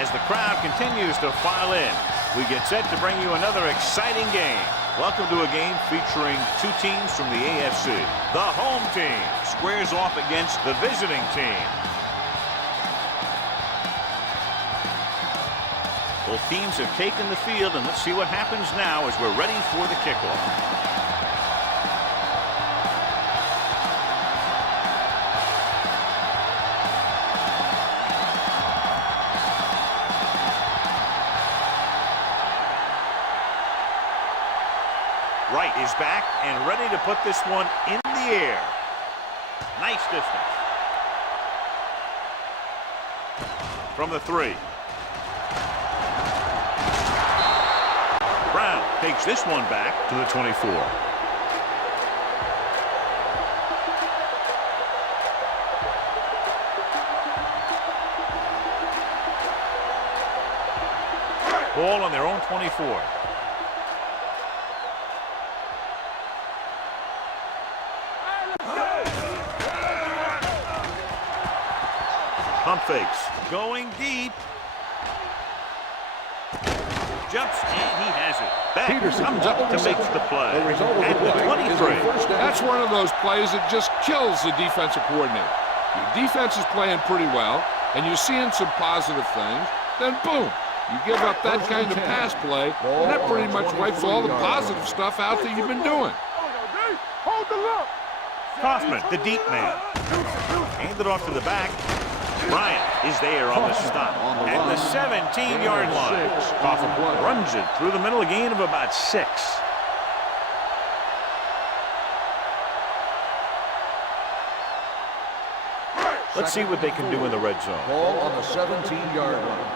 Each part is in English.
as the crowd continues to file in. We get set to bring you another exciting game. Welcome to a game featuring two teams from the AFC. The home team squares off against the visiting team. Both teams have taken the field, and let's see what happens now as we're ready for the kickoff. Wright is back and ready to put this one in the air. Nice distance. From the 3. Brown takes this one back to the 24. Ball on their own 24. Pump fakes. Going deep. Jumps, and he has it. Back comes up to make the play. At the 23. That's one of those plays that just kills the defensive coordinator. Your defense is playing pretty well, and you're seeing some positive things. Then, boom, you give up that kind of pass play, and that pretty much wipes all the positive stuff out that you've been doing. Hold the look. Kaufman, the deep man. Hand it off to the back. Bryant is there on the stop at the 17-yard line. Kaufman runs it through the middle, a gain of about 6. Let's see what they can do in the red zone. Ball on the 17-yard line.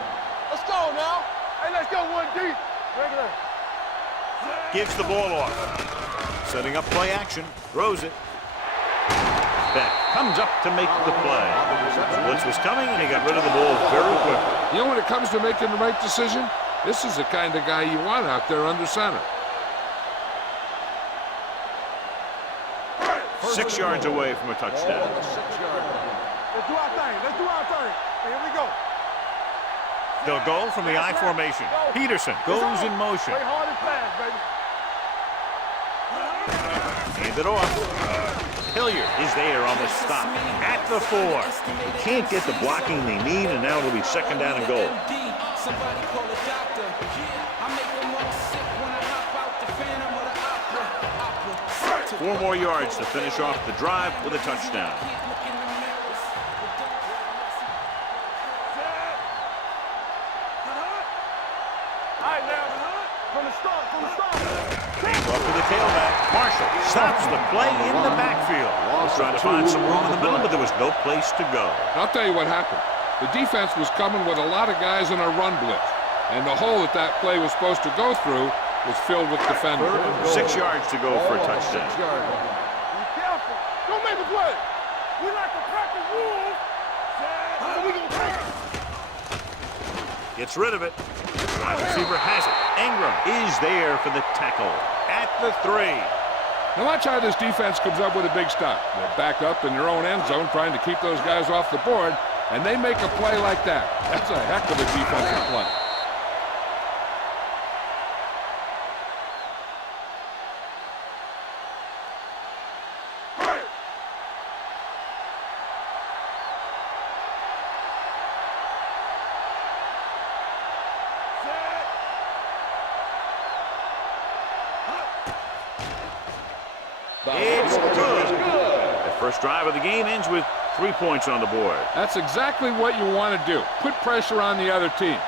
Let's go now. Hey, let's go one deep. Regular. Gives the ball off. Setting up play action. Throws it. Beck comes up to make the play. Blitz was coming, and he got rid of the ball very quickly. You know, when it comes to making the right decision, this is the kind of guy you want out there under center. 6 yards away from a touchdown. Let's do our thing. Let's do our thing. Here we go. They'll go from the I formation. Peterson goes in motion. Play hard and fast, baby. Hand it off. Hilliard is there on the stop at the 4. They can't get the blocking they need, and now it'll be 2nd down and goal. 4 more yards to finish off the drive with a touchdown. All right, now. From the start. Hand off to the tailback. Marshall stops the play in the backfield. Trying to find some room in the middle, but there was no place to go. I'll tell you what happened. The defense was coming with a lot of guys in a run blitz, and the hole that play was supposed to go through was filled with defenders. 6 yards to go for a touchdown. Be careful. Don't make a play. We like to practice rules. We gonna take it. Gets rid of it. Wide receiver has it. Ingram is there for the tackle at the 3. Now watch how this defense comes up with a big stop. They're back up in their own end zone trying to keep those guys off the board, and they make a play like that. That's a heck of a defensive play. It's good. The first drive of the game ends with 3 points on the board. That's exactly what you want to do. Put pressure on the other team.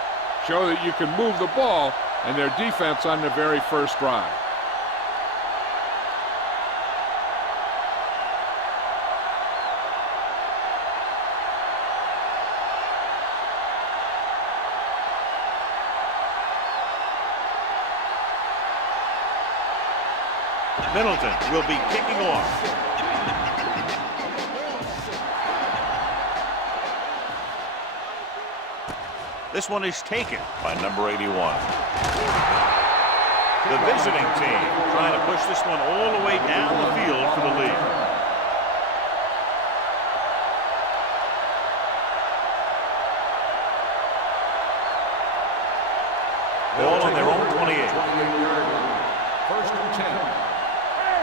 Show that you can move the ball and their defense on the very first drive. Middleton will be kicking off. This one is taken by number 81. The visiting team trying to push this one all the way down the field for the lead. 28-yard line. First and 10. Hey,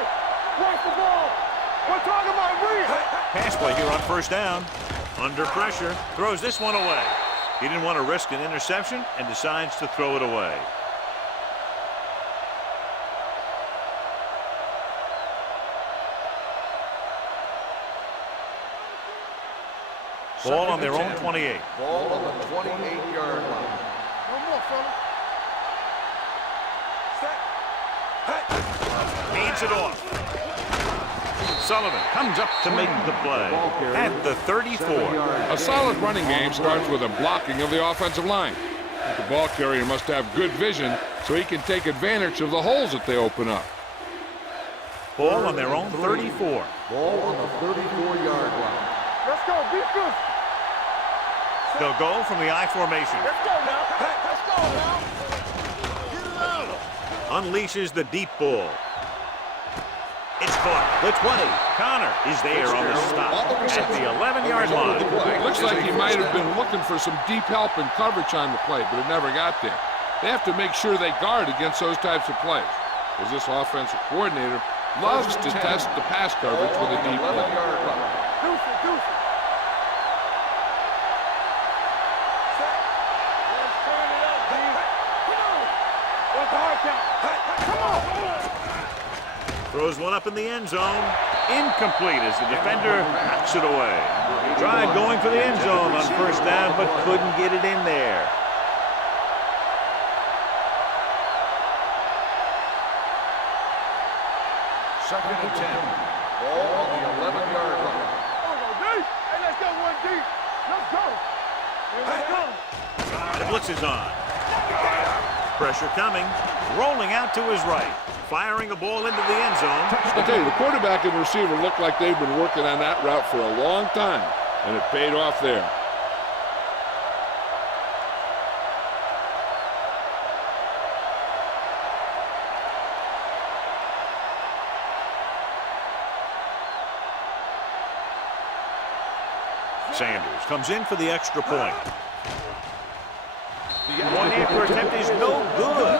watch the ball. We're talking about read. Pass play here on first down. Under pressure, throws this one away. He didn't want to risk an interception and decides to throw it away. Ball on their own 28. Ball on the 28-yard line. No more, fella. Hands it off. Sullivan comes up to make the play at the 34. A solid running game starts with a blocking of the offensive line. The ball carrier must have good vision so he can take advantage of the holes that they open up. Ball on their own 34. Ball on the 34-yard line. Let's go. Be good. They'll go from the I formation. Let's go now. Let's go now. Get it out. Unleashes the deep ball. It's caught. The 20. Connor is there on the stop at the 11-yard line. Looks like he might have been looking for some deep help and coverage on the play, but it never got there. They have to make sure they guard against those types of plays, because this offensive coordinator loves to test the pass coverage with a deep ball. Deuce it, deuce it. Let's turn it up, D. Come on. What's the hard count? Come on. Throws one up in the end zone. Incomplete as the defender knocks it away. Tried going for the end zone on first down, but couldn't get it in there. Second and 10. Ball on the 11-yard line. Hey, let's go one deep. Let's go. Here we go. The blitz is on. Pressure coming. Rolling out to his right. Firing a ball into the end zone. I tell you, the quarterback and receiver look like they've been working on that route for a long time, and it paid off there. Sanders comes in for the extra point. The one-after attempt is no good.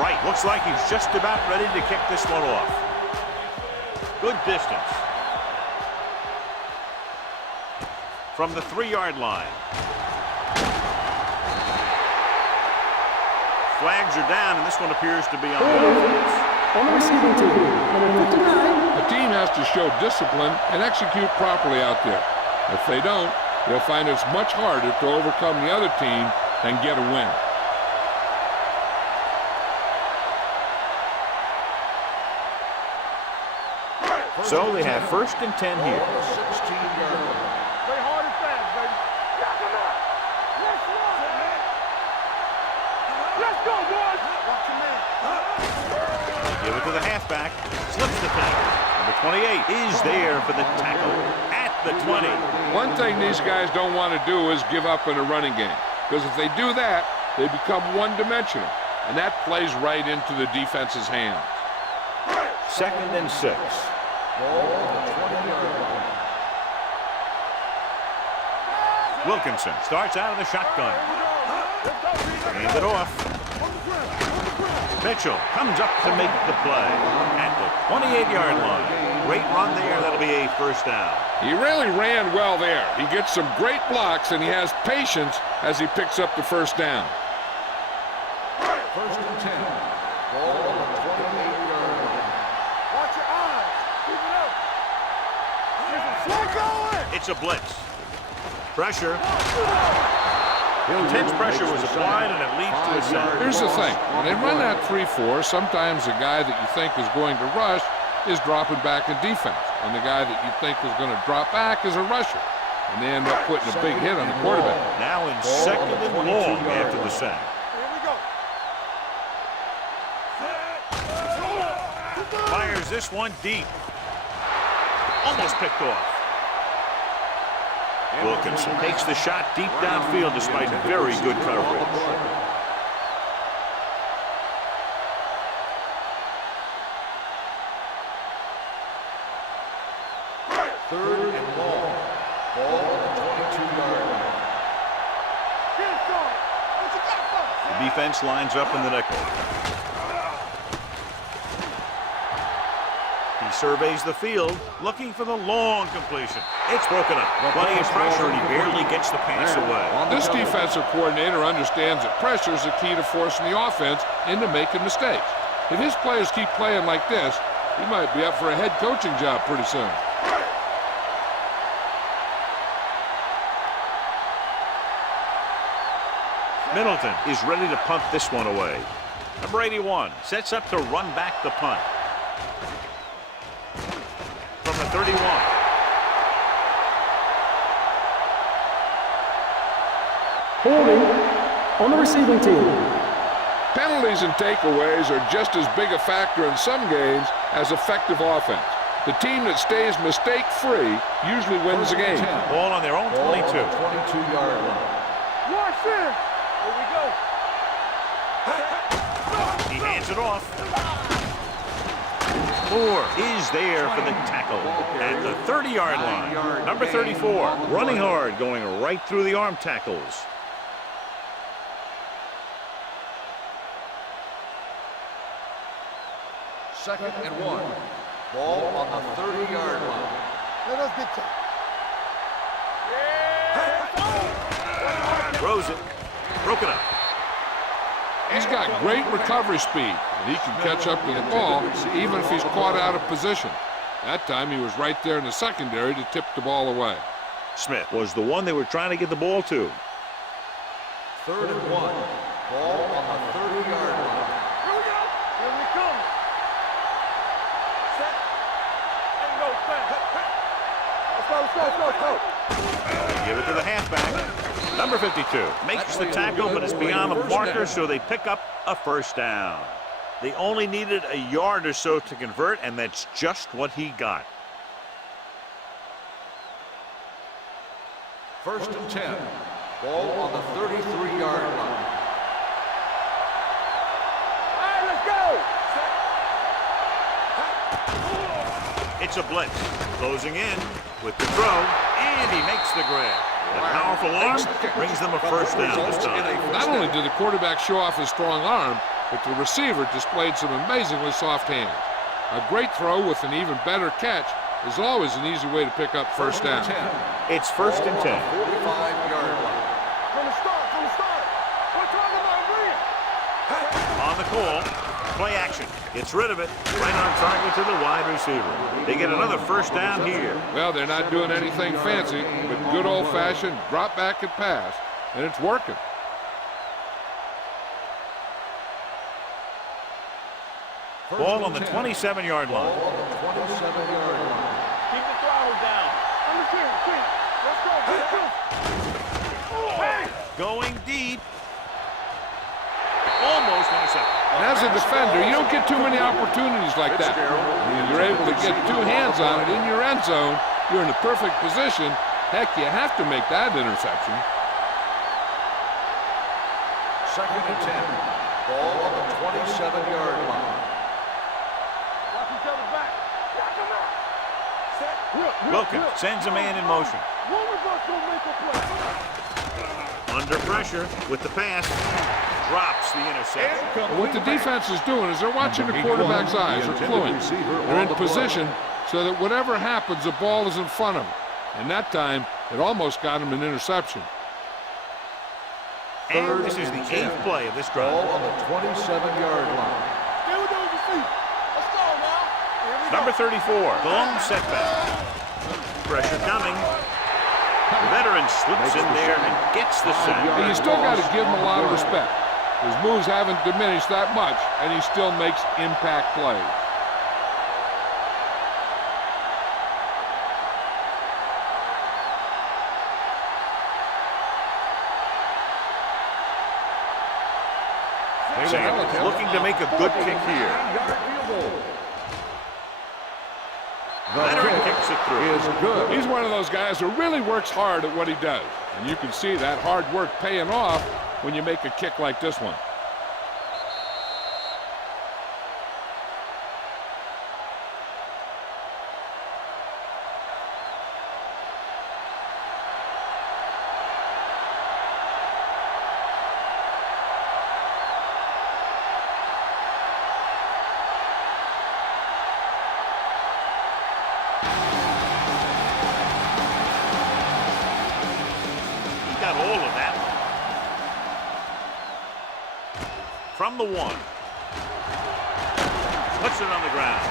Right, looks like he's just about ready to kick this one off. Good distance. From the 3-yard line. Flags are down, and this one appears to be on the offense. On the receiving team, number 59. The team has to show discipline and execute properly out there. If they don't, they'll find it's much harder to overcome the other team and get a win. So they have first and 10 here. 16-yard line. Play hard and fast, baby. Knock him out. Let's run. Let's go, boys. Watch your man. Give it to the halfback. Slips the tackle. Number 28 is there for the tackle at the 20. One thing these guys don't want to do is give up in a running game, because if they do that, they become one-dimensional, and that plays right into the defense's hands. Second and 6. Ball on the 20-yard line. Wilkinson starts out of the shotgun. Hands it off. Mitchell comes up to make the play at the 28-yard line. Great run there. That'll be a first down. He really ran well there. He gets some great blocks, and he has patience as he picks up the first down. First and 10. Ball on the 28-yard line. Watch your eyes. Keep it up. Keep going. It's a blitz. Pressure. Intense pressure was applied, and it leads to a sack. Here's the thing. When they run that 3-4, sometimes the guy that you think is going to rush is dropping back in defense, and the guy that you think is going to drop back is a rusher, and they end up putting a big hit on the quarterback. Now in second and long after the sack. Here we go. Fires this one deep. Almost picked off. Wilkinson takes the shot deep downfield despite very good coverage. Third and long. Ball on the 22-yard line. The defense lines up in the nickel. He surveys the field, looking for the long completion. It's broken up. Plenty of pressure, and he barely gets the pass away. This defensive coordinator understands that pressure is the key to forcing the offense into making mistakes. If his players keep playing like this, he might be up for a head coaching job pretty soon. Middleton is ready to punt this one away. Number 81 sets up to run back the punt. From the 31. Holding on the receiving team. Penalties and takeaways are just as big a factor in some games as effective offense. The team that stays mistake-free usually wins the game. Ball on their own 22. 22-yard line. Watch this. Here we go. He hands it off. Moore is there for the tackle at the 30-yard line. Number 34, running hard, going right through the arm tackles. Second and 1. Ball on the 30-yard line. Let us get you. Throws it. Broken up. He's got great recovery speed, and he can catch up to the ball even if he's caught out of position. That time he was right there in the secondary to tip the ball away. Smith was the one they were trying to get the ball to. Third and 1. Ball on the 30-yard line. Here we go. Here we come. Set. And go fast. Let's go. Give it to the halfback. Number 52 makes the tackle, but it's beyond the marker, so they pick up a first down. They only needed a yard or so to convert, and that's just what he got. First and 10. Ball on the 33-yard line. All right, let's go. It's a blitz. Closing in with the throw, and he makes the grab. A powerful arm brings them a first down this time. Not only did the quarterback show off his strong arm, but the receiver displayed some amazingly soft hands. A great throw with an even better catch is always an easy way to pick up first down. It's first and 10. 45-yard line. From the start. We're talking about Rhea. On the call, play action. Gets rid of it. Right on target to the wide receiver. They get another first down here. Well, they're not doing anything fancy, but good old-fashioned drop back and pass, and it's working. Ball on the 27-yard line. Ball on the 27-yard line. Keep the throttle down. Understand. Let's go. Hey! Going deep. Almost intercepted. And as a defender, you don't get too many opportunities like that. When you're able to get two hands on it in your end zone, you're in the perfect position. Heck, you have to make that interception. Second and 10. Ball on the 27-yard line. Watch each other back. Watch them out. Set. Wilkins sends a man in motion. One of us will make a play. Under pressure with the pass. Drops the interception. What the defense is doing is they're watching the quarterback's eyes. They're fluent. They're in position so that whatever happens, the ball is in front of them. And that time, it almost got him an interception. And this is the 8th play of this drive. Ball on the 27-yard line. Stay with those feet. Let's go now. Here we go. Number 34, the lone setback. Pressure coming. The veteran slips in there and gets the sack. And you still got to give him a lot of respect. His moves haven't diminished that much, and he still makes impact plays. Sam looking to make a good kick here. through. Is good. He's one of those guys who really works hard at what he does. And you can see that hard work paying off when you make a kick like this one. Got all of that. From the 1. Puts it on the ground.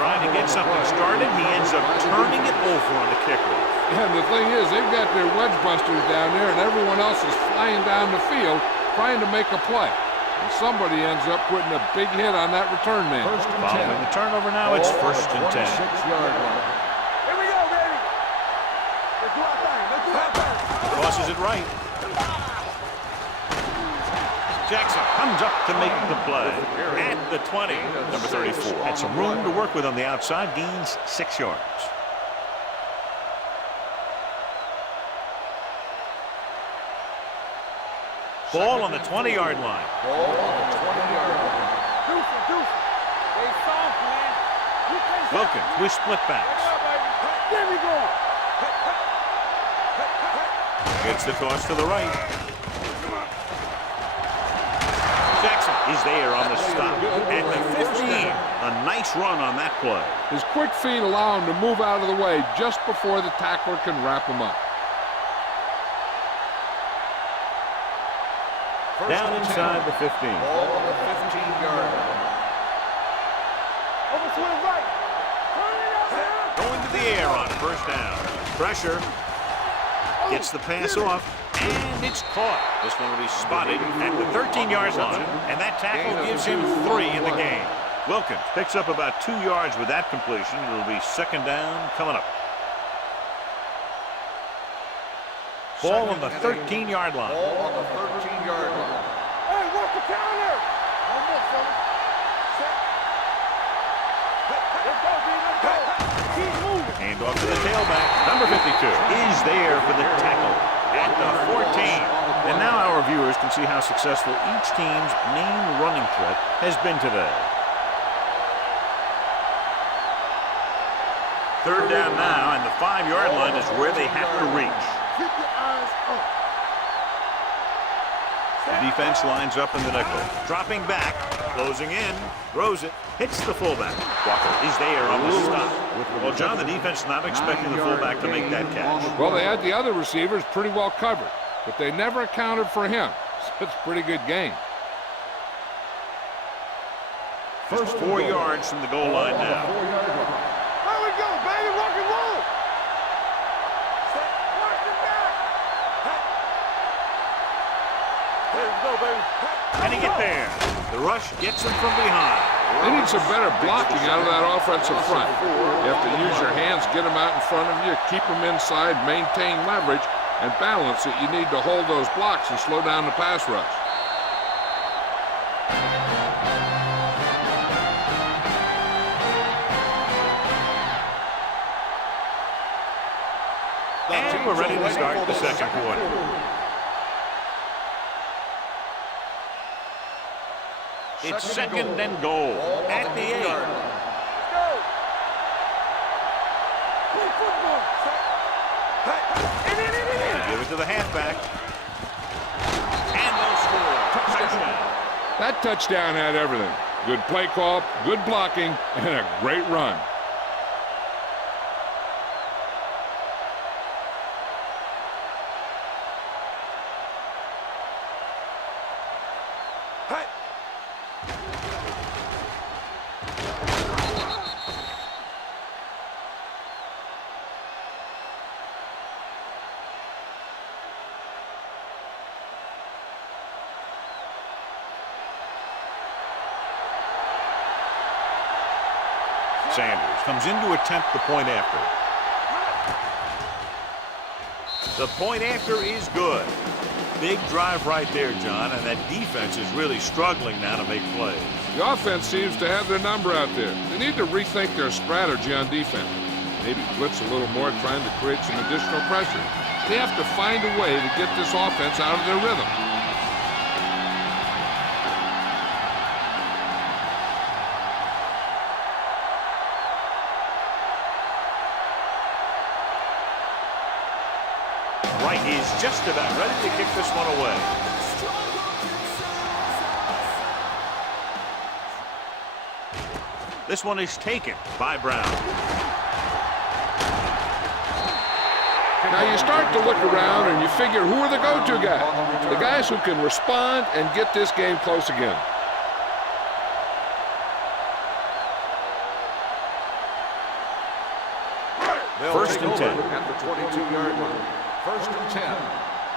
Trying to get something started. He ends up turning it over on the kickoff. And the thing is, they've got their wedge busters down there, and everyone else is flying down the field trying to make a play. And somebody ends up putting a big hit on that return man. Following the turnover now, it's 1st and 10. 26-yard line. Here we go, baby. Let's do our thing. Let's do our thing. Crosses it right. Jackson comes up to make the play at the 20, number 34. Had some room to work with on the outside, gains 6 yards. Ball on the 20-yard line. Ball on the 20-yard line. Deuce. They soft, man. You can't stop. Wilkins with split backs. There we go. Gets the toss to the right. Jackson is there on the stop at the 15. A nice run on that play. His quick feet allow him to move out of the way just before the tackler can wrap him up. Down inside the 15. Ball on the 15-yard line. Over to the right. Turn it up, man. Going to the air on 1st down. Pressure. Gets the pass off. And it's caught. This one will be spotted at the 13-yard line. And that tackle gives him 3 in the game. Wilkins picks up about 2 yards with that completion. It'll be 2nd down coming up. Ball on the 13-yard line. Ball on the 13-yard line. Hey, work the counter. One more, fella. Set. Let's go, B. Let's go. Keep moving. Hand off to the tailback. Number 52 is there for the tackle at the 14. And now our viewers can see how successful each team's main running threat has been today. 3rd down now, and the 5-yard line is where they have to reach. Keep your eyes up. The defense lines up in the nickel. Dropping back, closing in, throws it, hits the fullback. Walker is there on the stop. Well, John, the defense not expecting the fullback to make that catch. Well, they had the other receivers pretty well covered, but they never accounted for him. So it's a pretty good game. Just 4 yards from the goal line now. There we go, baby. Rock and roll. Set. Work it back. There we go, baby. Can he get there? The rush gets him from behind. They need some better blocking out of that offensive front. You have to use your hands, get them out in front of you, keep them inside, maintain leverage, and balance it. You need to hold those blocks and slow down the pass rush. And we're ready to start the 2nd quarter. It's 2nd and goal at the 8. Let's go. Play football. Set. Give it to the halfback. And they'll score. Touchdown. That touchdown had everything. Good play call, good blocking, and a great run. Sanders comes in to attempt the point after. The point after is good. Big drive right there, John, and that defense is really struggling now to make plays. The offense seems to have their number out there. They need to rethink their strategy on defense. Maybe blitz a little more, trying to create some additional pressure. They have to find a way to get this offense out of their rhythm. Wright is just about ready to kick this one away. This one is taken by Brown. Now you start to look around and you figure, who are the go-to guys? The guys who can respond and get this game close again. First and 10. At the 22-yard line. First and 10.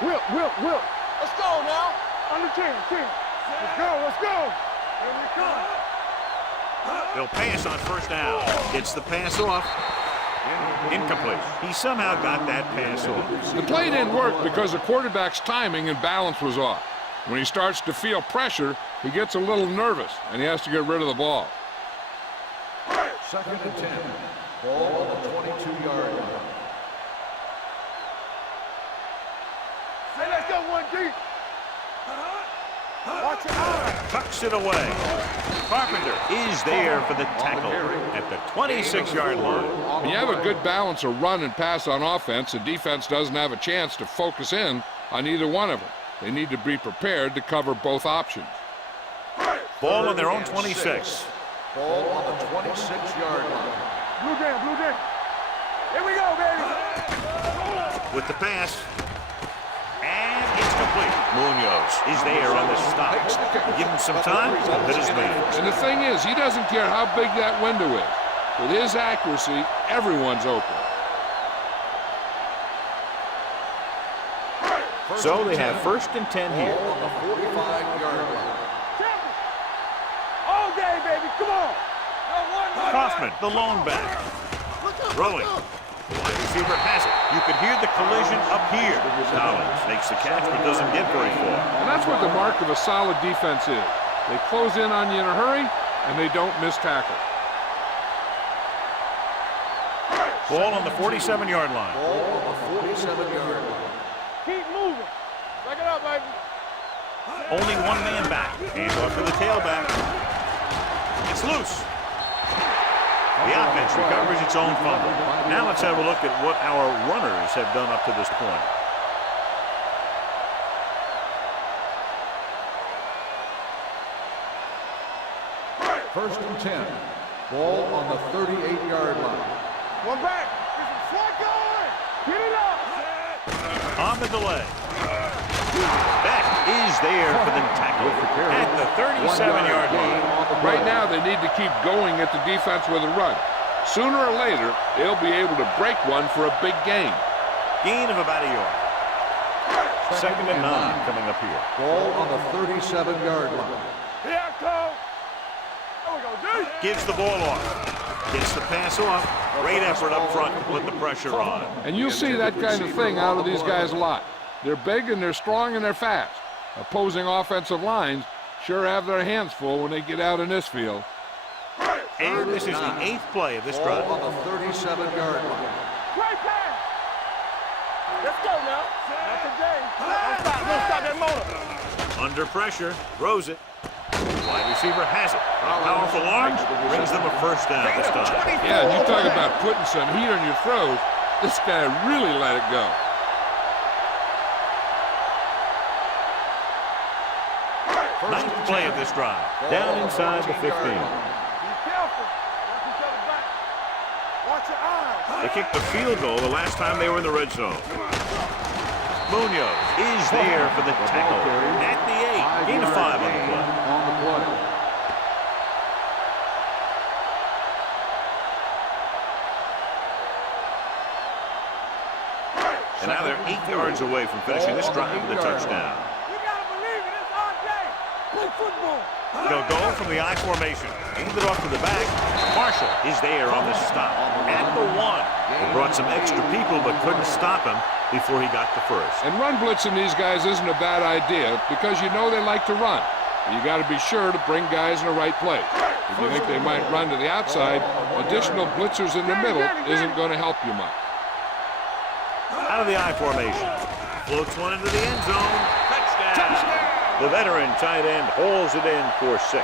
Whip. Let's go now. Under 10. Let's go. Here we come. They'll pass on first down. Gets the pass off. Incomplete. He somehow got that pass off. The play didn't work because the quarterback's timing and balance was off. When he starts to feel pressure, he gets a little nervous, and he has to get rid of the ball. Second and 10. Ball on the 22-yard line. Hey, let's go one deep. Watch your eyes. Tucks it away. Carpenter is there for the tackle at the 26-yard line. When you have a good balance of run and pass on offense, the defense doesn't have a chance to focus in on either one of them. They need to be prepared to cover both options. Ball on their own 26. Ball on the 26-yard line. Blue down. Here we go, baby. With the pass. And it's complete. Munoz is there on the stop. Give him some time to hit his man. And the thing is, he doesn't care how big that window is. With his accuracy, everyone's open. So they have first and 10 here. Ball on the 45-yard line. All day, baby. Come on. Kaufman, the long back. Throwing. The wide receiver has it. You could hear the collision up here. Collins makes the catch but doesn't get very far. And that's what the mark of a solid defense is. They close in on you in a hurry, and they don't miss tackle. Ball on the 47-yard line. Ball on the 47-yard line. Keep moving. Back it up, baby. Only one man back. Hands off to the tailback. It's loose. The offense recovers its own fumble. Now let's have a look at what our runners have done up to this point. First and 10. Ball on the 38-yard line. One back. Get some slot going. Get it up. On the delay. Beck is there for the tackle at the 37-yard line. Right now, they need to keep going at the defense with a run. Sooner or later, they'll be able to break one for a big gain. Gain of about a yard. Second and 9 coming up here. Ball on the 37-yard line. Here I come. There we go, D. Gives the ball off. Gets the pass off. Great effort up front to put the pressure on. And you'll see that kind of thing out of these guys a lot. They're big and they're strong and they're fast. Opposing offensive lines sure have their hands full when they get out in this field. And this is the 8th play of this drive. Ball on the 37-yard line. Great pass. Let's go now. Not today. Don't stop that motor. Under pressure. Throws it. Wide receiver has it. Powerful arms. Brings them a first down this time. Yeah, you talk about putting some heat on your throws. This guy really let it go. Ninth play of this drive. Down inside the 15. Be careful. Watch each other back. Watch your eyes. They kicked the field goal the last time they were in the red zone. Munoz is there for the tackle at the 8. Gain of 5 on the play. And now they're 8 yards away from finishing this drive with a touchdown. You gotta believe it. It's our day. Play football. They'll go from the I formation. Hand it off to the back. Marshall is there on the stop at the 1. They brought some extra people but couldn't stop him before he got the first. And run blitzing these guys isn't a bad idea because you know they like to run. You got to be sure to bring guys in the right place. If you think they might run to the outside, additional blitzers in the middle isn't going to help you much. Out of the I formation. Floats one into the end zone. Touchdown. The veteran tight end hauls it in for 6.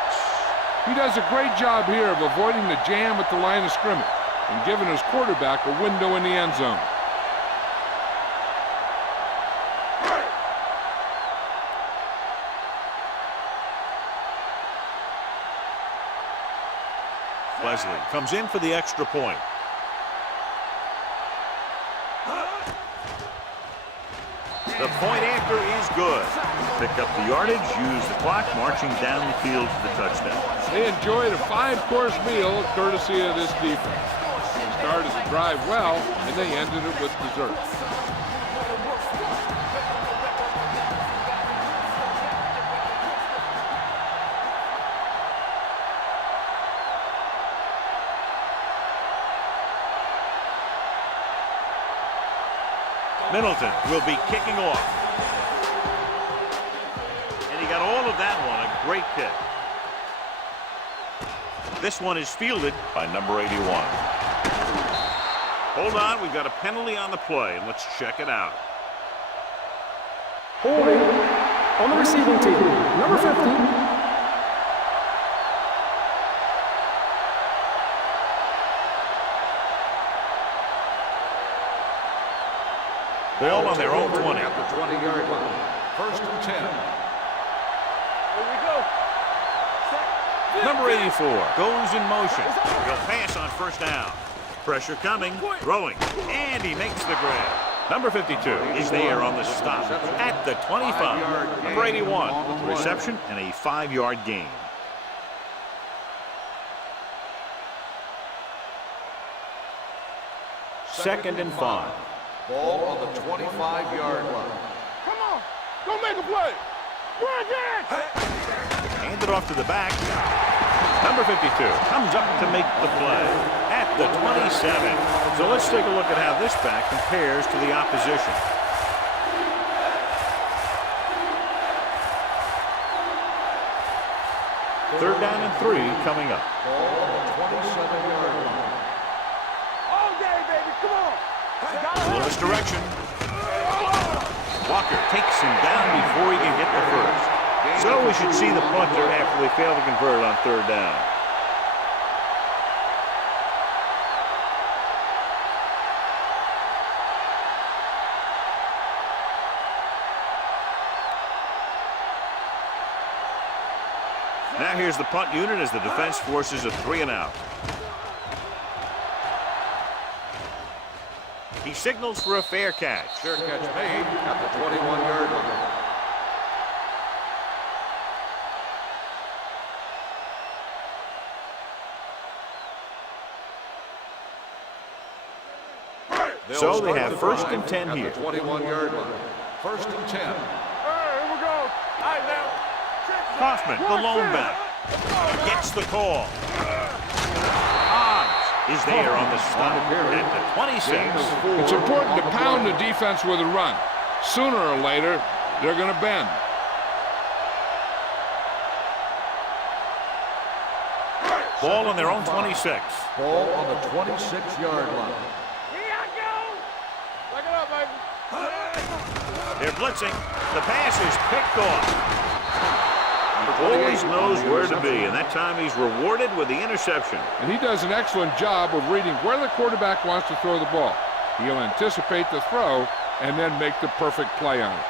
He does a great job here of avoiding the jam at the line of scrimmage and giving his quarterback a window in the end zone. Leslie comes in for the extra point. The point after is good. Pick up the yardage, use the clock, marching down the field to the touchdown. They enjoyed a 5-course meal courtesy of this defense. They started the drive well, and they ended it with dessert. Middleton will be kicking off. And he got all of that one, a great kick. This one is fielded by number 81. Hold on, we've got a penalty on the play, and let's check it out. Holding on the receiving team. Number 50. Ball on their own 20. At the 20-yard line. 1st and 10. Here we go. Number 84 goes in motion. He'll pass on 1st down. Pressure coming, throwing, and he makes the grab. Number 52 is there on the stop at the 25. Number 81, reception and a 5-yard gain. Second and 5. Ball on the 25-yard line. Come on. Go make a play. Run again. Hand it off to the back. Number 52 comes up to make the play at the 27. So let's take a look at how this back compares to the opposition. Third down and 3 coming up. Ball on the 27-yard line. All day, baby. Come on. Lewis direction. Walker takes him down before he can get the first. So we should see the punter after they fail to convert on 3rd down. Now here's the punt unit as the defense forces a 3 and out. He signals for a fair catch. Fair catch made at the 21-yard line. So they have 1st and 10 here. At the 21-yard line. 1st and 10. All right, here we go. All right, now. Kaufman, the lone back, gets the call. Hobbs is there on the stop at the 26. It's important to pound the defense with a run. Sooner or later, they're going to bend. Ball on their own 26. Ball on the 26-yard line. Here I go. Back it up, baby. They're blitzing. The pass is picked off. He always knows where to be, and that time he's rewarded with the interception. And he does an excellent job of reading where the quarterback wants to throw the ball. He'll anticipate the throw and then make the perfect play on it.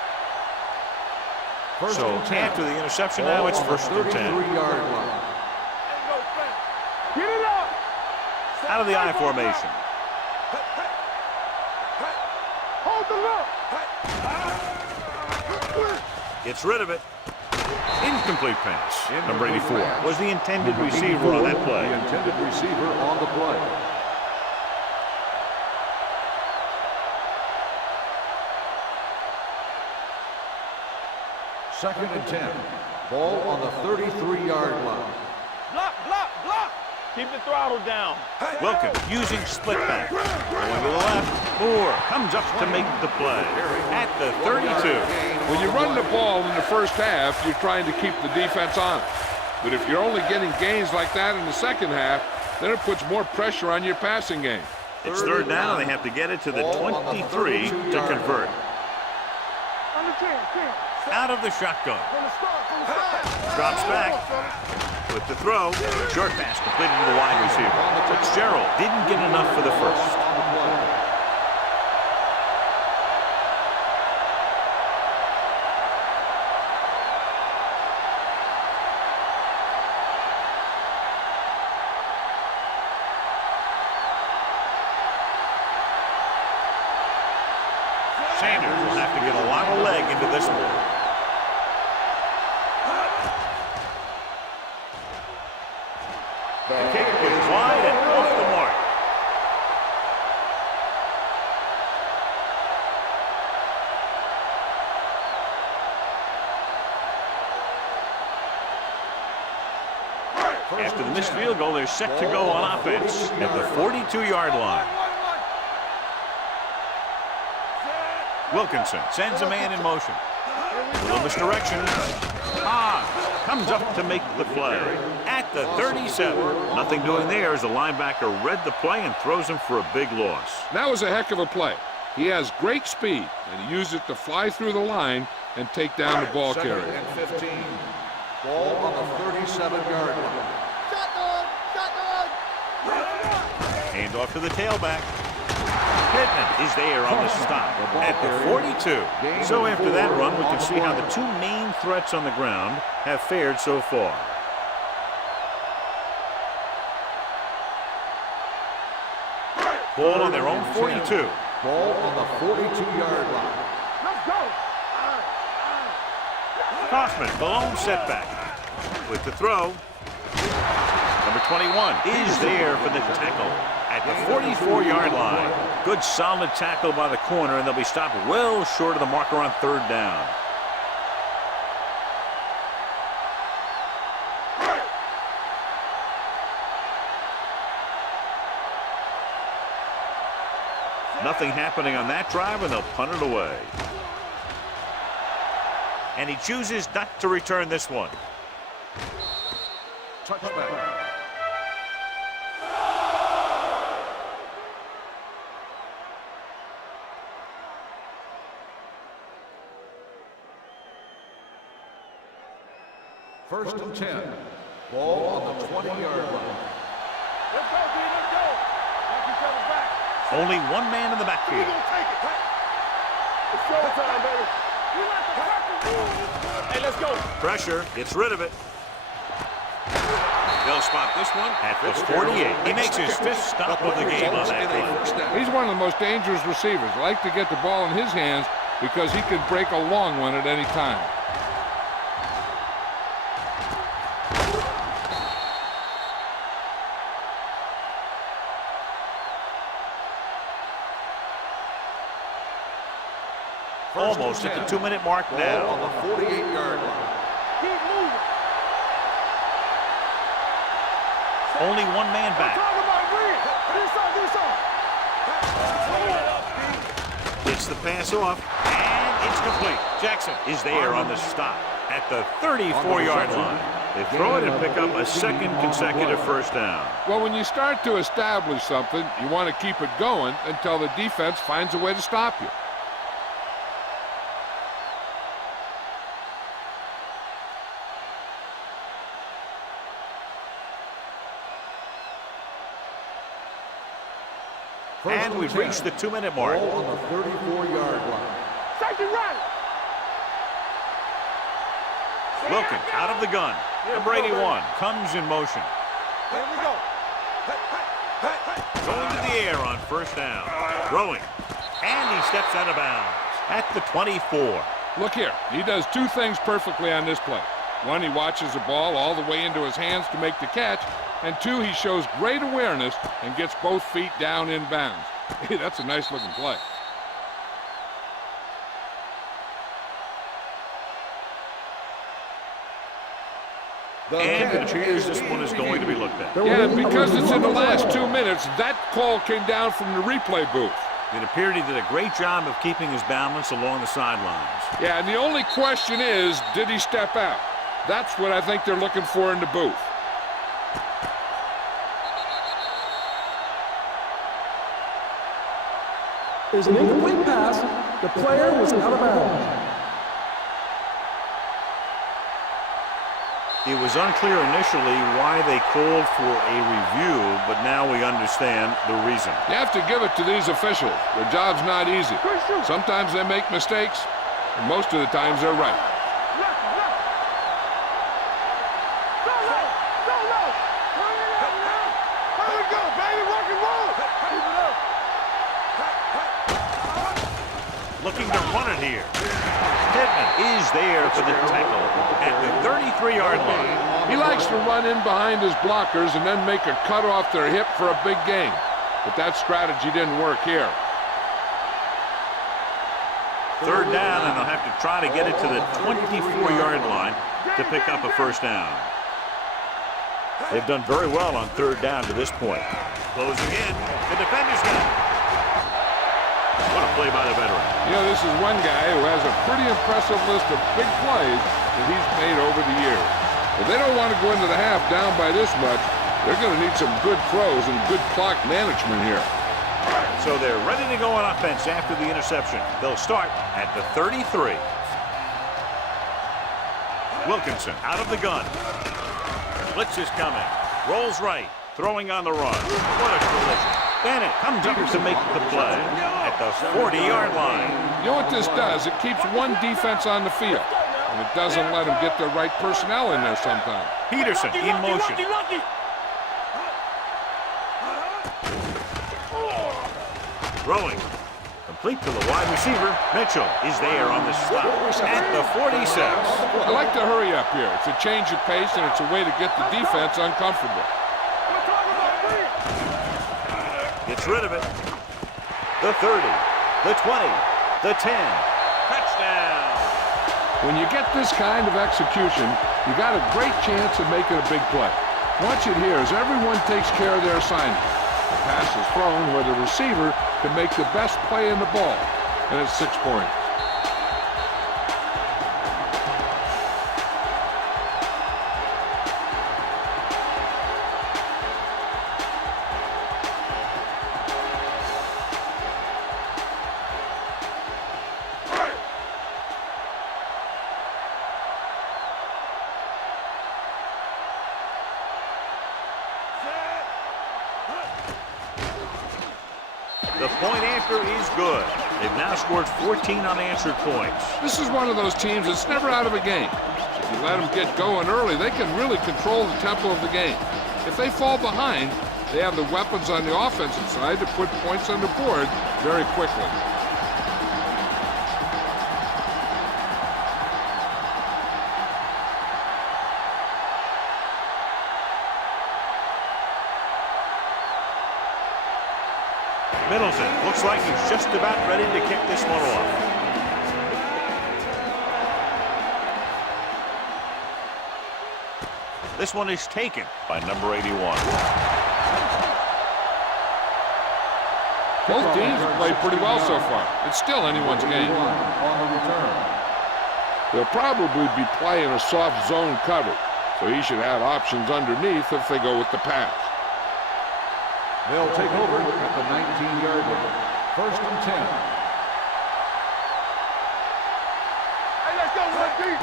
So after the interception now, it's 1st and 10. 33-yard line. Get it up. Out of the I formation. Hold the look. Gets rid of it. Incomplete pass. Number 84 was the intended receiver on that play. The intended receiver on the play. Second and 10. Ball on the 33-yard line. Block, block, block. Keep the throttle down. Wilkins using split back. Going to the left. Moore comes up to make the play at the 32. When you run the ball in the first half, you're trying to keep the defense honest. But if you're only getting gains like that in the second half, then it puts more pressure on your passing game. It's third down, and they have to get it to the 23 to convert. Out of the shotgun. Drops back with the throw. Short pass completed to the wide receiver. Fitzgerald didn't get enough for the first. Sanders will have to get a lot of leg into this one. The kick is wide and off the mark. After the missed field goal, they're set to go on offense at the 42-yard line. Wilkinson sends a man in motion. A little misdirection. Comes up to make the play at the 37. Nothing doing there as the linebacker read the play and throws him for a big loss. That was a heck of a play. He has great speed, and he used it to fly through the line and take down the ball carrier. 2nd and 15. Ball on the 37-yard line. Hand off to the tailback. Pittman is there on the stop at the 42. So after that run, we can see how the two main threats on the ground have fared so far. Ball on their own 42. Ball on the 42-yard line. Let's go. Kaufman, the lone setback. With the throw. Number 21 is there for the tackle at the 44-yard line. Good solid tackle by the corner, and they'll be stopped well short of the marker on third down. Nothing happening on that drive, and they'll punt it away. And he chooses not to return this one. Touchback. First and 10. Ball on the 20-yard line. Let's go, D. Let's go. Knock each other back. Only one man in the We backfield. gonna take it. It's showtime, baby. We like to crack the rules. Hey, let's go. Pressure, gets rid of it. They'll spot this one at the 48. He makes his fifth stop of the game on that play. He's one of the most dangerous receivers. I like to get the ball in his hands because he can break a long one at any time. Almost at the 2-minute mark now. Ball on the 48-yard line. Keep moving. Only one man back. Talk about green. This on. Gets the pass off, and it's complete. Jackson is there on the stop at the 34-yard line. They throw it and pick up a second consecutive first down. Well, when you start to establish something, you want to keep it going until the defense finds a way to stop you. And we've reached the 2-minute mark. Ball on the 34-yard line. Safety right. Wilkins out of the gun. Number 81 comes in motion. Here we go. Going to the air on first down. Throwing. And he steps out of bounds at the 24. Look here. He does two things perfectly on this play. One, he watches the ball all the way into his hands to make the catch. And two, he shows great awareness and gets both feet down in bounds. Hey, that's a nice-looking play. And it appears this one is going to be looked at. Yeah, because it's in the last 2 minutes, that call came down from the replay booth. It appeared he did a great job of keeping his balance along the sidelines. Yeah, and the only question is, did he step out? That's what I think they're looking for in the booth. There's an incomplete pass. The player was out of bounds. It was unclear initially why they called for a review, but now we understand the reason. You have to give it to these officials. Their job's not easy. Sometimes they make mistakes, and most of the times they're right. Looking to run it here. Pittman is there for the tackle at the 33-yard line. He likes to run in behind his blockers and then make a cut off their hip for a big gain. But that strategy didn't work here. Third down, and they'll have to try to get it to the 24-yard line to pick up a first down. They've done very well on third down to this point. Closing in. The defender's got it. What a play by the veteran. You know, this is one guy who has a pretty impressive list of big plays that he's made over the years. If they don't want to go into the half down by this much, they're going to need some good throws and good clock management here. So they're ready to go on offense after the interception. They'll start at the 33. Wilkinson out of the gun. Blitz is coming. Rolls right. Throwing on the run. What a collision. Bennett comes up to make the play at the 40-yard line. You know what this does? It keeps one defense on the field, and it doesn't let them get the right personnel in there sometimes. Peterson in motion. Throwing. Complete to the wide receiver. Mitchell is there on the stop at the 46. I like to hurry up here. It's a change of pace, and it's a way to get the defense uncomfortable. Gets rid of it. The 30, the 20, the 10. Touchdown. When you get this kind of execution, you got a great chance of making a big play. Watch it here as everyone takes care of their assignment. The pass is thrown where the receiver can make the best play in the ball, and it's 6 points. The point after is good. They've now scored 14 unanswered points. This is one of those teams that's never out of a game. If you let them get going early, they can really control the tempo of the game. If they fall behind, they have the weapons on the offensive side to put points on the board very quickly. Middleton looks like he's just about ready to kick this one off. This one is taken by number 81. Both teams have played pretty well so far. It's still anyone's game. They'll probably be playing a soft zone cover, so he should have options underneath if they go with the pass. They'll take over at the 19-yard line. 1st and 10. Hey, let's go, one deep.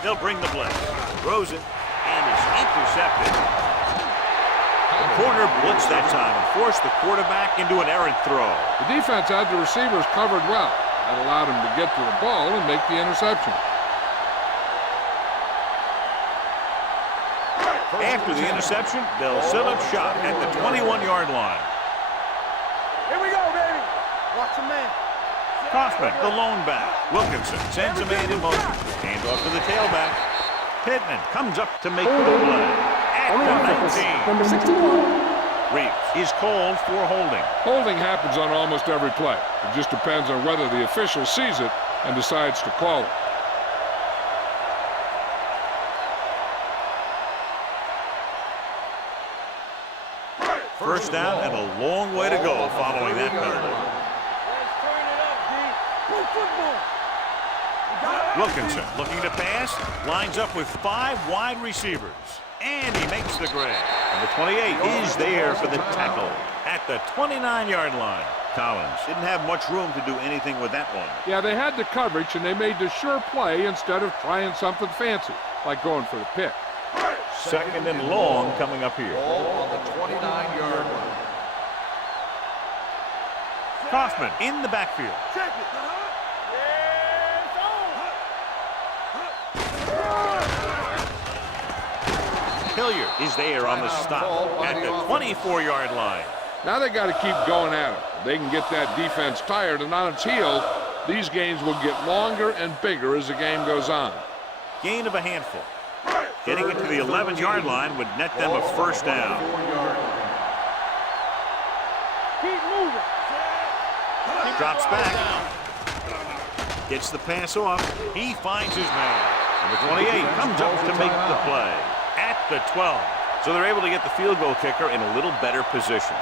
They'll bring the blitz. Throws it, and it's intercepted. The corner blitzed that time and forced the quarterback into an errant throw. The defense had the receivers covered well. That allowed him to get to the ball and make the interception. After the interception, they'll set up shop at the 21-yard line. Here we go, baby. Watch the man. Kaufman, the lone back. Wilkinson sends a man in motion. Hand off to the tailback. Pittman comes up to make the play at On the offense, the 19. number 61. Reeves is called for holding. Holding happens on almost every play. It just depends on whether the official sees it and decides to call it. First down and a long way to go following that penalty. football. Wilkinson looking to pass, lines up with 5 wide receivers. And he makes the grab. And the 28 is there for the tackle at the 29-yard line. Collins didn't have much room to do anything with that one. Yeah, they had the coverage, and they made the sure play instead of trying something fancy, like going for the pick. Second and long coming up here. Ball on the 29-yard line. Kaufman in the backfield. Check it. Hilliard is there on the stop at the 24-yard line. Now they got to keep going at it. If they can get that defense tired and on its heels, these games will get longer and bigger as the game goes on. Gain of a handful. Getting it to the 11-yard line would net them a first down. Keep moving. Drops back. Gets the pass off. He finds his man. And the 28 comes up to make the play at the 12. So they're able to get the field goal kicker in a little better position.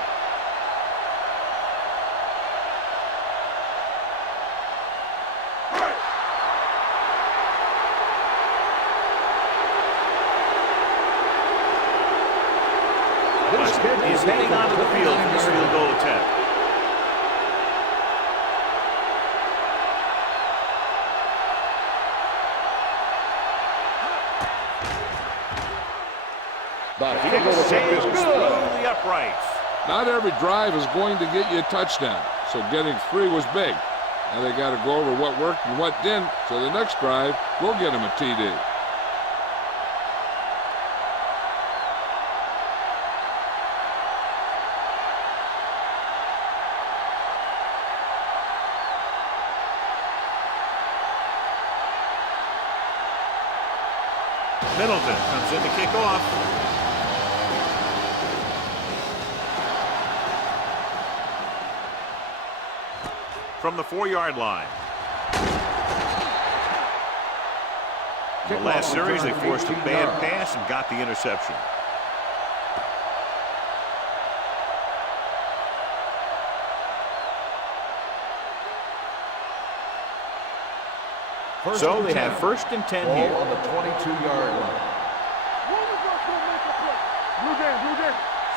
Is heading onto the field for this field goal attempt. He sails through the uprights. Not every drive is going to get you a touchdown, so getting 3 was big. Now they got to go over what worked and what didn't, so the next drive will get them a TD. Middleton comes in to kick off. From the 4-yard line. In the last series, they forced a bad pass and got the interception. So they have first and 10 here. On the 22-yard line.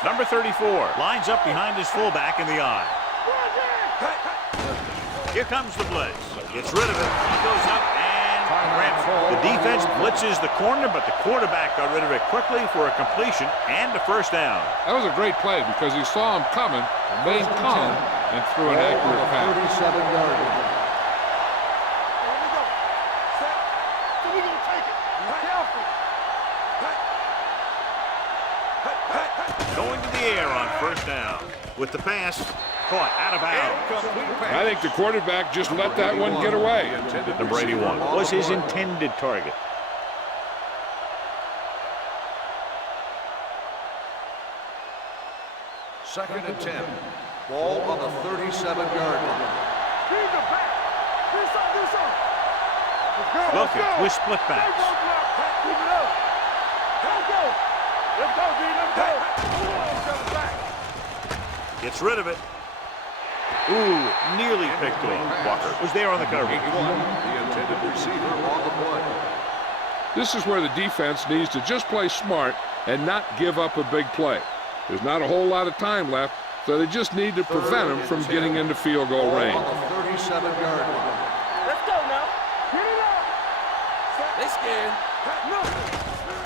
Number 34 lines up behind his fullback in the eye. Here comes the blitz. Gets rid of it. He goes up and grabs it. The defense blitzes the corner, but the quarterback got rid of it quickly for a completion and a first down. That was a great play because he saw him coming, remained calm, and threw an accurate pass. 37-yard line. Going to the air on first down. With the pass, caught out of bounds. I think the quarterback just let that one get away. Number 81 was his intended target. Second and 10. Ball on the 37-yard line. Wilkins with split backs. Gets rid of it. Ooh, nearly picked off. Walker was there on the coverage. The intended receiver on the play. This is where the defense needs to just play smart and not give up a big play. There's not a whole lot of time left, so they just need to prevent them from getting into field goal range. On the 37-yard line. Let's go now. Get it up. They scared.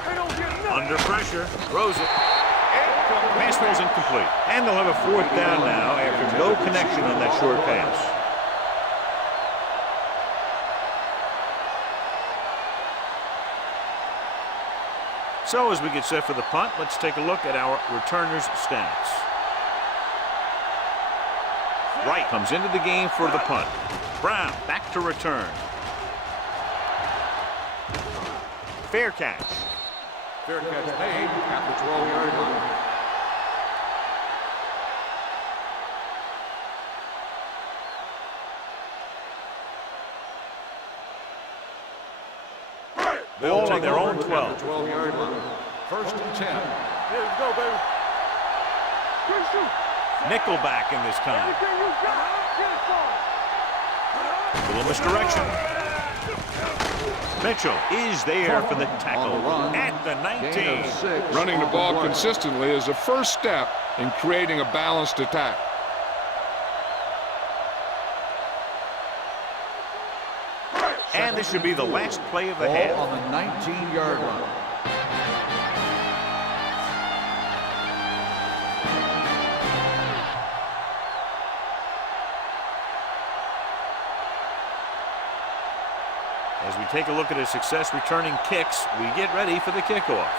They don't get nothing. Under pressure, throws it. Pass throws incomplete. And they'll have a fourth down now after no connection on that short pass. So as we get set for the punt, let's take a look at our returners' stats. Wright comes into the game for the punt. Brown back to return. Fair catch. Fair catch made at the 12-yard line. Ball on their own 12. 12-yard line. First and 10. Let's go, baby. Good shoot. Nickelback in this time. Everything you got. Get it for him. Little misdirection. Mitchell is there for the tackle at the 19. Running the ball consistently is the first step in creating a balanced attack. And this should be the last play of the half. On the 19-yard line. As we take a look at his success returning kicks, we get ready for the kickoff.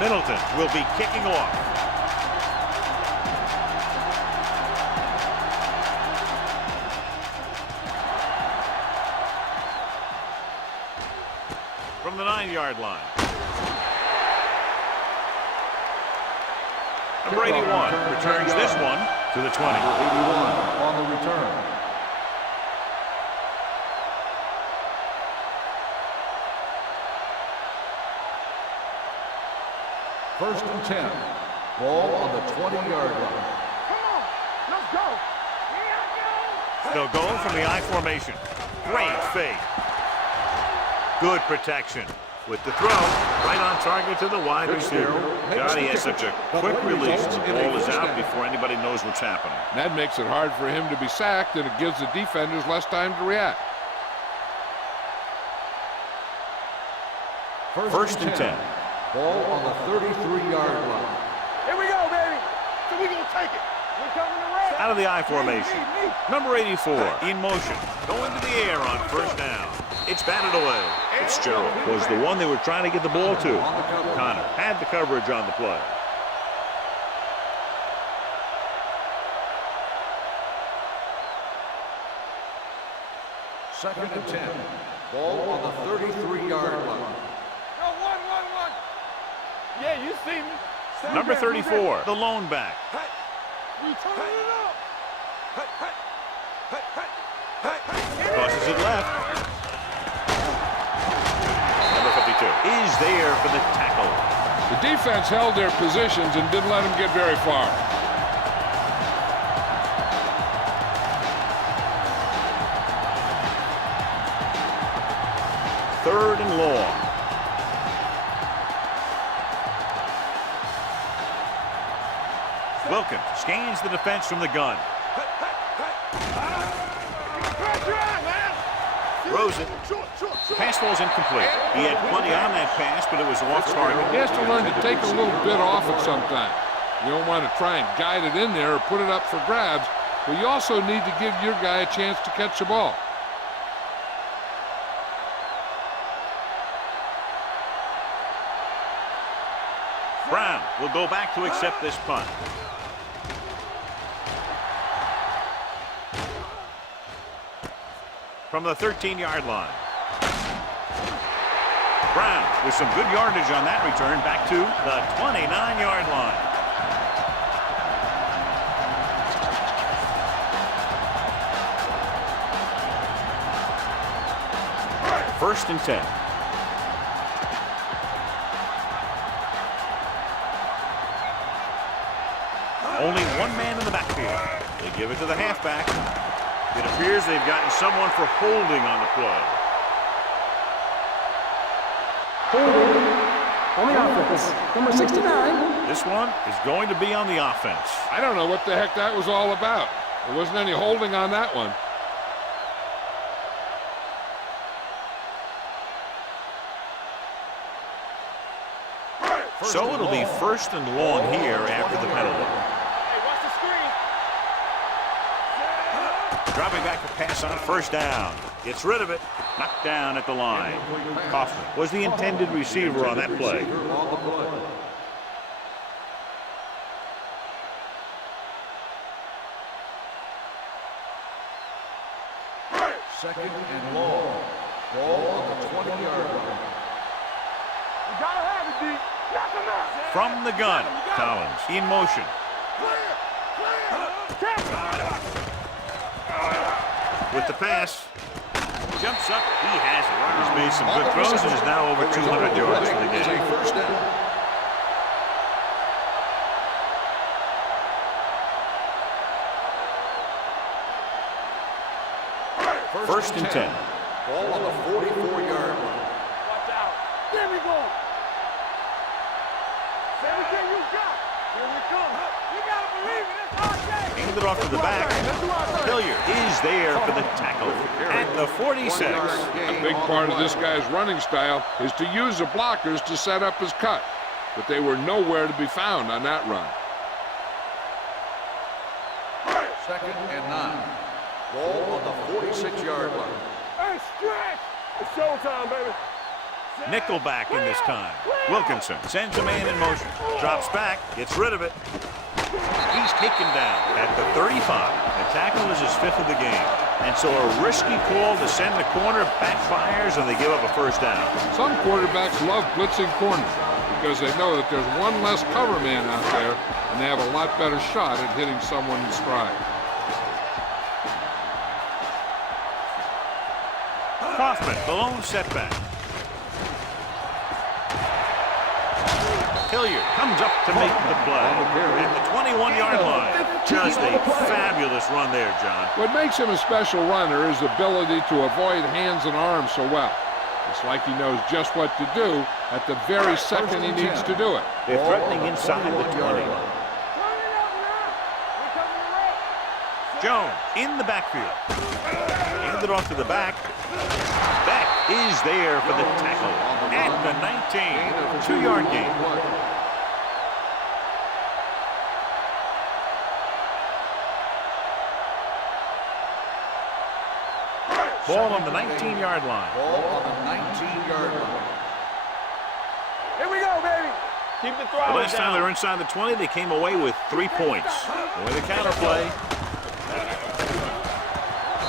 Middleton will be kicking off. From the 9-yard line. Number 81 returns this one to the 20. 81 on the return. First and 10. Ball on the 20-yard line. Come on, let's go. They'll go from the I formation. Great fake. Good protection. With the throw, right on target to the wide receiver. God, he has such a quick release. The ball is out before anybody knows what's happening. That makes it hard for him to be sacked, and it gives the defenders less time to react. First and 10. Ball on the 33-yard line. Here we go, baby. So we gonna take it. We coming to rest. Out of the I formation. Number 84 in motion. Going to the air on first down. It's batted away. Fitzgerald was the one they were trying to get the ball to. Connor had the coverage on the play. Second and 10. Ball on the 33-yard line. Go, one. Yeah, you see me. Stay Number back, 34, the lone back. We turning it up. Crosses it left. Number 52 is there for the tackle. The defense held their positions and didn't let them get very far. Third and long. Wilkins scans the defense from the gun. Throws it. Pass falls incomplete. He had plenty on that pass, but it was off target. He has to learn to take a little bit off it sometime. You don't want to try and guide it in there or put it up for grabs, but you also need to give your guy a chance to catch the ball. Brown will go back to accept this punt. From the 13-yard line. Brown with some good yardage on that return back to the 29-yard line. First and 10. Only one man in the backfield. They give it to the halfback. It appears they've gotten someone for holding on the play. Holding on the offense. Number 69. This one is going to be on the offense. I don't know what the heck that was all about. There wasn't any holding on that one. So it'll be first and long here after the penalty. Hey, watch the screen. Dropping back to pass on first down. Gets rid of it. Knocked down at the line. Kaufman was the intended receiver on that play. Second and long. Ball on the 20-yard line. You gotta have it, D. Knock him out. From the gun, Collins in motion. With the pass. Jumps up. He has it. He's made some good throws and is now over 200 yards for the game. First down. First and 10. Ball on the 44-yard line. Watch out. There we go. Everything you got. Here we come. You got to believe it. It's our game. Handed off to the back. Hilliard is there for the tackle at the 46. A big part of this guy's running style is to use the blockers to set up his cut, but they were nowhere to be found on that run. Second and 9. Ball on the 46-yard line. Hey, stretch. It's showtime, baby. Nickelback in this time. Wilkinson sends a man in motion. Drops back, gets rid of it. He's taken down at the 35. The tackle is his 5th of the game. And so a risky call to send the corner backfires, and they give up a first down. Some quarterbacks love blitzing corners because they know that there's one less cover man out there, and they have a lot better shot at hitting someone in stride. Kaufman, the lone setback. Hilliard comes up to make the play at the 21-yard line. Just a fabulous run there, John. What makes him a special runner is the ability to avoid hands and arms so well. It's like he knows just what to do at the very second he needs to do it. They're threatening inside the 20. Jones in the backfield. Handed off to the back. That is there for the tackle at the 19. 2-yard gain. Ball on the 19-yard line. Ball on the 19-yard line. Here we go, baby. Keep the throttle The last time they were inside the 20, they came away with 3 points. With a counter play.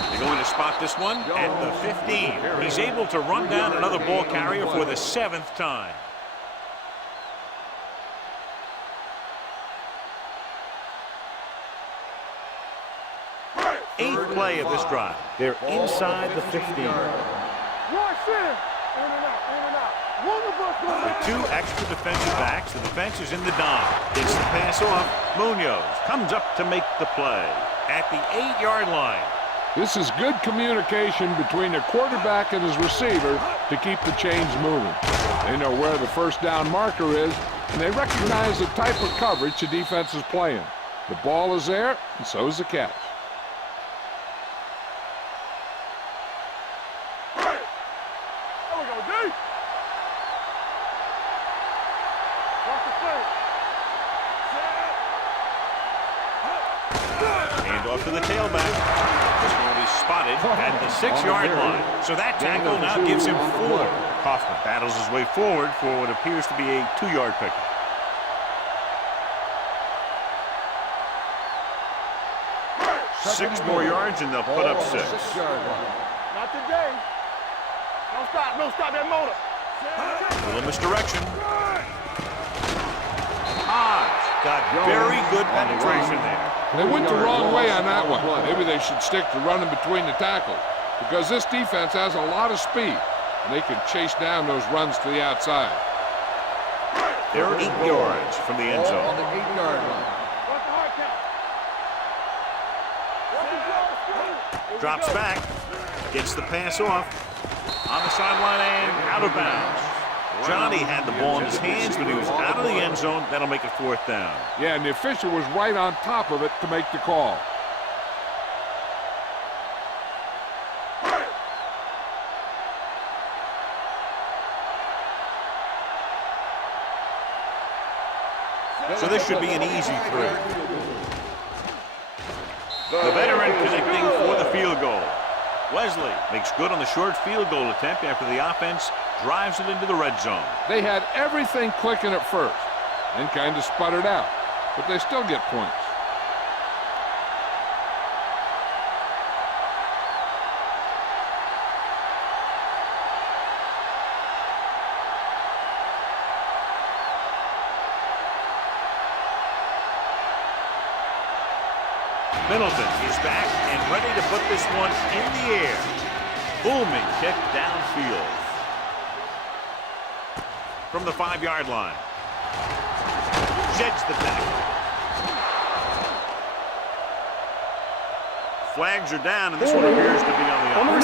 They're going to spot this one at the 15. He's able to run down another ball carrier for the 7th time. Eighth play of this drive. They're inside the 15. Watch him. In and out, in and out. One of us will With 2 extra defensive backs, the defense is in the dime. Gets the pass off. Munoz comes up to make the play at the 8-yard line. This is good communication between the quarterback and his receiver to keep the chains moving. They know where the first down marker is, and they recognize the type of coverage the defense is playing. The ball is there, and so is the catch. Off to the tailback. This one will be spotted at the 6-yard line. So that tackle now gives him 4. Kaufman battles his way forward for what appears to be a 2-yard pickup. Six more yards and they'll put up 6. Not today. Don't stop that motor. A little misdirection. Got very good penetration there. They went the wrong way on that one. Maybe they should stick to running between the tackles because this defense has a lot of speed, and they can chase down those runs to the outside. They're 8 yards from the end zone. On the 8-yard line. Drops back, gets the pass off, on the sideline and out of bounds. Johnny had the ball in his hands, but he was out of the end zone. That'll make it 4th down. Yeah, and the official was right on top of it to make the call. So this should be an easy 3. The veteran connecting for the field goal. Wesley makes good on the short field goal attempt after the offense drives it into the red zone. They had everything clicking at first and kind of sputtered out, but they still get points. Middleton is back and ready to put this one in the air. Booming kick downfield. From the 5-yard line. Sheds the tackle. Flags are down, and this one appears to be on the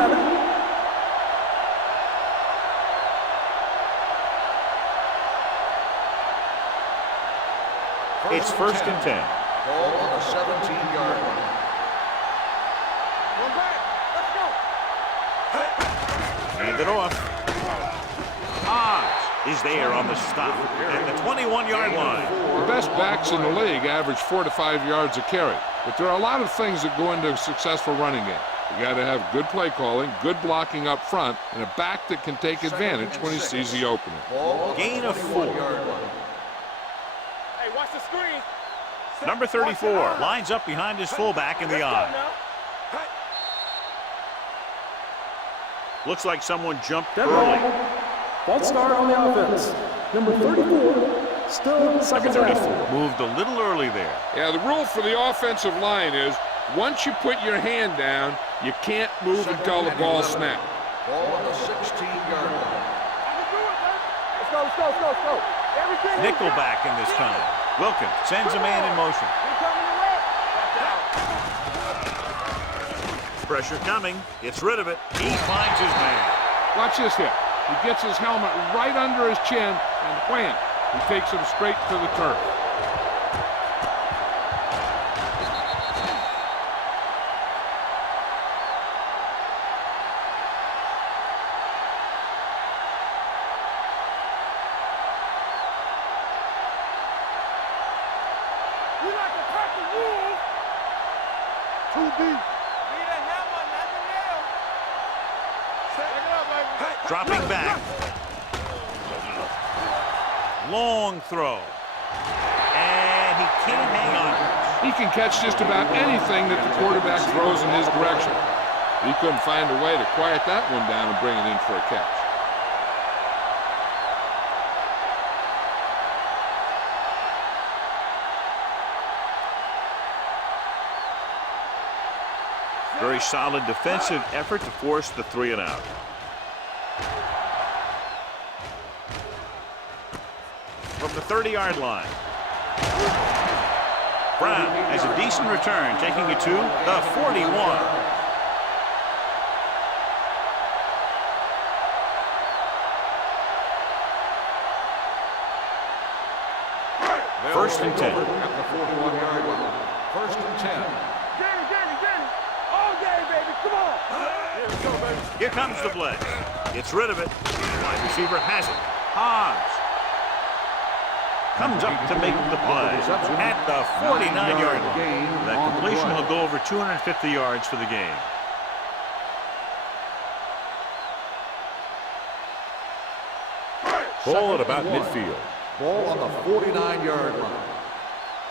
7. It's first and 10. Ball on the 17-yard line. One back. Let's go. Hand it off. Odds is there on the stop at the 21-yard line. The best backs in the league average 4 to 5 yards a carry. But there are a lot of things that go into a successful running game. You got to have good play calling, good blocking up front, and a back that can take advantage when he sees the opening. Gain of 4. Hey, watch the screen. Number 34 lines up behind his fullback in the eye. Looks like someone jumped Dead early. ball. False start on the offense. Number 34, still second Number down. 34 moved a little early there. Yeah, the rule for the offensive line is once you put your hand down, you can't move until the ball snaps. Ball on the 16-yard line. Let's go, let's go, let's go, let's go. Everything. Nickelback in this time. Wilkins sends a man in motion. Pressure coming. Gets rid of it. He finds his man. Watch this hit. He gets his helmet right under his chin, and wham, he takes him straight to the turf. We like to crack the rules. Too deep. Dropping back. Long throw. And he can't hang on. He can catch just about anything that the quarterback throws in his direction. He couldn't find a way to quiet that one down and bring it in for a catch. Very solid defensive effort to force the 3 and out. From the 30-yard line. Brown has a decent return, taking it to the 41. First and 10. At the 41-yard line. First and 10. Danny. All day, baby. Come on. Here we go, baby. Here comes the blitz. Gets rid of it. Wide receiver has it. Hobbs comes up to make the play at the 49-yard line. That completion will go over 250 yards for the game. Ball at about midfield. Ball on the 49-yard line.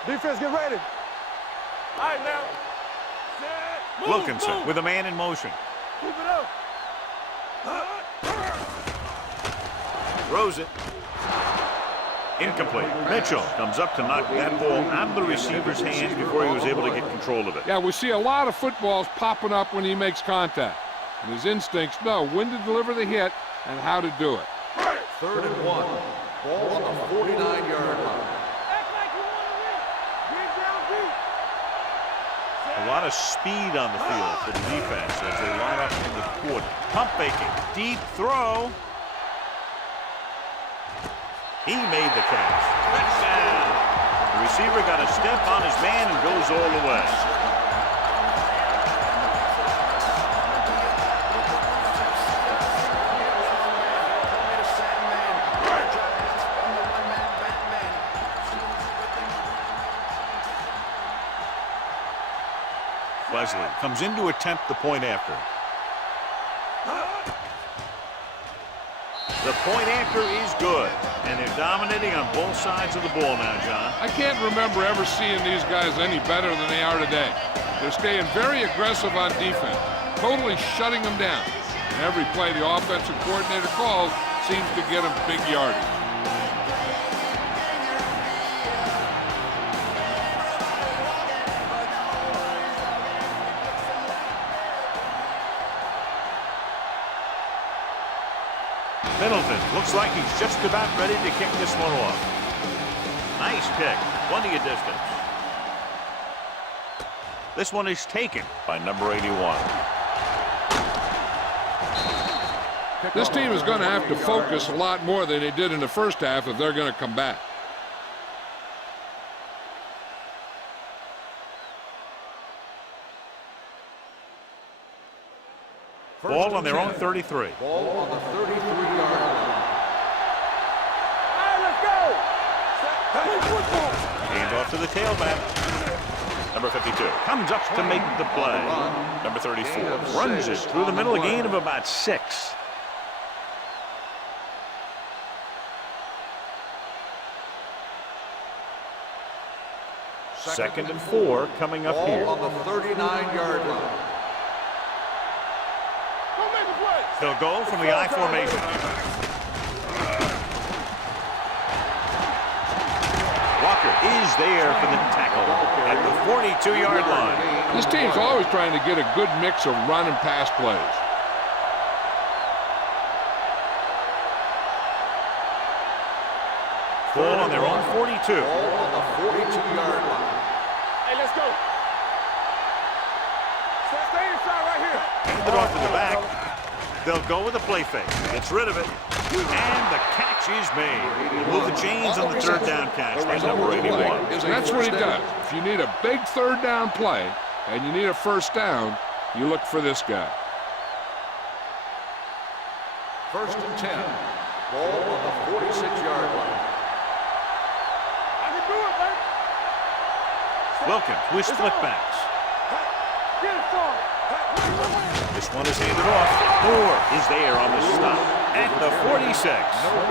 Defense, get ready. All right, now. Set. Move, Wilkinson move. with a man in motion. Keep it up. Throws it. Incomplete. Mitchell comes up to knock that ball out of the receiver's hands before he was able to get control of it. Yeah, we see a lot of footballs popping up when he makes contact. And his instincts know when to deliver the hit and how to do it. 3rd and 1. Ball on the 49-yard line. Act like you want to win. Get down deep. A lot of speed on the field for the defense as they line up in the quarter. Pump faking. Deep throw. He made the catch. Touchdown. The receiver got a step on his man and goes all the way. Wesley comes in to attempt the point after. The point after is good, and they're dominating on both sides of the ball now, John. I can't remember ever seeing these guys any better than they are today. They're staying very aggressive on defense, totally shutting them down. And every play the offensive coordinator calls seems to get them big yardage. Middleton looks like he's just about ready to kick this one off. Nice kick, plenty of distance. This one is taken by number 81. This team is going to have to focus a lot more than they did in the first half if they're going to come back. Ball on their own 33. Ball on the 33-yard line. Hand off to the tailback. Number 52 comes up to make the play. Number 34 runs it through the middle, a gain of about 6. Second and 4 coming up here. Ball on the 39-yard line. They'll go from the I formation. Walker is there for the tackle at the 42-yard line. This team's always trying to get a good mix of run and pass plays. Ball on their own 42. Ball on the 42-yard line. Hey, let's go. Stay inside right here. Hand it off to the back. They'll go with a play fake. Gets rid of it. And the catch is made. Move the chains on the third down catch by number 81. That's what he does. If you need a big third down play and you need a first down, you look for this guy. First and 10. Ball on the 46-yard line. I can do it, man. Wilkins with split backs. Get it, son. This one is handed off. Moore is there on the stop at the 46.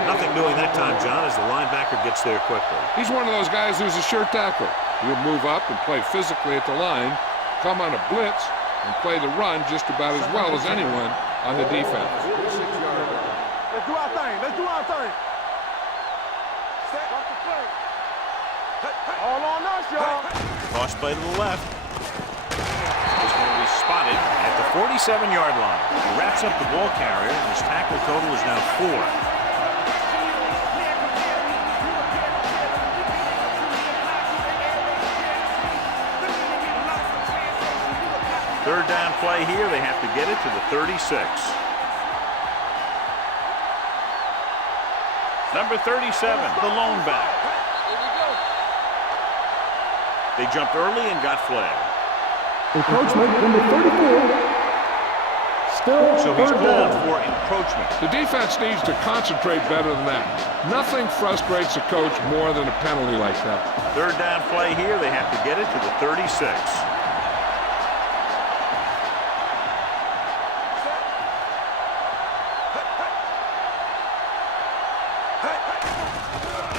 Nothing doing that time, John, as the linebacker gets there quickly. He's one of those guys who's a sure tackler. He'll move up and play physically at the line, come on a blitz, and play the run just about as well as anyone on the defense. 46-yard line. Let's do our thing. Let's do our thing. Set off the play. All on us, y'all. Cross play to the left. This one will be spotted at the 47-yard line. He wraps up the ball carrier, and his tackle total is now 4. Third down play here. They have to get it to the 36. Number 37, the lone back. They jumped early and got flagged. Encroachment, number 34. Still So he's third called down. for encroachment. The defense needs to concentrate better than that. Nothing frustrates a coach more than a penalty like that. Third down play here. They have to get it to the 36.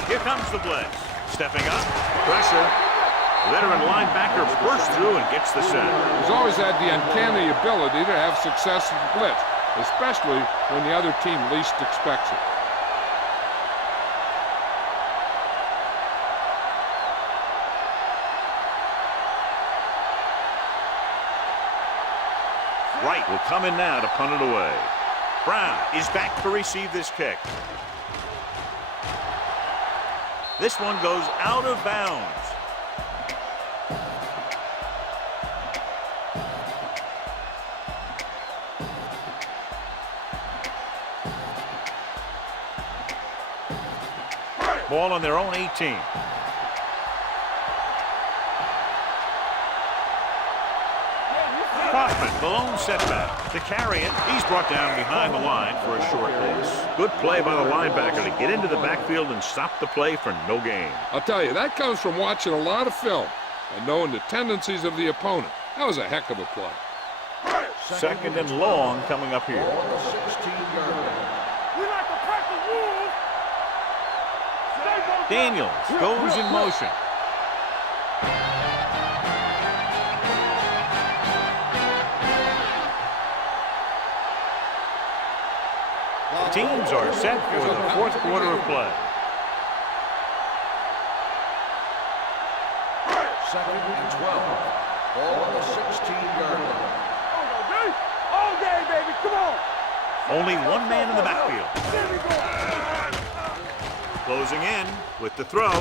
Here comes the blitz. Stepping up. Pressure. Veteran linebacker bursts through and gets the sack. He's always had the uncanny ability to have success in the blitz, especially when the other team least expects it. Wright will come in now to punt it away. Brown is back to receive this kick. This one goes out of bounds. Ball on their own 18. Kaufman, the lone setback. To carry it, he's brought down behind the line for a short pass. Good play by the linebacker to get into the backfield and stop the play for no gain. I'll tell you, that comes from watching a lot of film and knowing the tendencies of the opponent. That was a heck of a play. Second and long coming up here. Ball on the 16-yard line. We like to crack the rules. Daniels goes in motion. The teams are set for the fourth quarter of play. Second and 12. Ball on the 16-yard line. All day, baby. Come on. Only one man in the backfield. There we go. Closing in with the throw,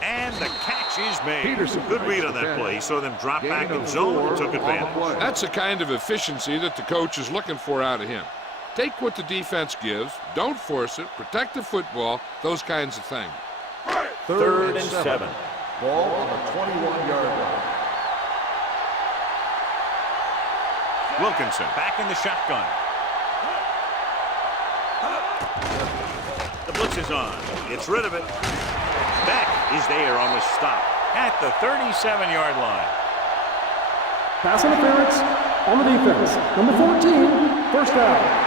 and the catch is made. Peterson Good read on that play. He saw them drop back in zone and took advantage. That's the kind of efficiency that the coach is looking for out of him. Take what the defense gives, don't force it, protect the football, those kinds of things. Third and 7. Ball on the 21-yard line. Wilkinson back in the shotgun. The blitz is on. Gets rid of it. Beck is there on the stop at the 37-yard line. Pass interference on the defense. Number 14, first down.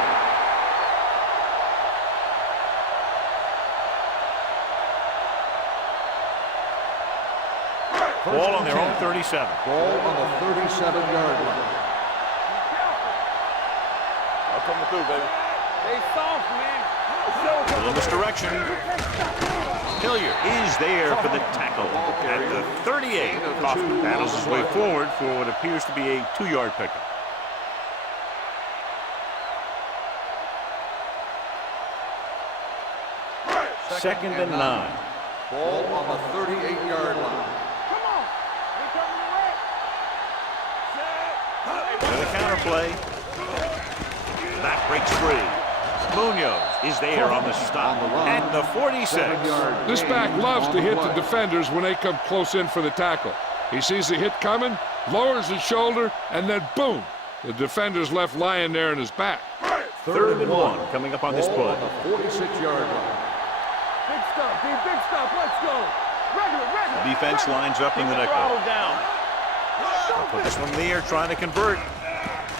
Ball on their own 37. Ball on the 37-yard line. I'm coming through, baby. They soft, man. A little misdirection. Hilliard is there for the tackle at the 38. Kaufman battles his way forward for what appears to be a 2-yard pickup. Second and 9. Ball on the 38-yard line. Come on. They coming away. Set. With a counter play. Back breaks free. Munoz is there on the stop at the 46. This back loves to hit the defenders when they come close in for the tackle. He sees the hit coming, lowers his shoulder, and then boom, the defender's left lying there in his back. Third and 1 coming up on this play. On the 46-yard line. Big stuff, D. Big stuff. Let's go. Regular. Defense lines up in the nickel. Throttle down. Put this one in the air, trying to convert.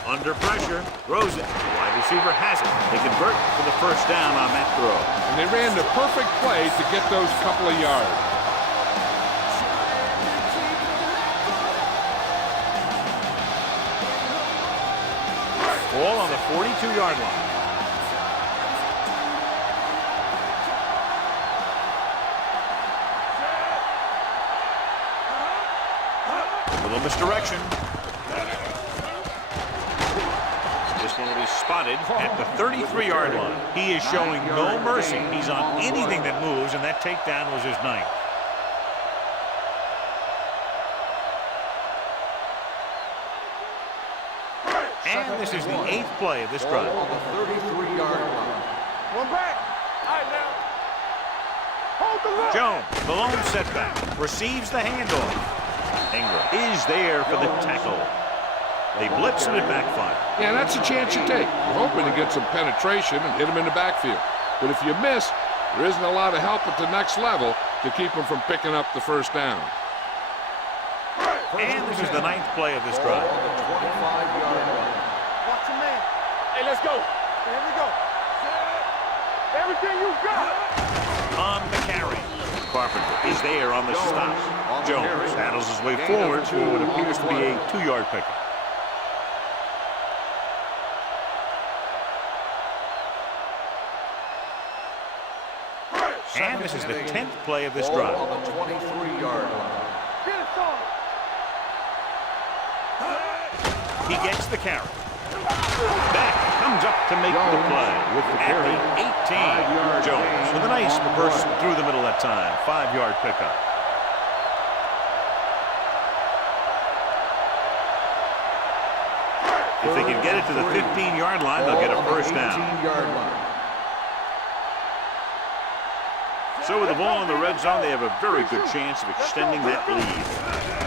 Under pressure, throws it. The wide receiver has it. They convert for the first down on that throw. And they ran the perfect play to get those couple of yards. Ball on the 42-yard line. A little misdirection. This one will be spotted at the 33-yard line. He is showing no mercy. He's on anything that moves, and that takedown was his 9th. And this is the 8th play of this drive. On the 33-yard line. One back. All right, now. Hold the look. Jones, the lone setback, receives the handoff. Ingram is there for the tackle. They blitz and it backfire. Yeah, that's a chance you take. You're hoping to get some penetration and hit him in the backfield. But if you miss, there isn't a lot of help at the next level to keep him from picking up the first down. And this is the 9th play of this drive. On the 25-yard line. Watch your man. Hey, let's go. Here we go. Set. Everything you got. On the carry. Carpenter is there on the stop. Jones battles his way forward for what appears to be a 2-yard pickup. And this is the 10th play of this drive. On the 23-yard line. Get it started. He gets the carry. Back comes up to make the play. At the 18, Jones with a nice burst through the middle that time. 5-yard pickup. If they can get it to the 15-yard line, they'll get a first down. 18-yard line. So with the ball in the red zone, they have a very good chance of extending that lead.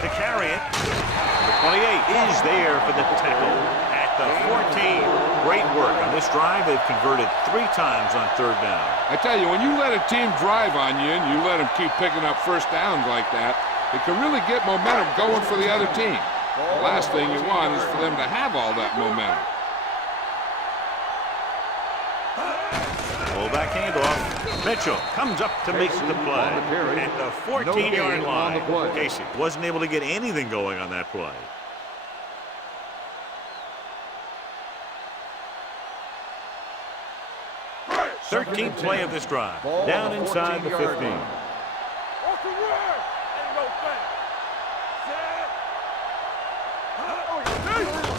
To carry it, the 28 is there for the tackle at the 14. Great work on this drive. They've converted 3 times on 3rd down. I tell you, when you let a team drive on you and you let them keep picking up first downs like that, it can really get momentum going for the other team. The last thing you want is for them to have all that momentum. Fullback handoff. Mitchell comes up to make the play at the 14-yard line. Casey wasn't able to get anything going on that play. Thirteenth play of this drive. Down inside the 15. Off the word. And go back. Set.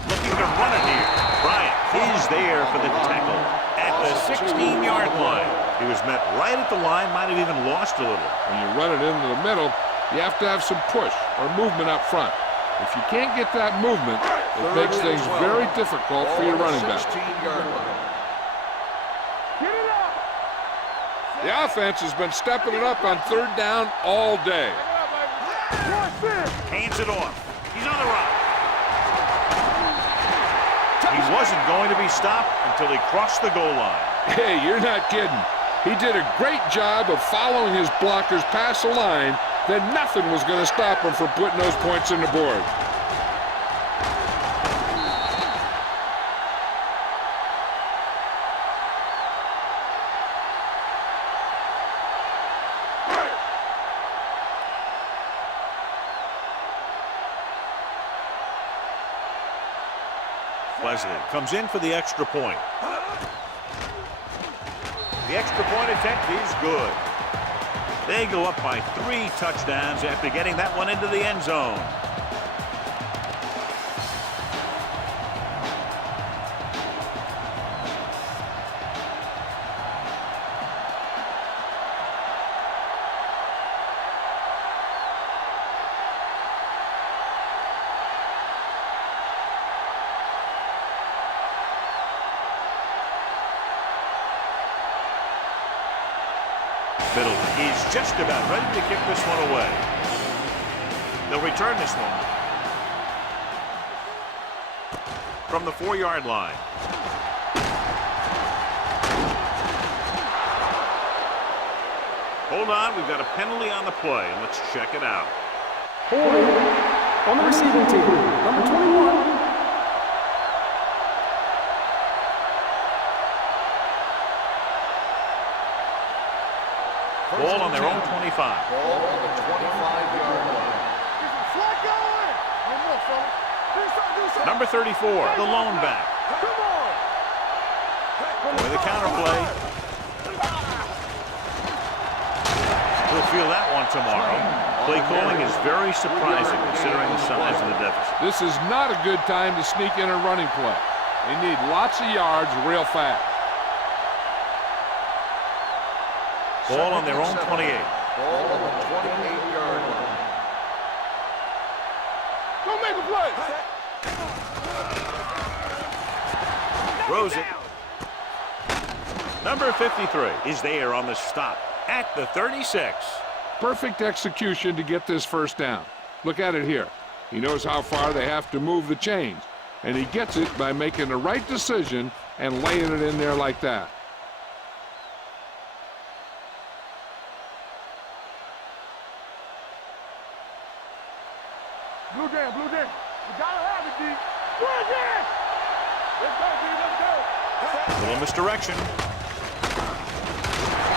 Looking to run it here. Bryant is there for the tackle at the 16-yard line. He was met right at the line, might have even lost a little. When you run it into the middle, you have to have some push or movement up front. If you can't get that movement, it makes things very difficult for your running back. 16-yard line. The offense has been stepping it up on third down all day. Hands it off. He's on the run. He wasn't going to be stopped until he crossed the goal line. Hey, you're not kidding. He did a great job of following his blockers past the line. Then nothing was going to stop him from putting those points on the board. Leslie comes in for the extra point. The extra point attempt is good. They go up by 3 touchdowns after getting that one into the end zone. He's just about ready to kick this one away. They'll return this one from the 4-yard line. Hold on, we've got a penalty on the play, and let's check it out. Holding on the receiving team, number 21. Ball on their own 25. Ball on the 25-yard line. Number 34, the lone back. With a counter play. We'll feel that one tomorrow. Play calling is very surprising considering the size of the deficit. This is not a good time to sneak in a running play. They need lots of yards real fast. Ball on their own 28. Ball on the 28-yard line. Don't make a play. Throws it. Number 53 is there on the stop at the 36. Perfect execution to get this first down. Look at it here. He knows how far they have to move the chains, and he gets it by making the right decision and laying it in there like that. Blue game, blue game. You gotta have it, D. Blue game. Let's go, D, let's go. Little misdirection.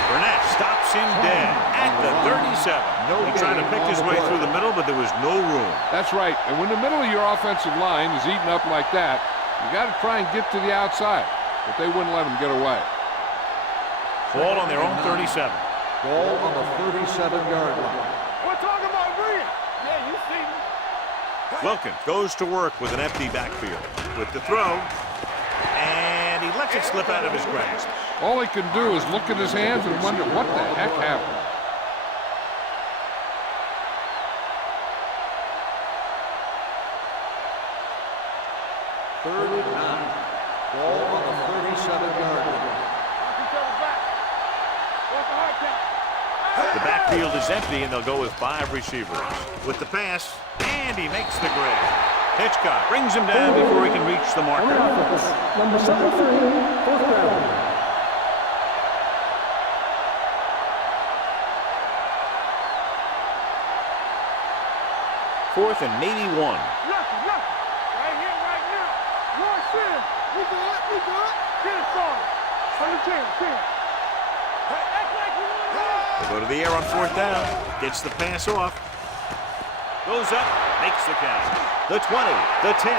Burnett stops him dead at the 37. He tried to pick his way through the middle, but there was no room. That's right. And when the middle of your offensive line is eaten up like that, you got to try and get to the outside. But they wouldn't let him get away. Ball on their own 37. Ball on the 37-yard line. We're talking about green. Yeah, you see me. Wilkins goes to work with an empty backfield. With the throw, and he lets it slip out of his grasp. All he can do is look at his hands and wonder what the heck happened. Third and 9. Ball on the 37-yard line. The backfield is empty, and they'll go with 5 receivers. With the pass, and he makes the grab. Hitchcock brings him down before he can reach the On the marker. offense, number 73, 4th down. Fourth and maybe 1. Lucky. Right here, right now. Rush in. We good. Get it started. On the 10. Hey, act like you want to win. They'll go to the air on 4th down. Gets the pass off. Goes up, makes the catch. The 20, the 10.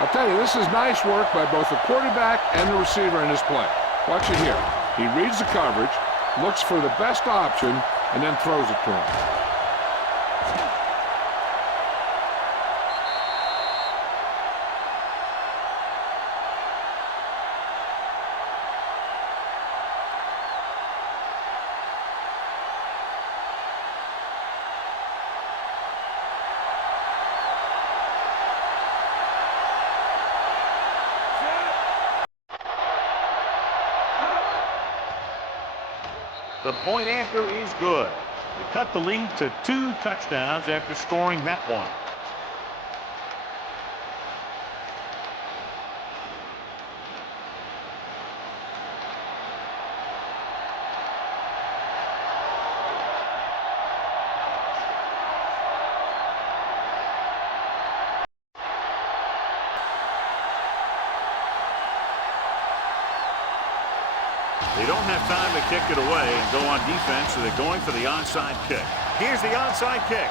I'll tell you, this is nice work by both the quarterback and the receiver in this play. Watch it here. He reads the coverage, looks for the best option, and then throws it to him. The point after is good. They cut the lead to 2 touchdowns after scoring that one. They don't have time to kick it away and go on defense, so they're going for the onside kick. Here's the onside kick.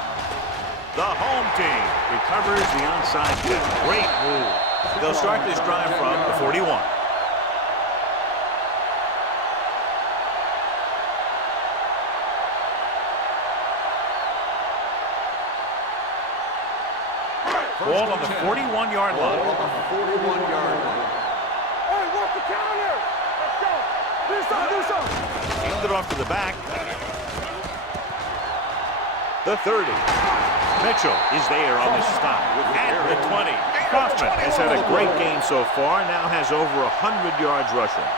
The home team recovers the onside kick. Great move. They'll start this drive from the 41. Ball on the 41-yard line. Hey, watch the counter. Let's go. Do something. Handed off to the back. The 30. Mitchell is there on the stop at the 20. Kaufman has had a great game so far, now has over 100 yards rushing.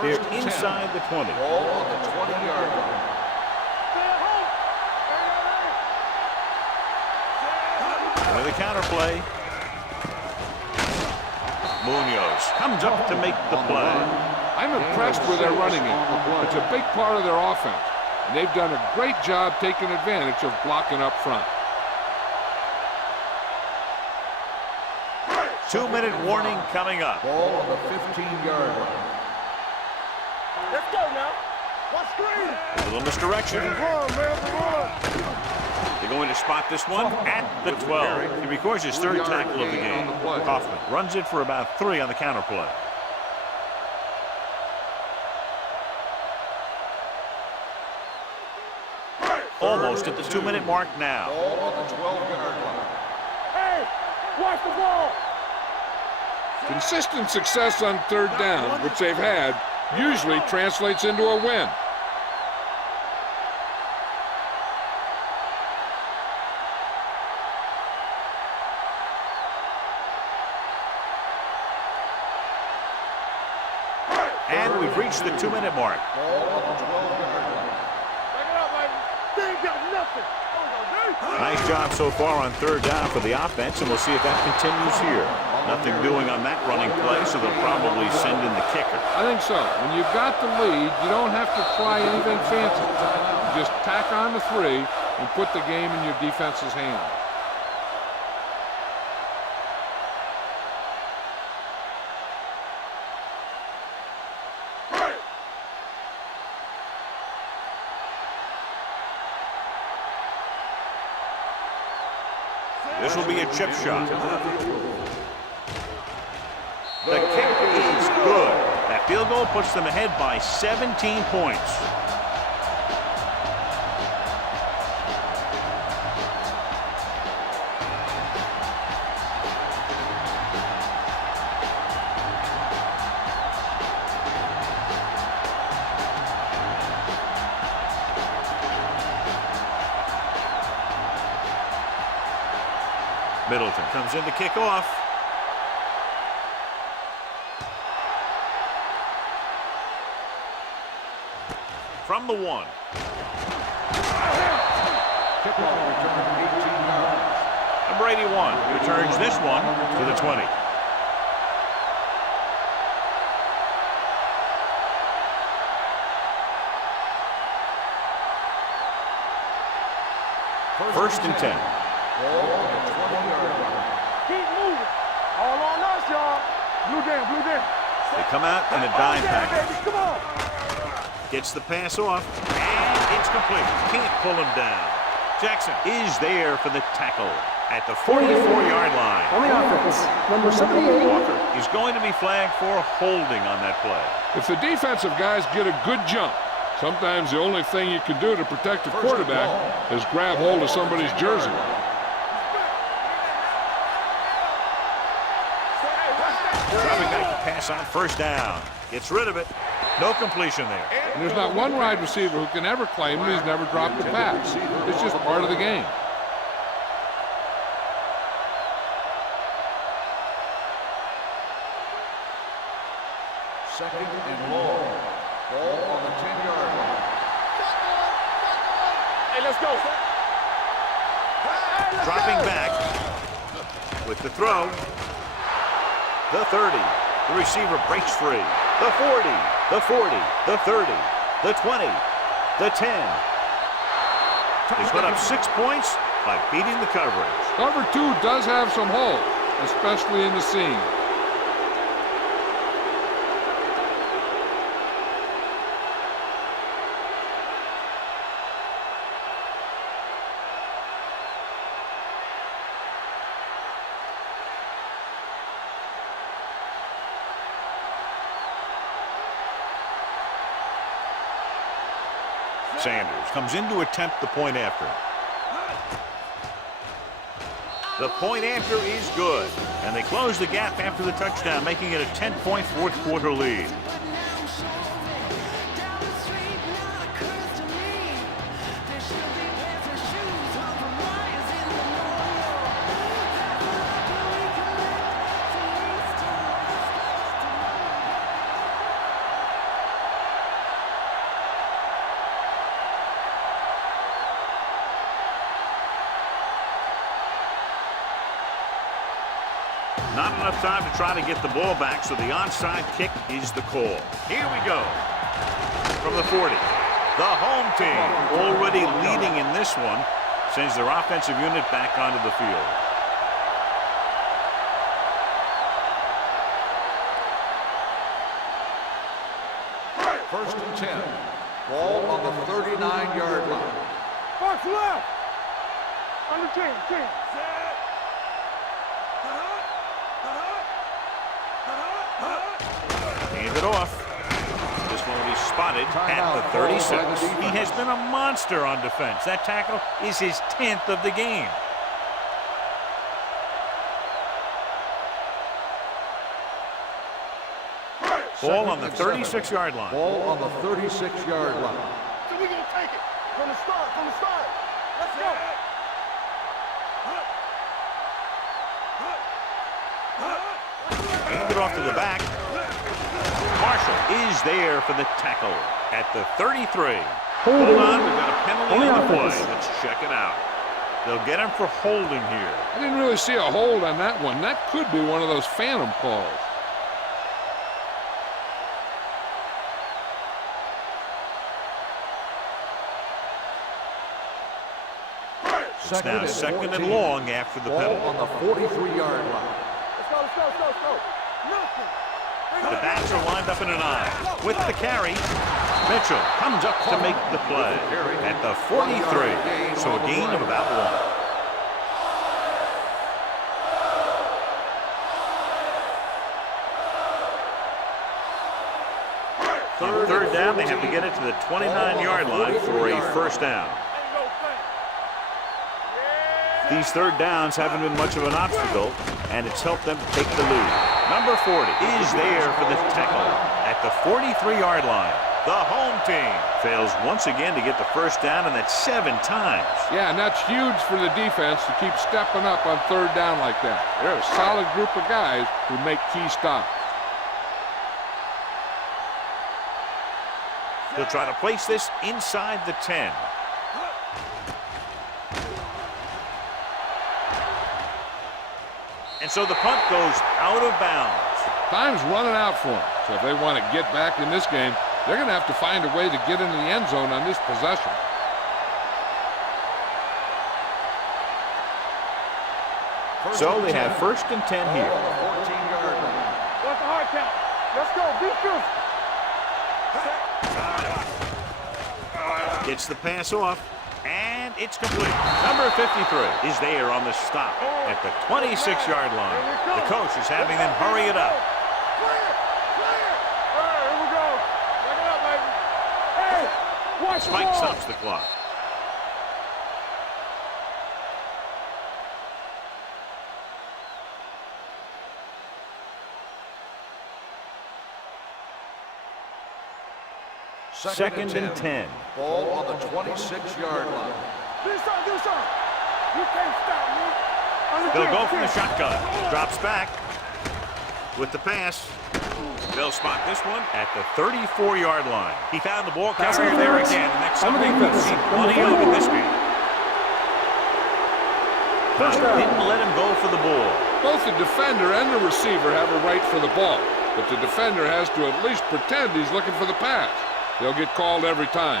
They're inside the 20. Ball on the 20-yard line. With a counter play. Munoz comes up to make the play. I'm impressed with their running game. It's a big part of their offense, and they've done a great job taking advantage of blocking up front. 2-minute warning coming up. Ball on the 15-yard line. Let's go now. Watch screen. Little misdirection. Run, man, run. They're going to spot this one at the 12. He records his 3rd tackle of the game. Kaufman runs it for about 3 on the counter play. Almost at the 2-minute mark now. Ball on the 12-yard line. Hey, watch the ball. Consistent success on 3rd down, which they've had, usually translates into a win. And we've reached the 2-minute mark. Ball on the 12-yard line. Back it up, baby. They ain't got nothing. Nice job so far on 3rd down for the offense, and we'll see if that continues here. Nothing doing on that running play, so they'll probably send in the kicker. I think so. When you've got the lead, you don't have to try anything fancy. You just tack on the 3 and put the game in your defense's hands. This will be a chip shot. The kick is good. That field goal puts them ahead by 17 points. Middleton comes in to kick off. From the 1. Kickoff return 18 yards. Number 81 returns this one to the 20. First and 10. Ball on the 20-yard line. Keep moving. All on us, y'all. Blue down. They come out in a dime package. Baby, come on. Gets the pass off, and it's complete. Can't pull him down. Jackson is there for the tackle at the 44-yard line. On the offense, number 78. Walker is going to be flagged for holding on that play. If the defensive guys get a good jump, sometimes the only thing you can do to protect the quarterback is grab hold of somebody's jersey. Driving back to pass on 1st down. Gets rid of it. No completion there. And there's not one wide receiver who can ever claim he's never dropped a pass. It's just part of the game. Second and long. Ball on the 10-yard line. Hey, let's go. Dropping back with the throw. The 30. The receiver breaks free. The 40. The 40. The 30. The 20. The 10. They put up 6 points by beating the coverage. Cover 2 does have some holes, especially in the seam. Sanders comes in to attempt the point after. The point after is good, and they close the gap after the touchdown, making it a 10-point fourth quarter lead. Not enough time to try to get the ball back, so the onside kick is the call. Here we go. From the 40. The home team already leading in this one sends their offensive unit back onto the field. First and 10. Ball on the 39-yard line. Box left. On the 10. Hand it off. This one will be spotted at the 36. He has been a monster on defense. That tackle is his 10th of the game. Ball on the 36-yard line. Ball on the 36-yard line. So we're going to take it. From the start. Let's go. Hand it off to the back. Marshall is there for the tackle at the 33. Hold on, we've got a penalty on the play. Let's check it out. They'll get him for holding here. I didn't really see a hold on that one. That could be one of those phantom calls. It's now second and long after the penalty. Ball on the 43-yard line. Let's go. Nothing. The backs are lined up in an I. With the carry, Mitchell comes up to make the play at the 43. So a gain of about 1. On third down, they have to get it to the 29-yard line for a first down. These third downs haven't been much of an obstacle, and it's helped them take the lead. Number 40 is there for the tackle at the 43-yard line. The home team fails once again to get the first down, and that's 7 times. Yeah, and that's huge for the defense to keep stepping up on third down like that. They're a solid group of guys who make key stops. They'll try to place this inside the 10. And so the punt goes out of bounds. Time's running out for them. So if they want to get back in this game, they're going to have to find a way to get into the end zone on this possession. So they have first and 10 here. What's the hard count? Let's go. Beat you. Gets the pass off, and it's complete. Number 53 is there on the stop at the 26-yard line. The coach is having them hurry it up. Clear. All right, here we go. Check it out, baby. Hey, watch the Spike ball. stops the clock. Second and 10. Ball on the 26-yard line. Do something. You can't stop me. They'll go from the shotgun. Drops back with the pass. They'll spot this one at the 34-yard line. He found the ball Pass carrier there interference again, and that's on the something we've defense. seen Number plenty of in 41. this game. First down. Didn't let him go for the ball. Both the defender and the receiver have a right for the ball, but the defender has to at least pretend he's looking for the pass. They'll get called every time.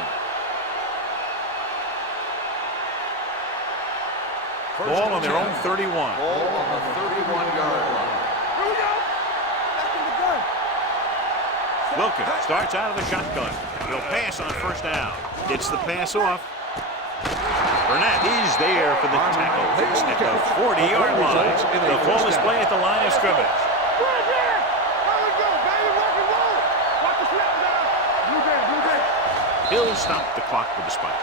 Ball on their own 31. Ball on the 31-yard line. Here we go. Back in the gun. Wilkins starts out of the shotgun. He'll pass on first down. Gets the pass off. Burnett is there for the tackle at the 40-yard line. The ball is play at the line of scrimmage. Right there. There we go, baby. Rock and roll. Watch the snap down. Blue game, blue game. He'll stop the clock with the spike.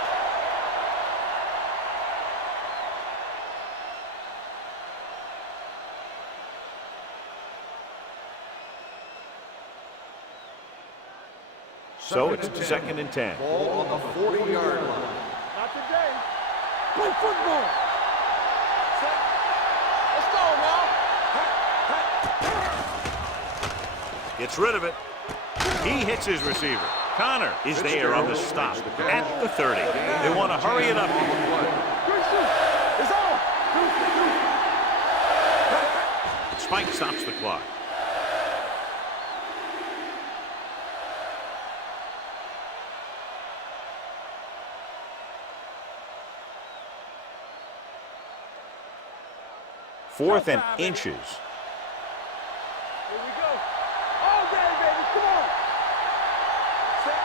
So it's 2nd and 10. Ball on the 40-yard line. Not today. Play football. Set. Let's go, now. Gets rid of it. He hits his receiver. Connor is there on the stop at the 30. They want to hurry it up. Good shoot. It's on. Spike stops the clock. Fourth and inches. Here we go. All day, baby. Come on. Set.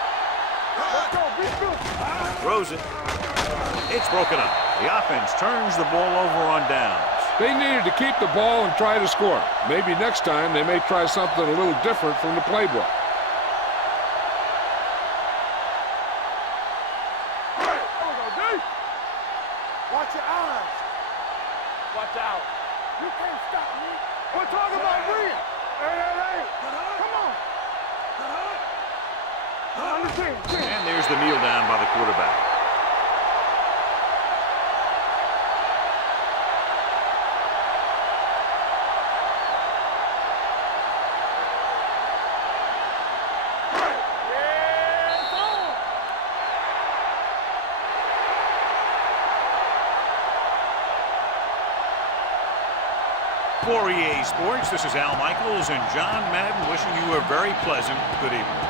Let's go. Be good. Throws it. It's broken up. The offense turns the ball over on downs. They needed to keep the ball and try to score. Maybe next time they may try something a little different from the playbook. Watch your eyes. Watch out. You can't stop me. We're talking about Rhea. Hey. Come on. Understand. And there's the kneel down by the quarterback. For EA Sports, this is Al Michaels and John Madden wishing you a very pleasant good evening.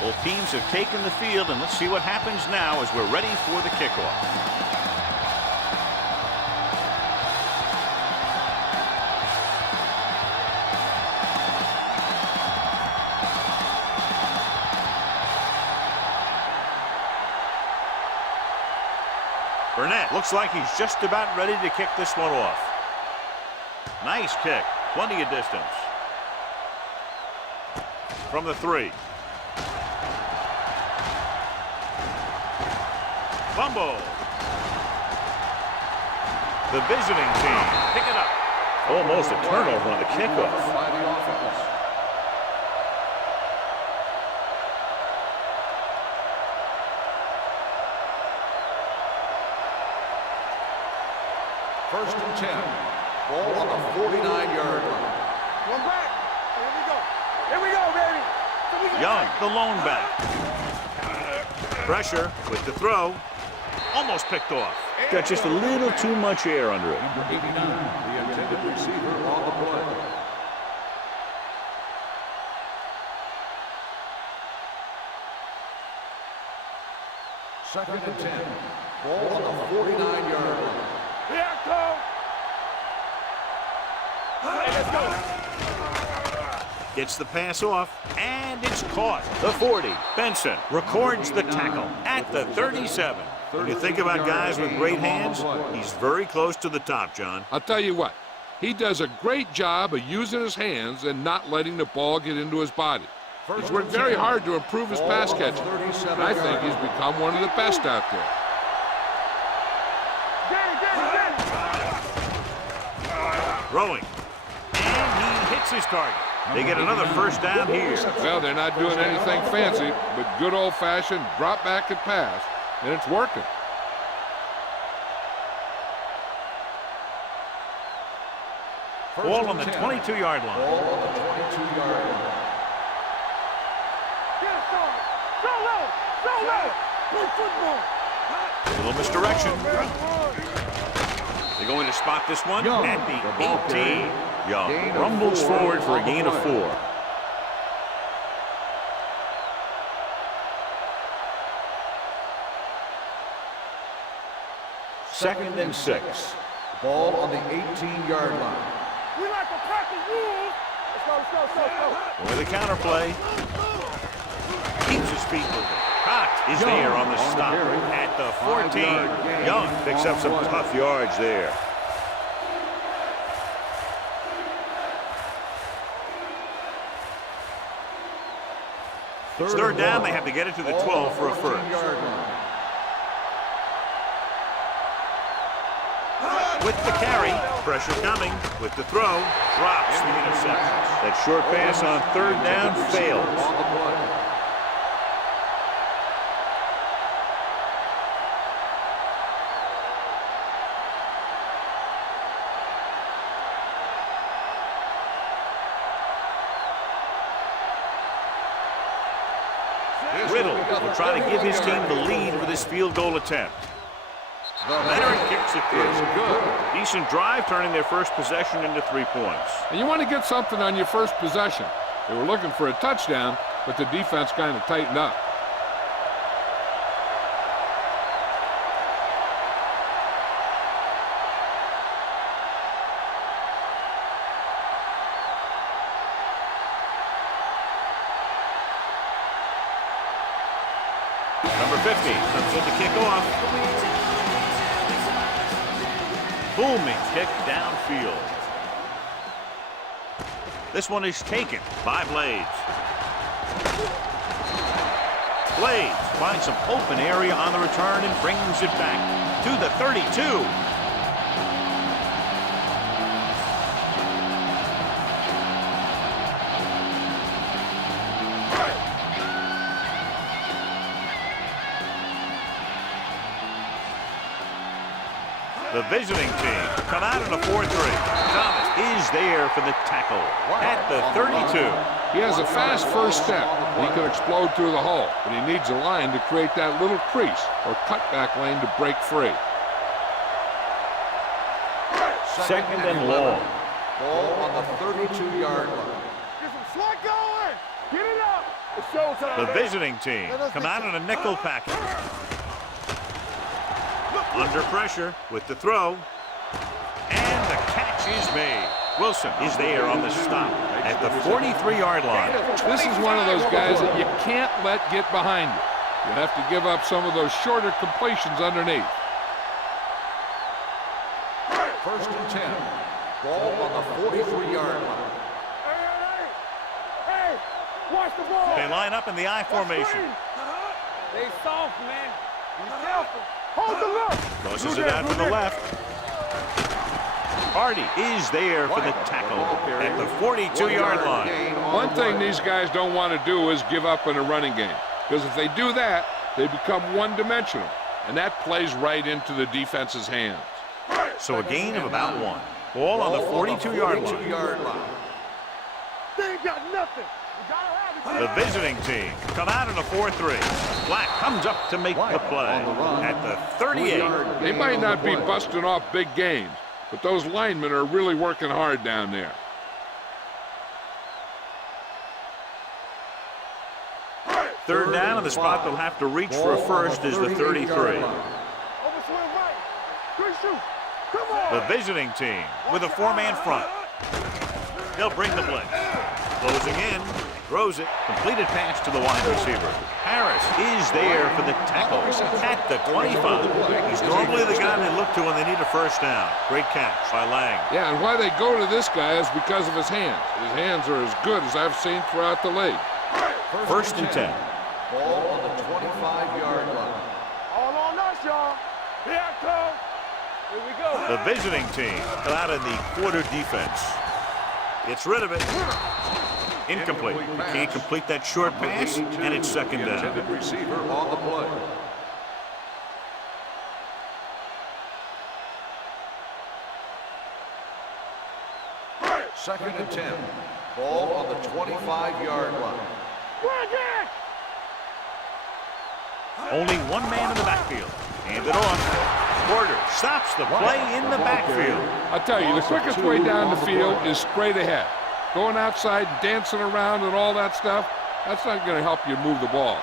Both teams have taken the field, and let's see what happens now as we're ready for the kickoff. Burnett looks like he's just about ready to kick this one off. Nice kick. Plenty of distance. From the 3. Fumble. The visiting team pick it up. Almost a turnover on the kickoff. By the offense. First and 10. Ball on the 49-yard line. One back. Here we go. Here we go, baby. Here we go. Young, the lone back. Pressure with the throw. Almost picked off. Got just a little too much air under it. Number 89, the intended receiver on the play. Second and 10. Ball on the 49-yard line. Here I come. Hey, let's go. Gets the pass off, and it's caught. The 40. Benson records the tackle at the 37. When you think about guys with great hands, he's very close to the top, John. I'll tell you what, he does a great job of using his hands and not letting the ball get into his body. He's worked very hard to improve his pass catching, and I think he's become one of the best out there. Throwing, and he hits his target. They get another first down here. Well, they're not doing anything fancy, but good old-fashioned drop back and pass, and it's working. Ball on the 22-yard line. Ball on the 22-yard line. Get it started. So low. So low. Play football. A little misdirection. They're going to spot this one Young, at the the 18. Young Gain of rumbles 4 forward for a on the gain of play. 4. Second and 6. Ball on the 18-yard line. We like a pack of wolves. Let's go. With a counter play. Keeps his feet moving. Cox is there on the stop at the 14. Young picks up some tough yards there. It's third down. They have to get it to the 12 for a first. With the carry, pressure coming. With the throw, drops the interception. That short pass on third down fails. Riddle will try to give his team the lead with this field goal attempt. Leonard kicks it through. Decent drive, turning their first possession into 3 points. And you want to get something on your first possession. They were looking for a touchdown, but the defense kind of tightened up. Number 50 comes in to kick off. Booming kick downfield. This one is taken by Blades. Blades finds some open area on the return and brings it back to the 32. The visiting team come out in a 4-3. Thomas is there for the tackle at the 32. He has a fast first step. He can explode through the hole, but he needs a line to create that little crease or cutback lane to break free. Second and long. Ball on the 32-yard line. Get some slack going. Get it up. It's showtime, The baby. visiting team come out in a nickel package. Under pressure with the throw. And the catch is made. Wilson is there on the stop at the 43-yard line. This is one of those guys that you can't let get behind you. You have to give up some of those shorter completions underneath. First and 10. Ball on the 43-yard line. Hey, watch the ball. They line up in the I formation. They soft, man. Be careful. Hold the look. Tosses it out to the left. Hardy is there for the tackle at the 42-yard line. One thing these guys don't want to do is give up in a running game. Because if they do that, they become one-dimensional. And that plays right into the defense's hands. So a gain of about 1. Ball on the 42-yard line. They ain't got nothing. You gotta have it. The visiting team come out in a 4-3. Black comes up to make the play at the 38. They might not be busting off big games, but those linemen are really working hard down there. Third down, and the spot they'll have to reach for a first is the 33. Overswing right. Good shoot. Come on. The visiting team with a 4-man front. They'll bring the blitz. Closing in, throws it, completed pass to the wide receiver. Harris is there for the tackle at the 25. He's normally the guy they look to when they need a first down. Great catch by Lang. Yeah, and why they go to this guy is because of his hands. His hands are as good as I've seen throughout the league. First and 10. Ball on the 25-yard line. All on us, y'all. Here I come. Here we go. The visiting team come out in the quarter defense. Gets rid of it. Incomplete. Can't complete that short pass, and it's second down. Intended receiver on the play. Second and 10. Ball on the 25-yard line. Bring it. Only one man in the backfield. Hand it off. Porter stops the play in the backfield. I'll tell you, the quickest way down the field is straight ahead. Going outside, dancing around and all that stuff, that's not going to help you move the ball.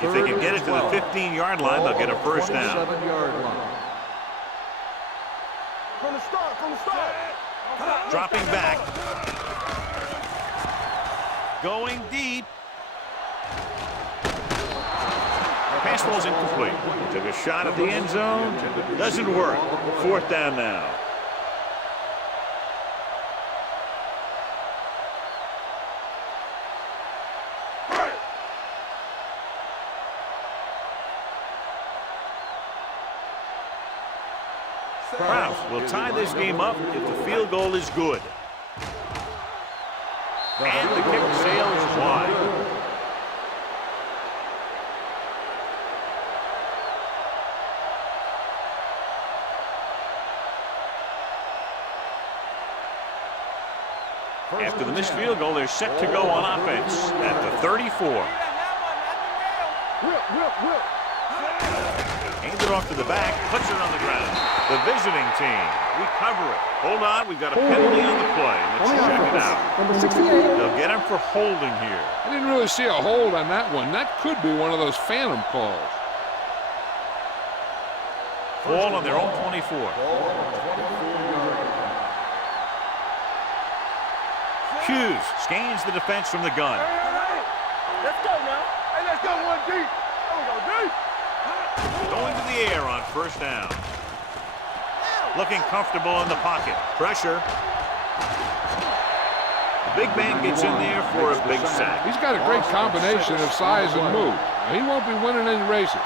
If they can get it to the 15-yard line, they'll get a first down. 27-yard line. From the start. Dropping back. Going deep. Pass ball's incomplete. Took a shot at the end zone. Doesn't work. Fourth down now. Browns will tie this game up if the field goal is good. And the kick sails wide. After the missed field goal, they're set to go on offense at the 34. Whip. Hands it off to the back, puts it on the ground. The visiting team recover it. Hold on, we've got a penalty on the play. Let's check it out. Number 68. They'll get him for holding here. I didn't really see a hold on that one. That could be one of those phantom calls. Ball on their own 24. Hughes scans the defense from the gun. Hey. Let's go now. Hey, let's go one deep. There we go, deep. Going to the air on first down. Looking comfortable in the pocket. Pressure. The big man gets in there for a big sack. He's got a great combination of size and move. Now, he won't be winning any races,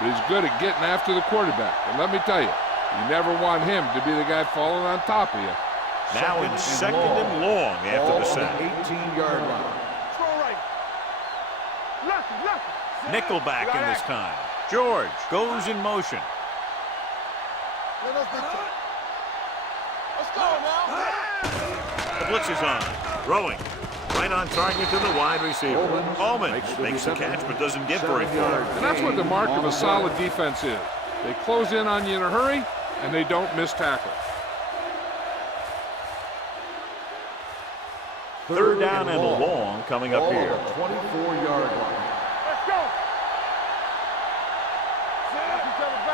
but he's good at getting after the quarterback. And let me tell you, you never want him to be the guy falling on top of you. Now in second and long after the sack. 18-yard line. Throw right. Left. Nickelback in this time. George goes in motion. Let's go now. The blitz is on. Throwing. Right on target to the wide receiver. Ullman makes the catch but doesn't get very far. And that's what the mark of a solid defense is. They close in on you in a hurry, and they don't miss tackles. Third down and long coming up here. 24-yard line. Let's go.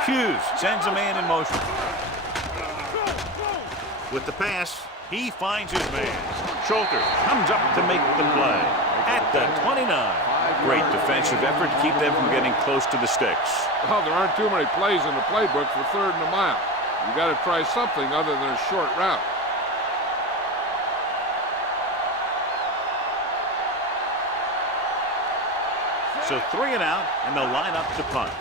Hughes sends a man in motion. With the pass, he finds his man. Schulter comes up to make the play at the 29. Great defensive effort to keep them from getting close to the sticks. Well, there aren't too many plays in the playbook for 3rd and a mile. You got to try something other than a short route. So 3 and out, and they'll line up to punt.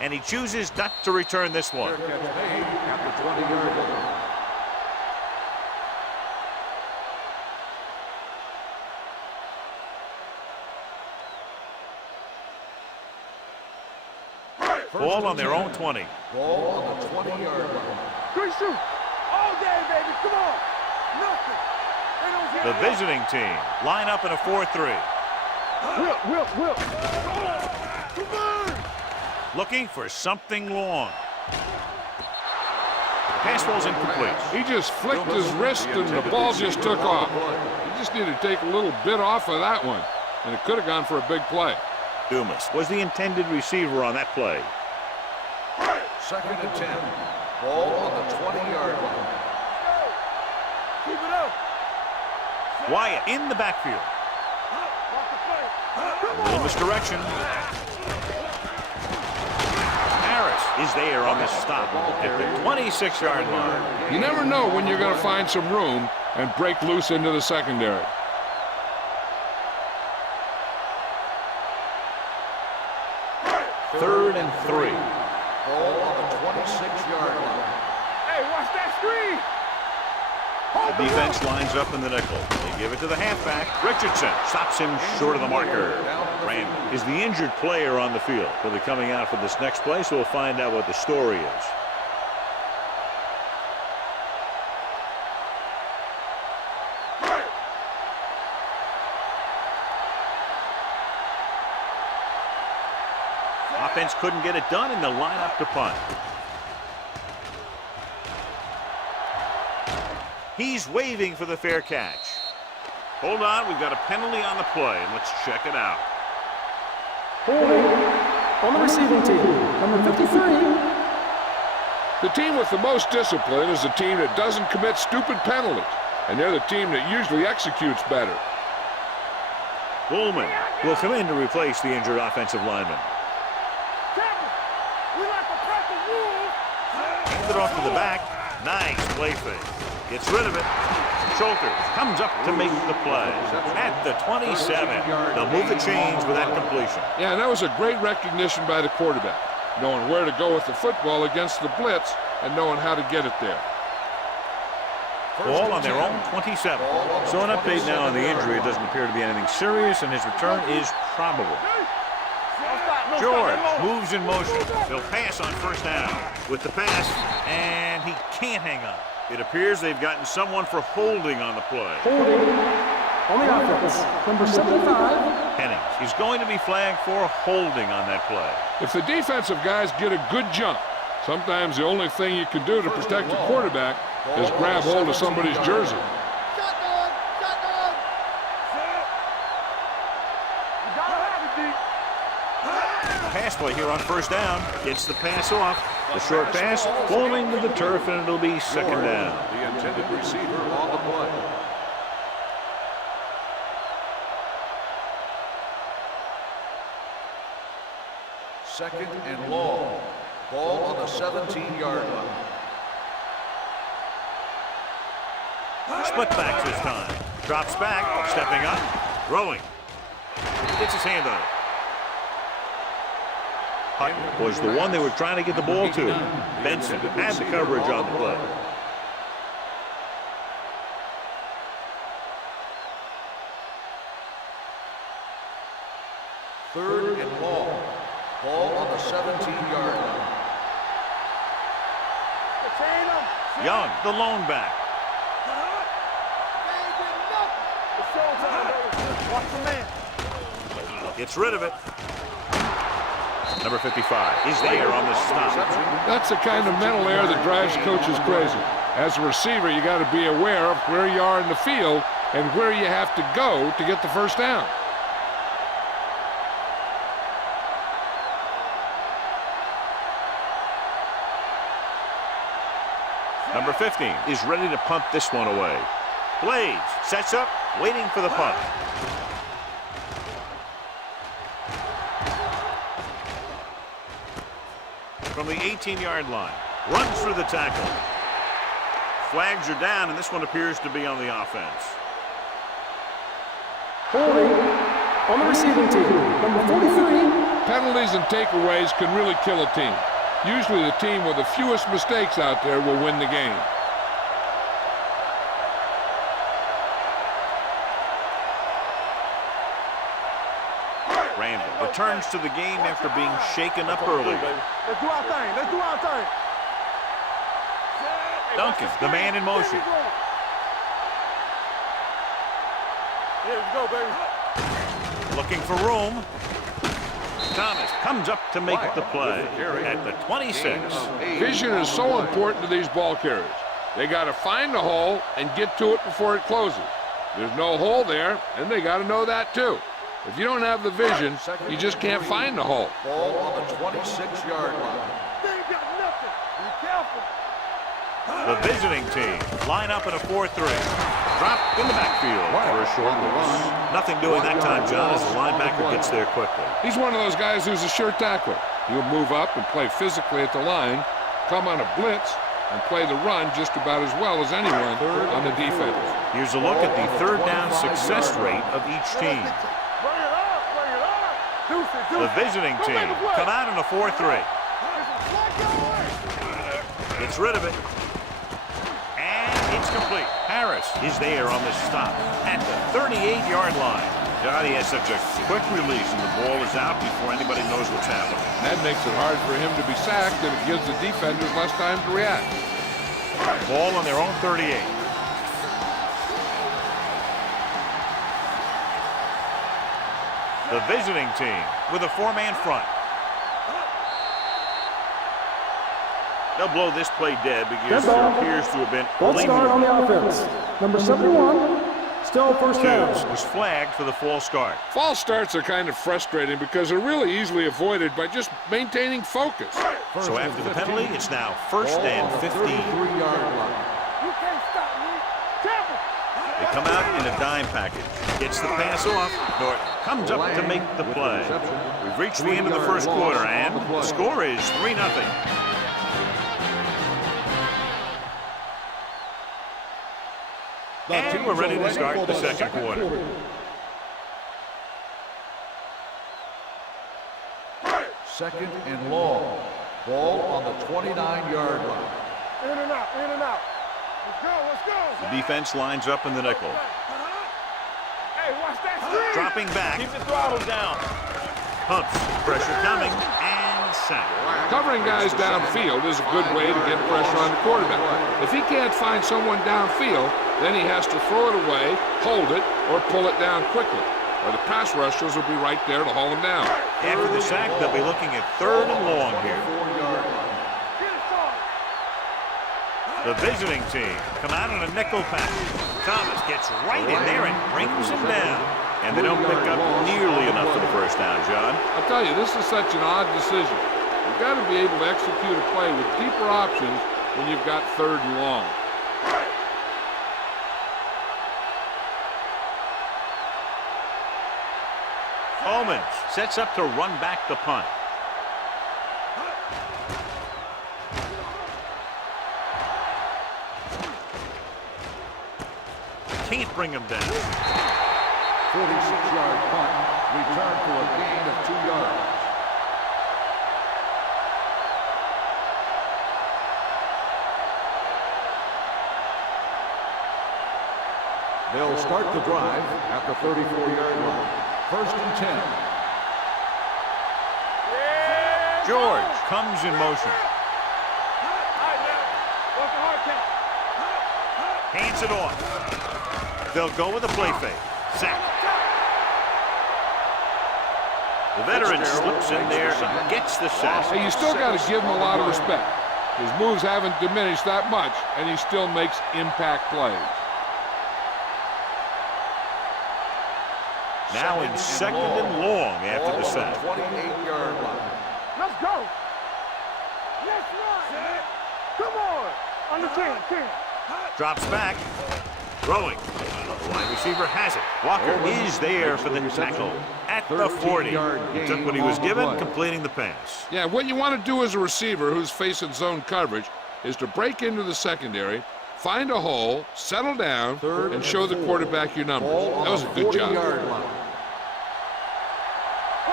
And he chooses not to return this one. Fair catch made at the 20-yard line. Ball on their own 20. Ball on the 20-yard line. Good shoot. All day, baby. Come on. Nothing. The visiting team line up in a 4-3. Will. Looking for something long. Pass ball's incomplete. He just flicked his wrist and the ball just took off. He just needed to take a little bit off of that one, and it could have gone for a big play. Dumas was the intended receiver on that play. 2nd and 10. Ball on the 20-yard line. Keep it up. Wyatt in the backfield. A little misdirection. Harris is there on the stop at the 26-yard line. You never know when you're going to find some room and break loose into the secondary. Third and 3. Ball on the 26-yard line. Hey, watch that screen. The defense lines up in the nickel. They give it to the halfback. Richardson stops him short of the marker. Rand is the injured player on the field. He'll be coming out for this next play, so we'll find out what the story is. Offense couldn't get it done, and they'll line up to punt. He's waving for the fair catch. Hold on, we've got a penalty on the play. Let's check it out. Holding on the receiving team, number 53. The team with the most discipline is the team that doesn't commit stupid penalties, and they're the team that usually executes better. Bullman will come in to replace the injured offensive lineman. Hand it off to the back. Nice play fake. Gets rid of it. Schulter comes up to make the play at the 27. They'll move the chains with that completion. Yeah, and that was a great recognition by the quarterback, knowing where to go with the football against the blitz and knowing how to get it there. Ball on their own 27. So an update now on the injury. It doesn't appear to be anything serious, and his return is probable. George moves in motion. They'll pass on 1st down. With the pass, and he can't hang on. It appears they've gotten someone for holding on the play. Holding on the offense, number 75. Hennings is going to be flagged for holding on that play. If the defensive guys get a good jump, sometimes the only thing you can do to protect the quarterback is grab hold of somebody's jersey. Pass play here on 1st down. Gets the pass off. The short pass falling to the turf, and it'll be 2nd down. The intended receiver on the play. Second and long. Ball on the 17-yard line. Split back this time. Drops back, stepping up, throwing. Gets his hand on it. Hutton was the one they were trying to get the ball to. Benson had the coverage on the play. Third and long. Ball on the 17-yard line. Young, the lone back. Gets rid of it. Number 55 is there on the stop. That's the kind of mental error that drives coaches crazy. As a receiver, you got to be aware of where you are in the field and where you have to go to get the first down. Number 15 is ready to punt this one away. Blades sets up, waiting for the punt. From the 18-yard line, runs through the tackle. Flags are down, and this one appears to be on the offense. Holding on the receiving team. Number 43. Penalties and takeaways can really kill a team. Usually the team with the fewest mistakes out there will win the game. Randall returns to the game after being shaken up early. Let's do our thing. Let's do our thing. Duncan, the man in motion. Here we go, baby. Looking for room. Thomas comes up to make the play at the 26. Vision is so important to these ball carriers. They got to find the hole and get to it before it closes. There's no hole there, and they got to know that too. If you don't have the vision, you just can't find the hole. Ball on the 26-yard line. They ain't got nothing. Be careful. The visiting team line up in a 4-3. Drop in the backfield for a short loss. Nothing doing that time, John, as the linebacker gets there quickly. He's one of those guys who's a sure tackler. He'll move up and play physically at the line, come on a blitz, and play the run just about as well as anyone on the defense. Here's a look at the third down success rate of each team. Bring it up. Bring it up. Deuce it, deuce The it. visiting Go team make a play. come out in a 4-3. Gets rid of it. And it's complete. Harris is there on the stop at the 38-yard line. God, he has such a quick release, and the ball is out before anybody knows what's happening. That makes it hard for him to be sacked, and it gives the defenders less time to react. Ball on their own 38. The visiting team with a four-man front. They'll blow this play dead because there appears to have been False start on the offense. Number 71. Still first down. was flagged for the false start. False starts are kind of frustrating because they're really easily avoided by just maintaining focus. So after the penalty, it's now first and 15. 33-yard line. You can't stop me. Careful. They come out in a dime package. Gets the pass off. Norton comes up to make the play. We've reached the end of the first quarter, and the score is 3-0. And we're ready to start the second quarter. Second and long. Ball on the 29-yard line. In and out. In and out. Let's go. Let's go. The defense lines up in the nickel. Hey, watch that screen. Dropping back. Keep the throttle down. Pumps. Pressure coming. And sack. Covering guys downfield is a good way to get pressure on the quarterback. If he can't find someone downfield, then he has to throw it away, hold it, or pull it down quickly. Or the pass rushers will be right there to haul him down. After the sack, they'll be looking at third and long here. The visiting team come out on a nickel pass. Thomas gets right in there and brings him down. And they don't pick up nearly enough for the first down, John. I'll tell you, this is such an odd decision. You've got to be able to execute a play with deeper options when you've got third and long. Owens sets up to run back the punt. Can't bring him down. 46-yard punt. Return for a gain of 2 yards. They'll start the drive at the 34-yard line. First and 10. George comes in motion. Hands it off. They'll go with a play fake. Sack. The veteran slips in there and gets the sack. Hey, you still got to give him a lot of respect. His moves haven't diminished that much, and he still makes impact plays. Now in second and long after the sack. 28-yard line. Let's go. Let's run. Come on. On the 10. Drops back. Throwing. The wide receiver has it. Walker is there for the tackle at the 40. He took what he was given, completing the pass. Yeah, what you want to do as a receiver who's facing zone coverage is to break into the secondary, find a hole, settle down, and show the quarterback your numbers. That was a good job. We're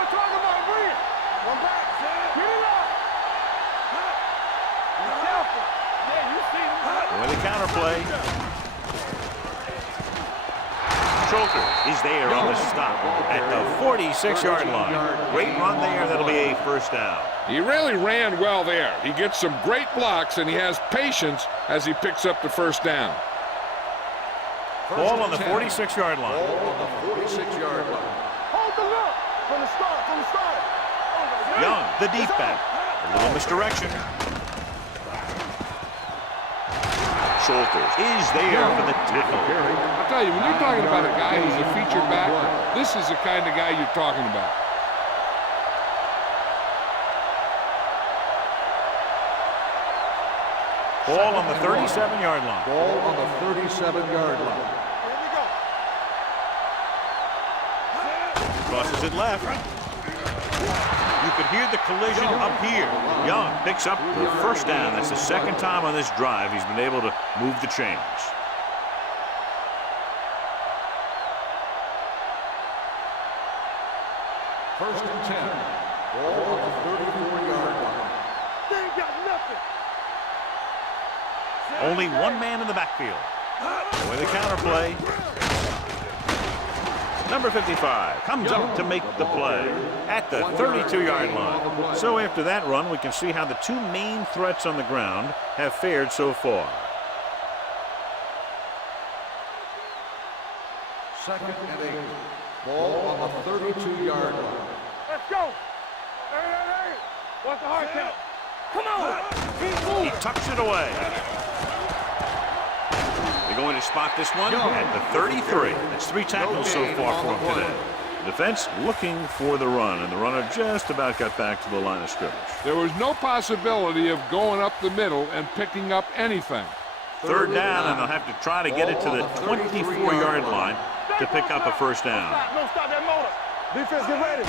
talking about bring it. One back. Get it up. Be careful. Yeah, you see him. With the counterplay. Schulter is there on the stop at the 46-yard line. Great run there. That'll be a first down. He really ran well there. He gets some great blocks, and he has patience as he picks up the first down. Ball on the 46-yard line. Ball on the 46-yard line. Hold the look. From the start. Young, the deep back. A little misdirection. Schulter is there for the tackle. I'll tell you, when you're talking about a guy who's a featured back, this is the kind of guy you're talking about. Ball on the 37-yard line. Ball on the 37-yard line. Here we go. Crosses it left. You could hear the collision up here. Young picks up the first down. That's the second time on this drive he's been able to move the chains. First and 10. Ball on the 34-yard line. They ain't got nothing. Only one man in the backfield. With a counterplay. Number 55 comes up to make the play at the 32-yard line. So after that run, we can see how the two main threats on the ground have fared so far. Second and 8. Ball on the 32-yard line. Let's go. Hey. What's the hard count? Come on. Keep He moving. tucks it away. They're going to spot this one at the 33. That's 3 tackles so far for him today. Defense looking for the run, and the runner just about got back to the line of scrimmage. There was no possibility of going up the middle and picking up anything. Third down, and they'll have to try to get it to the 24-yard line to pick up a first down. No, stop that motor. Defense, get ready.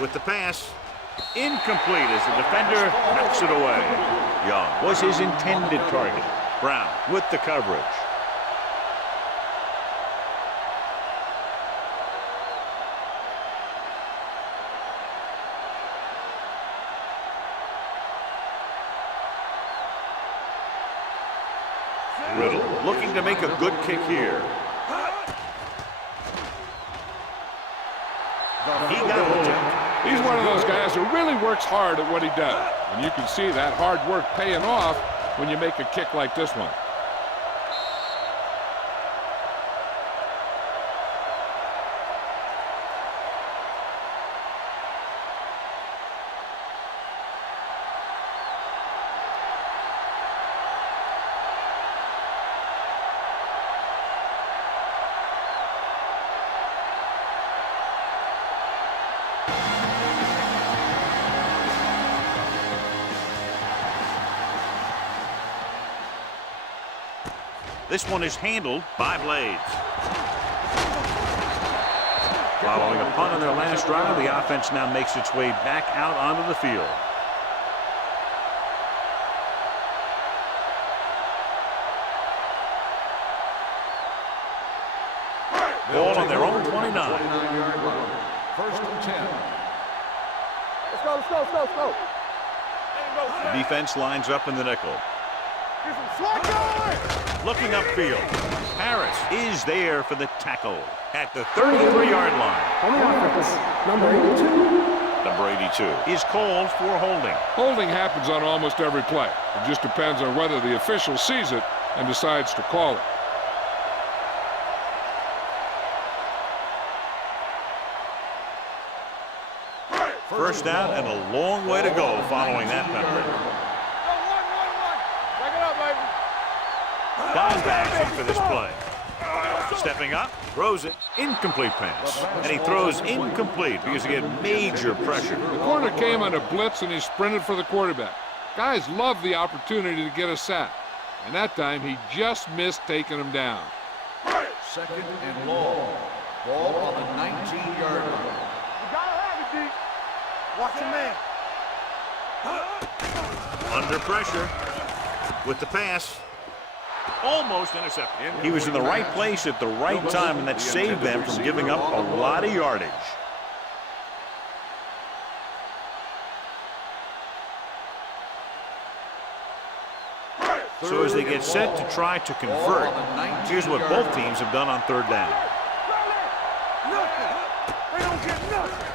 With the pass, incomplete as the defender knocks it away. Young was his intended target. Brown with the coverage. Riddle looking to make a good kick here. He got it. He's one of those guys who really works hard at what he does. And you can see that hard work paying off when you make a kick like this one. This one is handled by Blades. Following a punt on their last drive, the offense now makes its way back out onto the field. Ball on their own 29. 29-yard line. First and 10. Let's go. The defense lines up in the nickel. Get some slack going. Looking upfield. Harris is there for the tackle at the 33-yard line. On the offense, number 82. Number 82 is called for holding. Holding happens on almost every play. It just depends on whether the official sees it and decides to call it. First down and a long way to go following that penalty. Back it up, baby. Guys backs in for this play. Stepping up, throws it, incomplete pass. And he throws incomplete because he had major pressure. The corner came on a blitz and he sprinted for the quarterback. Guys love the opportunity to get a sack. And that time he just missed taking him down. Second and long. Ball on the 19-yard line. You gotta have it, D. Watch your man. Under pressure with the pass. Almost intercepted. He was in the right place at the right time, and that saved them from giving up a lot of yardage. So as they get set to try to convert, here's what both teams have done on third down. They don't get nothing.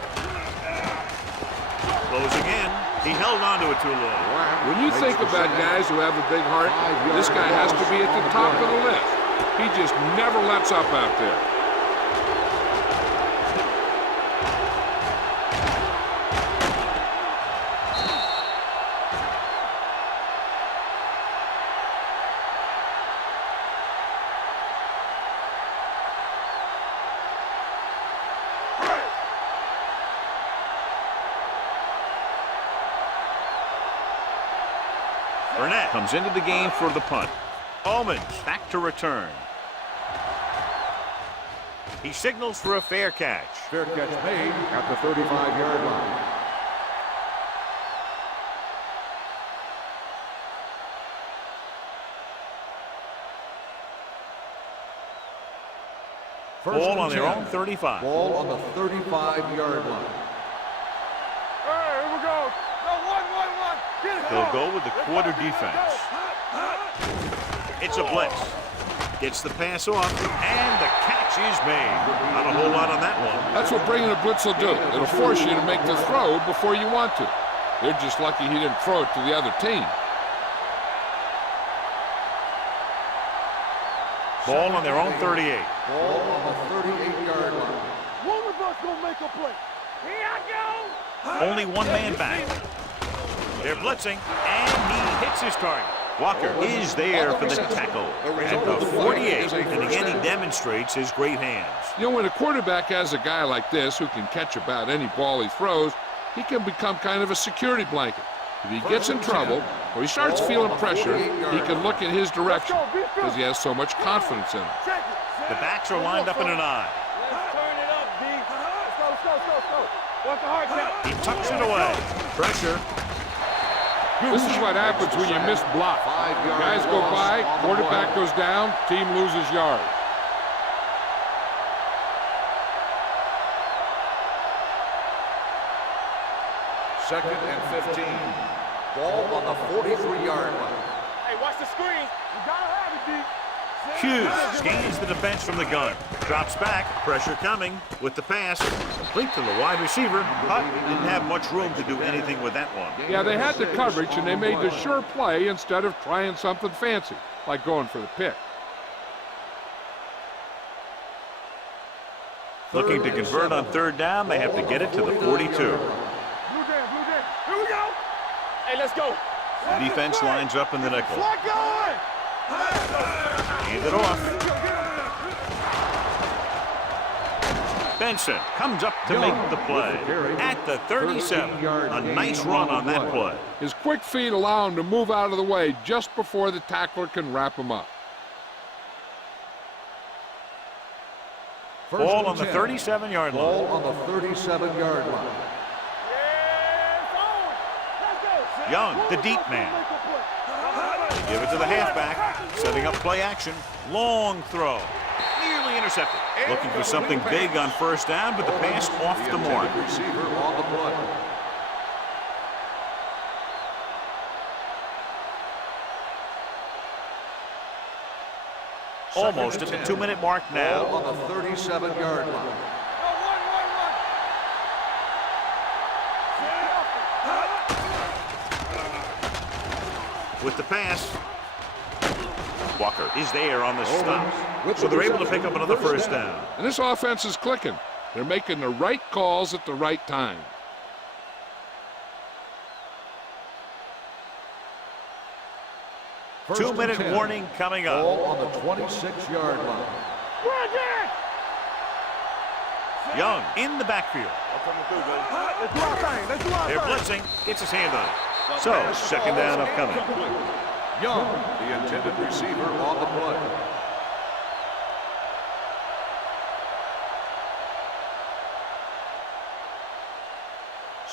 Closing in. He held on to it too long. When you think about guys who have a big heart, this guy has to be at the top of the list. He just never lets up out there. Burnett comes into the game for the punt. Owens back to return. He signals for a fair catch. Fair catch made at the 35-yard line. Ball on their own 35. Ball on the 35-yard line. Hey, here we go. No, one. Get it. They'll go with the quarter defense. It's a blitz. Gets the pass off, and the catch is made. Not a whole lot on that one. That's what bringing a blitz will do. It'll force you to make the throw before you want to. They're just lucky he didn't throw it to the other team. Ball on their own 38. Ball on the 38-yard line. One of us gonna make a play. Here I go. Only one man back. They're blitzing, and he hits his target. Walker is there for the tackle at the 48, and again he demonstrates his great hands. You know, when a quarterback has a guy like this who can catch about any ball he throws, he can become kind of a security blanket. If he gets in trouble or he starts feeling pressure, he can look in his direction because he has so much confidence in him. The backs are lined up in an eye. Let's turn it up, D. Let's go. What's the hard count? He tucks it away. Pressure. This is what happens when you miss block. Guys go by, quarterback goes down, team loses yards. Second and 15. Ball on the 43-yard line. Hey, watch the screen. You gotta have it, D. Hughes scans the defense from the gun. Drops back. Pressure coming with the pass. Complete to the wide receiver. But didn't have much room to do anything with that one. Yeah, they had the coverage and they made the sure play instead of trying something fancy, like going for the pick. Looking to convert on third down, they have to get it to the 42. Blue jam. Here we go. Hey, let's go. The defense lines up in the nickel. Flag going. Hand it off. Benson comes up to make the play at the 37. A nice run on that play. His quick feet allow him to move out of the way just before the tackler can wrap him up. Ball on the 37-yard line. Ball on the 37-yard line. Young, the deep man. They give it to the halfback, setting up play action. Long throw. Nearly intercepted. Looking for something big on first down, but the pass off the mark. Receiver on the play. Almost at the 2-minute mark now. Ball on the 37-yard line. With the pass, Walker is there on the stop. So they're able to pick up another first down. And this offense is clicking. They're making the right calls at the right time. First and 2-minute 10. warning coming up. Ball on the 26-yard line. Young in the backfield. Let's do our thing. Let's do our They're thing. blitzing. Gets his hand on it. So, second down upcoming. Young, the intended receiver on the play.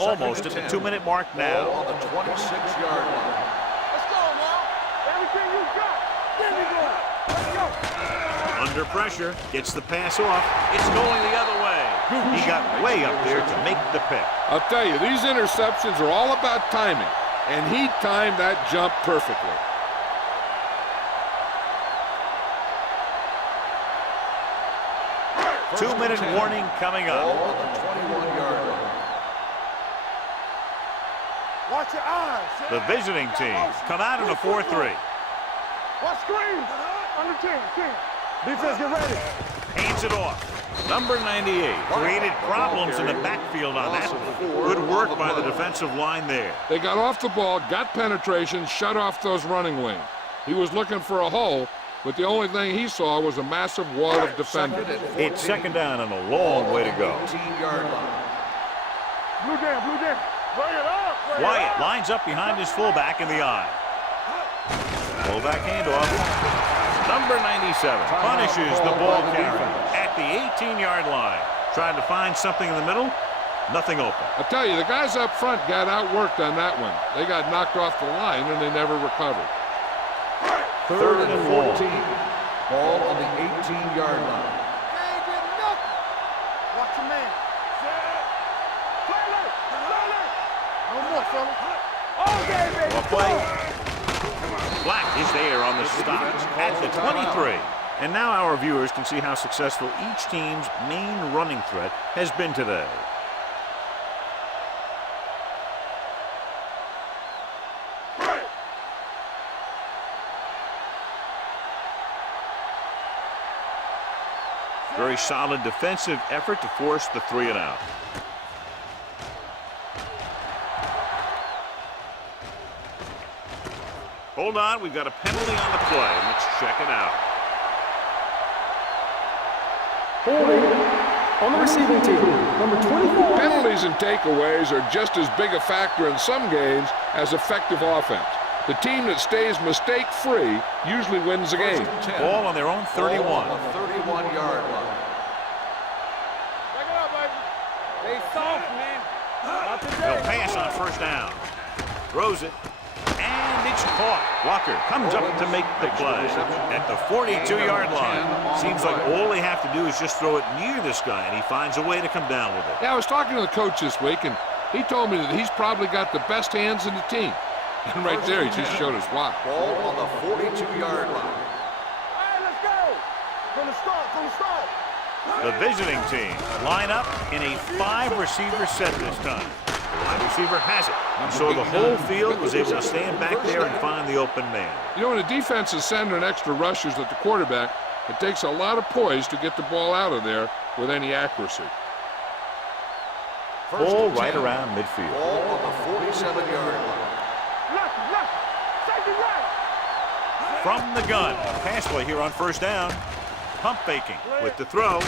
Almost at the 2-minute mark Ball now. on the 26-yard line. Let's go now. Everything you got. Give me one. Let's go. Under pressure. Gets the pass off. It's going the other way. He got way up there to make the pick. I'll tell you, these interceptions are all about timing, and he timed that jump perfectly. First and 2-minute 10. warning coming Ball up. on the 21-yard line. Watch your eyes. The visiting team come out in a 4-3. Watch screen. Under 10. Defense, get ready. Hands it off. Number 98 created problems in the backfield on that one. Good work by the defensive line there. They got off the ball, got penetration, shut off those running lanes. He was looking for a hole, but the only thing he saw was a massive wall of defenders. It's second down and a long way to go. 18-yard line. Blue down. Bring it up. Wyatt lines up behind his fullback in the eye. Fullback handoff. Number 97 punishes the ball carrier at the 18-yard line. Trying to find something in the middle. Nothing open. I tell you, the guys up front got outworked on that one. They got knocked off the line and they never recovered. Third and 14. Ball on the 18-yard line. They ain't getting nothing. Watch your man. No more, fella. All game, baby. Well played. Black is there on the stop at the 23. And now our viewers can see how successful each team's main running threat has been today. Very solid defensive effort to force the 3-and-out. Hold on, we've got a penalty on the play. Let's check it out. Holding on the receiving team, number 24. Penalties and takeaways are just as big a factor in some games as effective offense. The team that stays mistake-free usually wins the game. Ball on their own 31. Ball on the 31-yard line. Back it up, baby. They soft, man. They'll pass on first down. Throws it. And it's caught. Walker comes up to make the play at the 42-yard line. Seems like all they have to do is just throw it near this guy, and he finds a way to come down with it. Yeah, I was talking to the coach this week, and he told me that he's probably got the best hands in the team. And right there, he just showed us why. Ball on the 42-yard line. All right, let's go. From the start. The visiting team line up in a 5-receiver set this time. The wide receiver has it. So the whole field was able to stand back there and find the open man. You know, when a defense is sending extra rushers at the quarterback, it takes a lot of poise to get the ball out of there with any accuracy. Ball right around midfield. Ball on the 47-yard line. Left. Take it right. From the gun. Pass play here on first down. Pump faking with the throw.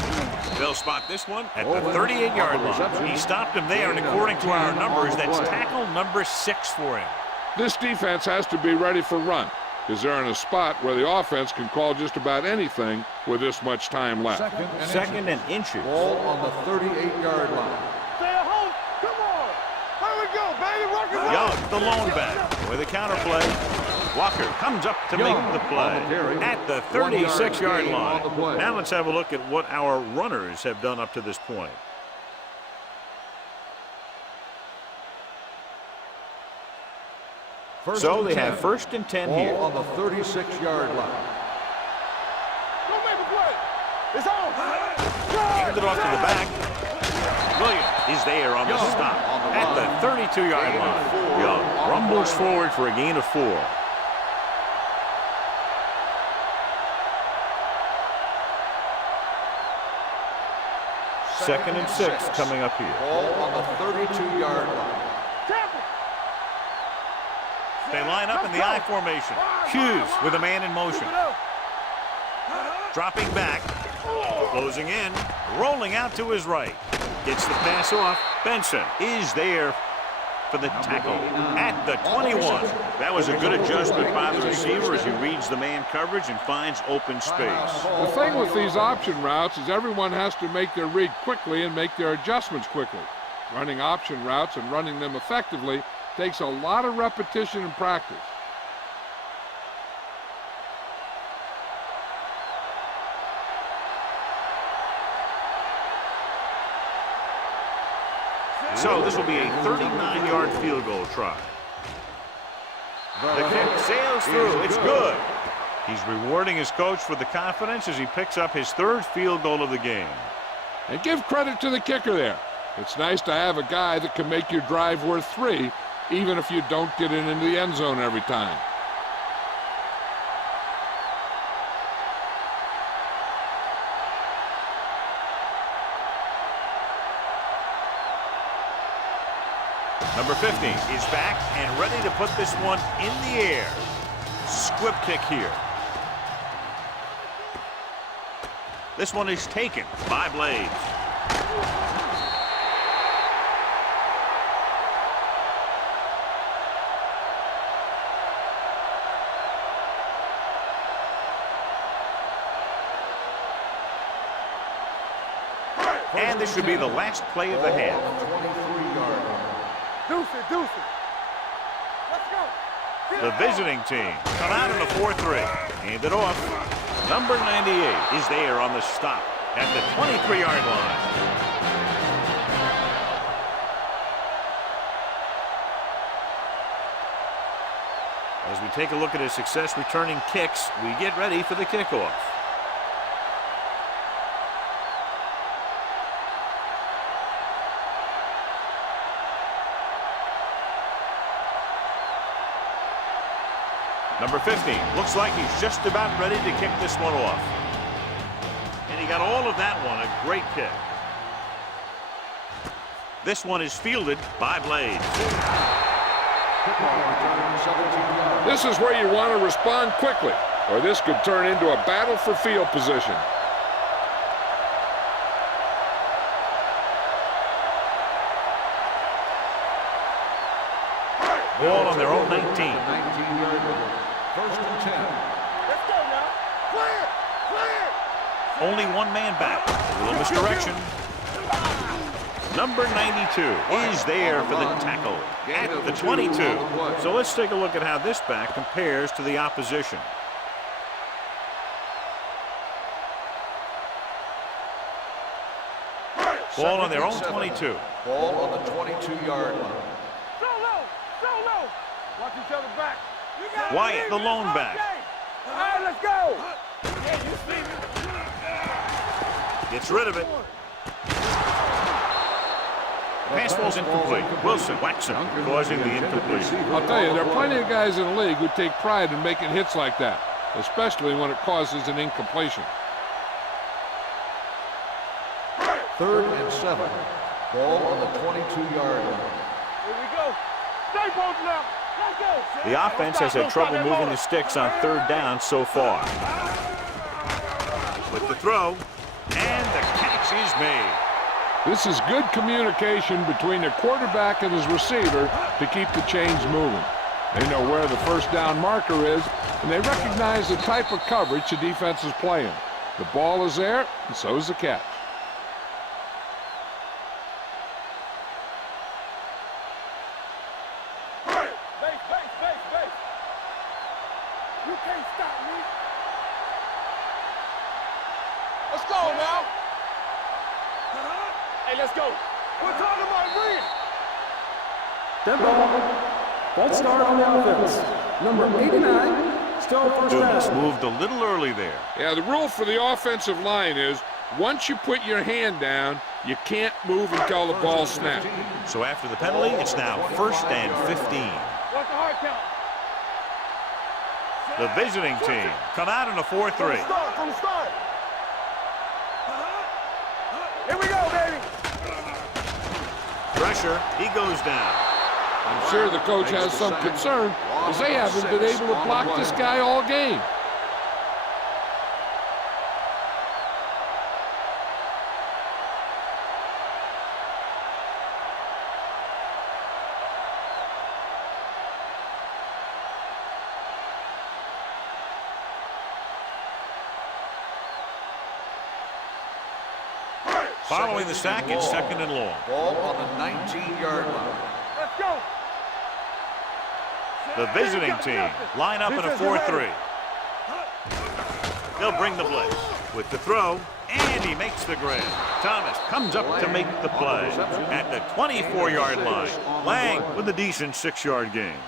They'll spot this one at the 38-yard line. He stopped him there, and according to our numbers, that's tackle number 6 for him. This defense has to be ready for run, because they're in a spot where the offense can call just about anything with this much time left. Second and inches. Ball on the 38-yard line. Stay at home. Come on. Here we go, baby. Rock and roll. Young, the lone back, with a counter play. Walker comes up to make the play at the 36-yard line. Now let's have a look at what our runners have done up to this point. So they have first and 10 here. Ball on the 36-yard line. Go make a play. It's on. Hand it off to the back. Williams is there on the stop at the 32-yard line. Young rumbles forward for a gain of 4. Second and 6 coming up here. Ball on the 32-yard line. They line up in the I formation. Hughes with a man in motion. Dropping back. Closing in. Rolling out to his right. Gets the pass off. Benson is there for the tackle at the 21. That was a good adjustment by the receiver as he reads the man coverage and finds open space. The thing with these option routes is everyone has to make their read quickly and make their adjustments quickly. Running option routes and running them effectively takes a lot of repetition and practice. So this will be a 39-yard field goal try. The kick sails through. It's good. He's rewarding his coach for the confidence as he picks up his third field goal of the game. And give credit to the kicker there. It's nice to have a guy that can make your drive worth 3, even if you don't get it into the end zone every time. Number 50 is back and ready to put this one in the air. Squib kick here. This one is taken by Blades. And this should be the last play of the half. Deuce it, deuce it. Let's go. The visiting team come out in a 4-3. Hand it off. Number 98 is there on the stop at the 23-yard line. As we take a look at his success returning kicks, we get ready for the kickoff. Number 50 looks like he's just about ready to kick this one off. And he got all of that one, a great kick. This one is fielded by Blades. This is where you want to respond quickly, or this could turn into a battle for field position. Ball on their own 19. First and 10. Let's go now. Clear, clear. Only one man back. A little misdirection. Number 92 is there for the tackle at the 22. So let's take a look at how this back compares to the opposition. Ball on their own 22. Ball on the 22-yard line. Solo. Watch each other back. Wyatt, the lone back. All right, let's go. Gets rid of it. Pass ball's incomplete. Wilson whacks him, causing the incompletion. I'll tell you, there are plenty of guys in the league who take pride in making hits like that, especially when it causes an incompletion. 3rd and 7. Ball on the 22-yard line. Here we go. Stay posted now. Let's go. The offense has had trouble moving the sticks on 3rd down so far. With the throw, and the catch is made. This is good communication between the quarterback and his receiver to keep the chains moving. They know where the first down marker is, and they recognize the type of coverage the defense is playing. The ball is there, and so is the catch. Base. You can't stop me. Let's go now. Hey, let's go. We're talking about green. Dead ball. False start on the offense. Number 89, still first Dumas down. moved a little early there. Yeah, the rule for the offensive line is once you put your hand down, you can't move until the ball snaps. So after the penalty, it's now 1st and 15. What's the hard count? The visiting team come out in a 4-3. From the start. Here we go, baby. Pressure, he goes down. I'm sure the coach has some concern because they haven't been able to block this guy all game. Following the sack, it's 2nd and long. Ball on the 19-yard line. Let's go. The visiting team line up in a 4-3. They'll bring the blitz with the throw, and he makes the grab. Thomas comes up to make the play at the 24-yard line. Lang with a decent 6-yard gain.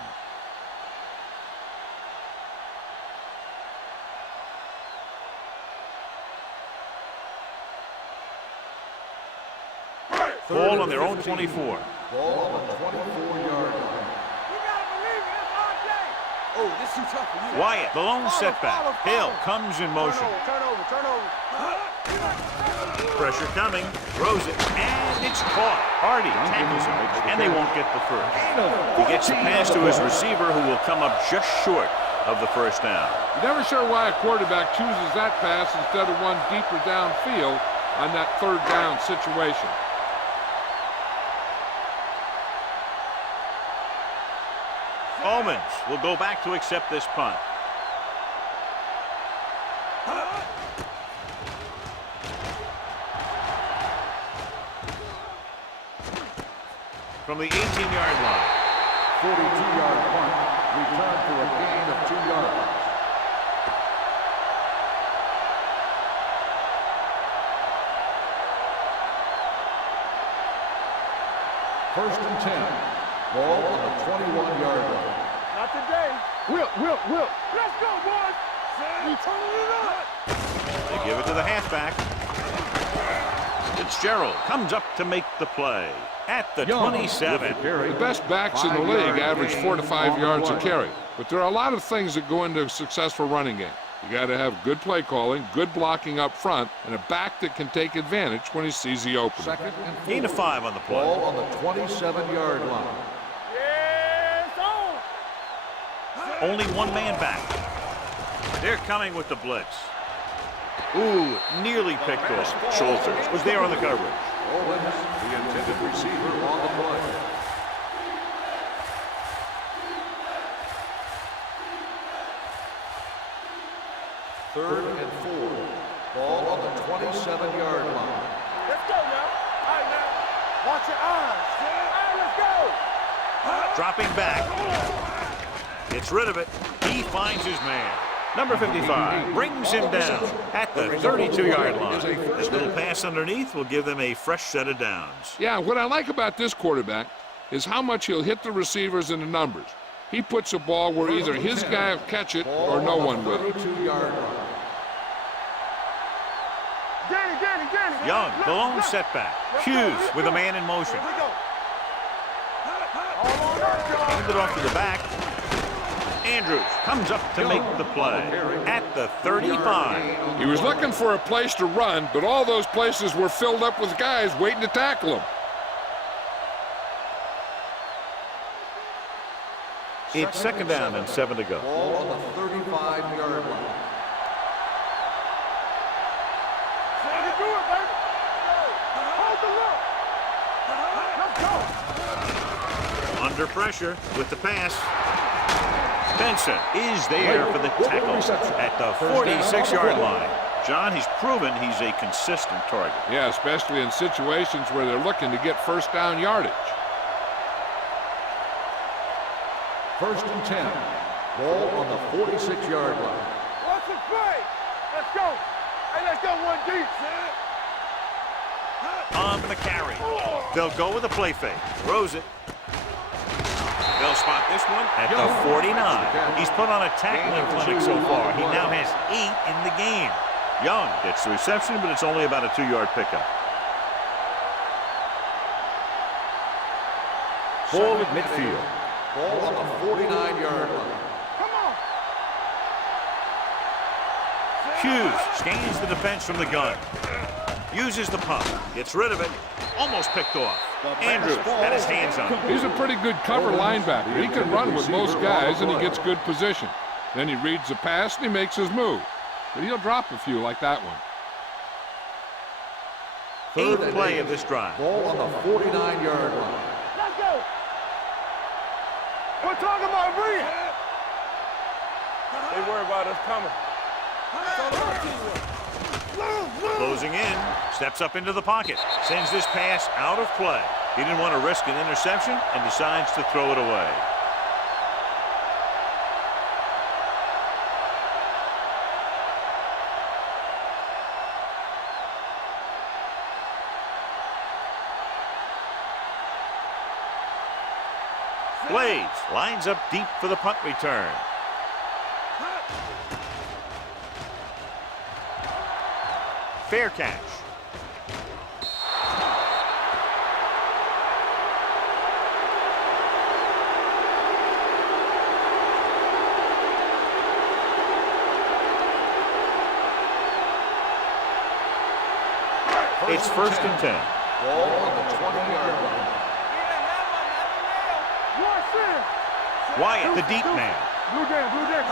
Ball on their own 24. Ball on the 24-yard line. You gotta believe it. It's RJ. Oh, this is tough for you. Wyatt, the lone setback. Hill comes in motion. Turn over. Pressure coming. Throws it, and it's caught. Hardy tackles him, and they won't get the first. He gets the pass to his receiver, who will come up just short of the first down. You're never sure why a quarterback chooses that pass instead of one deeper downfield on that 3rd down situation. Owens will go back to accept this punt. From the 18-yard line. 42-yard punt. Return for a gain of 2 yards. First and 10. Ball on the 21-yard line. Not today. Will. Let's go, boys. We turning it up. They give it to the halfback. Fitzgerald comes up to make the play at the 27. The best backs in the league average 4 to 5 yards a carry. But there are a lot of things that go into a successful running game. You got to have good play calling, good blocking up front, and a back that can take advantage when he sees the opening. 2nd and 4. Gain of 5 on the play. Ball on the 27-yard line. Yes, on. Only one man back. They're coming with the blitz. Ooh, nearly picked off. Schulters was there on the coverage. Owens, the intended receiver, on the play. Third and 4. Ball on the 27-yard line. Let's go now. All right, now. Watch your eyes. All right, let's go. Dropping back. Gets rid of it. He finds his man. Number 55 brings him down at the 32-yard line. This little pass underneath will give them a fresh set of downs. Yeah, what I like about this quarterback is how much he'll hit the receivers and the numbers. He puts a ball where either his guy will catch it or no one will. 32-yard line. Danny. Young, the lone setback. Hughes with a man in motion. Here we go. All on us, y'all. Hand it off to the back. Andrews comes up to make the play at the 35. He was looking for a place to run, but all those places were filled up with guys waiting to tackle him. It's 2nd down and 7 to go. Ball on the 35-yard line. Do it, baby. Hold the look. Let's go. Under pressure with the pass. Benson is there for the tackle at the 46-yard line. John, he's proven he's a consistent target. Yeah, especially in situations where they're looking to get first down yardage. First and 10. Ball on the 46-yard line. What's the play? Let's go. Hey, let's go one deep. On the carry. They'll go with a play fake. Throws it. They'll spot this one at the 49. He's put on a tackling clinic so far. He now has 8 in the game. Young gets the reception, but it's only about a 2-yard pickup. Ball at midfield. Ball on the 49-yard line. Come on. Hughes scans the defense from the gun. Uses the pump. Gets rid of it. Almost picked off. Andrews had his hands on it. He's a pretty good cover linebacker. He can run with most guys, and he gets good position. Then he reads the pass, and he makes his move. But he'll drop a few like that one. Eighth play of this drive. Ball on the 49-yard line. Let's go. We're talking about breathing. They worry about us coming. Closing in. Steps up into the pocket. Sends this pass out of play. He didn't want to risk an interception and decides to throw it away. Blades lines up deep for the punt return. Fair catch. It's first and 10. Ball on the 20-yard line. Wyatt, the deep man. Blue down, blue down.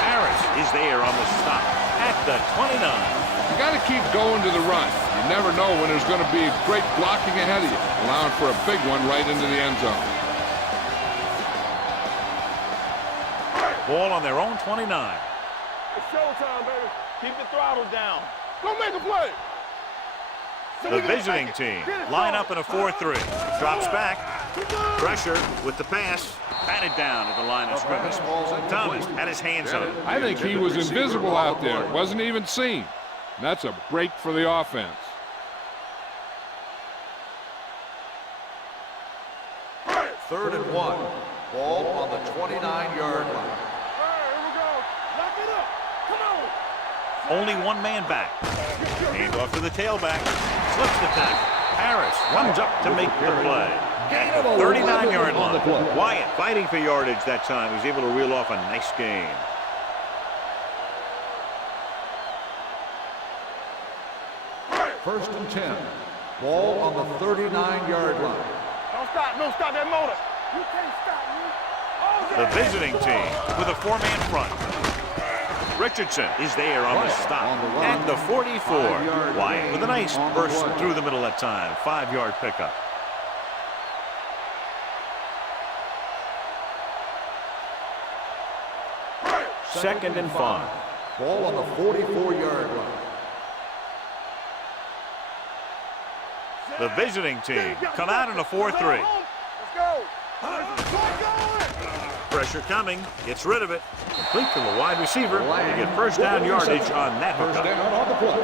Harris is there on the stop at the 29. You got to keep going to the run. You never know when there's going to be great blocking ahead of you, allowing for a big one right into the end zone. Ball on their own 29. It's showtime, baby. Keep the throttle down. Go make a play. The visiting team line up in a 4-3. Drops back. Pressure with the pass. Batted down at the line of scrimmage. Thomas had his hands on it. I think he was invisible out there. Wasn't even seen. And that's a break for the offense. Third and 1. Ball on the 29-yard line. All right, here we go. Lock it up. Come on. Only one man back. Hand off to the tailback. Slips the tackle. Harris runs up to make the play. At the 39-yard line. Wyatt fighting for yardage that time. He was able to reel off a nice gain. First and 10. Ball on the 39-yard line. Don't stop that motor. You can't stop me. Oh, The visiting team with a 4-man front. Richardson is there on the stop at the 44. Wyatt with a nice burst through the middle that time. 5-yard pickup. Second and 5. Ball on the 44-yard line. The visiting team come out in a 4-3. let's go. Pressure coming. Gets rid of it. Complete to the wide receiver. They get first down yardage on that First hookup. down on the play.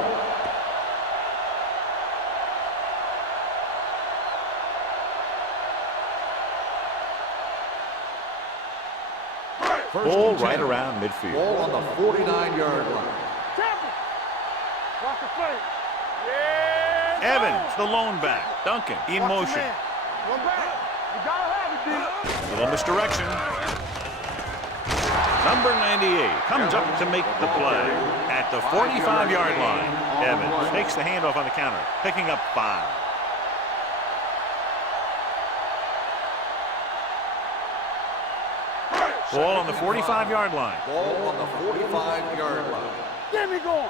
Ball right around midfield. Ball on the 49-yard line. Watch the play. Yeah. Evans, the lone back. Duncan in motion. One back. You gotta have it, D. Little misdirection. Number 98 comes up to make the play at the 45-yard line. Evans takes the handoff on the counter, picking up 5. Ball on the 45-yard line. Ball on the 45-yard line. Get me going.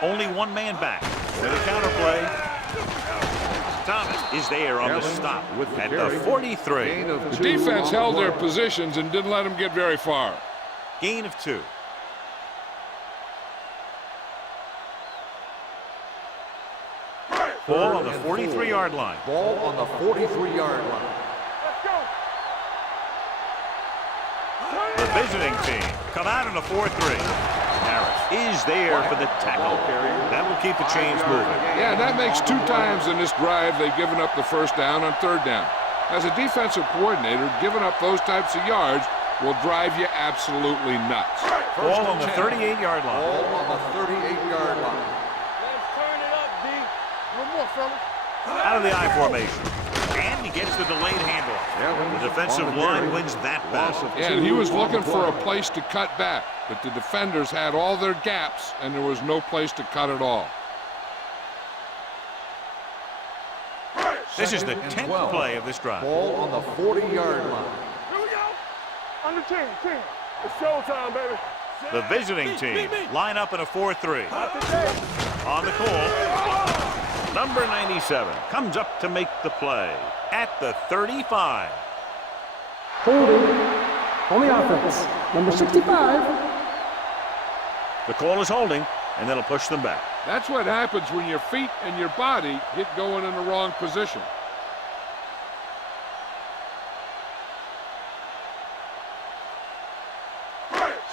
Only one man back. With a counter play. Thomas is there on the stop at the 43. The defense held their positions and didn't let them get very far. Gain of 2. Ball on the 43-yard line. Ball on the 43-yard line. Let's go. The visiting team come out in a 4-3. Harris is there for the tackle. That will keep the chains moving. Yeah, that makes 2 times in this drive they've given up the first down on 3rd down. As a defensive coordinator, giving up those types of yards will drive you absolutely nuts. Ball on the 38-yard line. Ball on the 38-yard line. Let's turn it up, D. One more, fellas. Out of the I formation. And he gets the delayed handoff. The defensive line wins that battle. Yeah, and he was looking for a place to cut back, but the defenders had all their gaps, and there was no place to cut at all. This is the 10th play of this drive. Ball on the 40-yard line. Here we go. Under 10, 10. It's showtime, baby. The visiting team line up in a 4-3. On the call, number 97 comes up to make the play at the 35. Holding on the offense. Number 65. The call is holding, and that'll push them back. That's what happens when your feet and your body get going in the wrong position.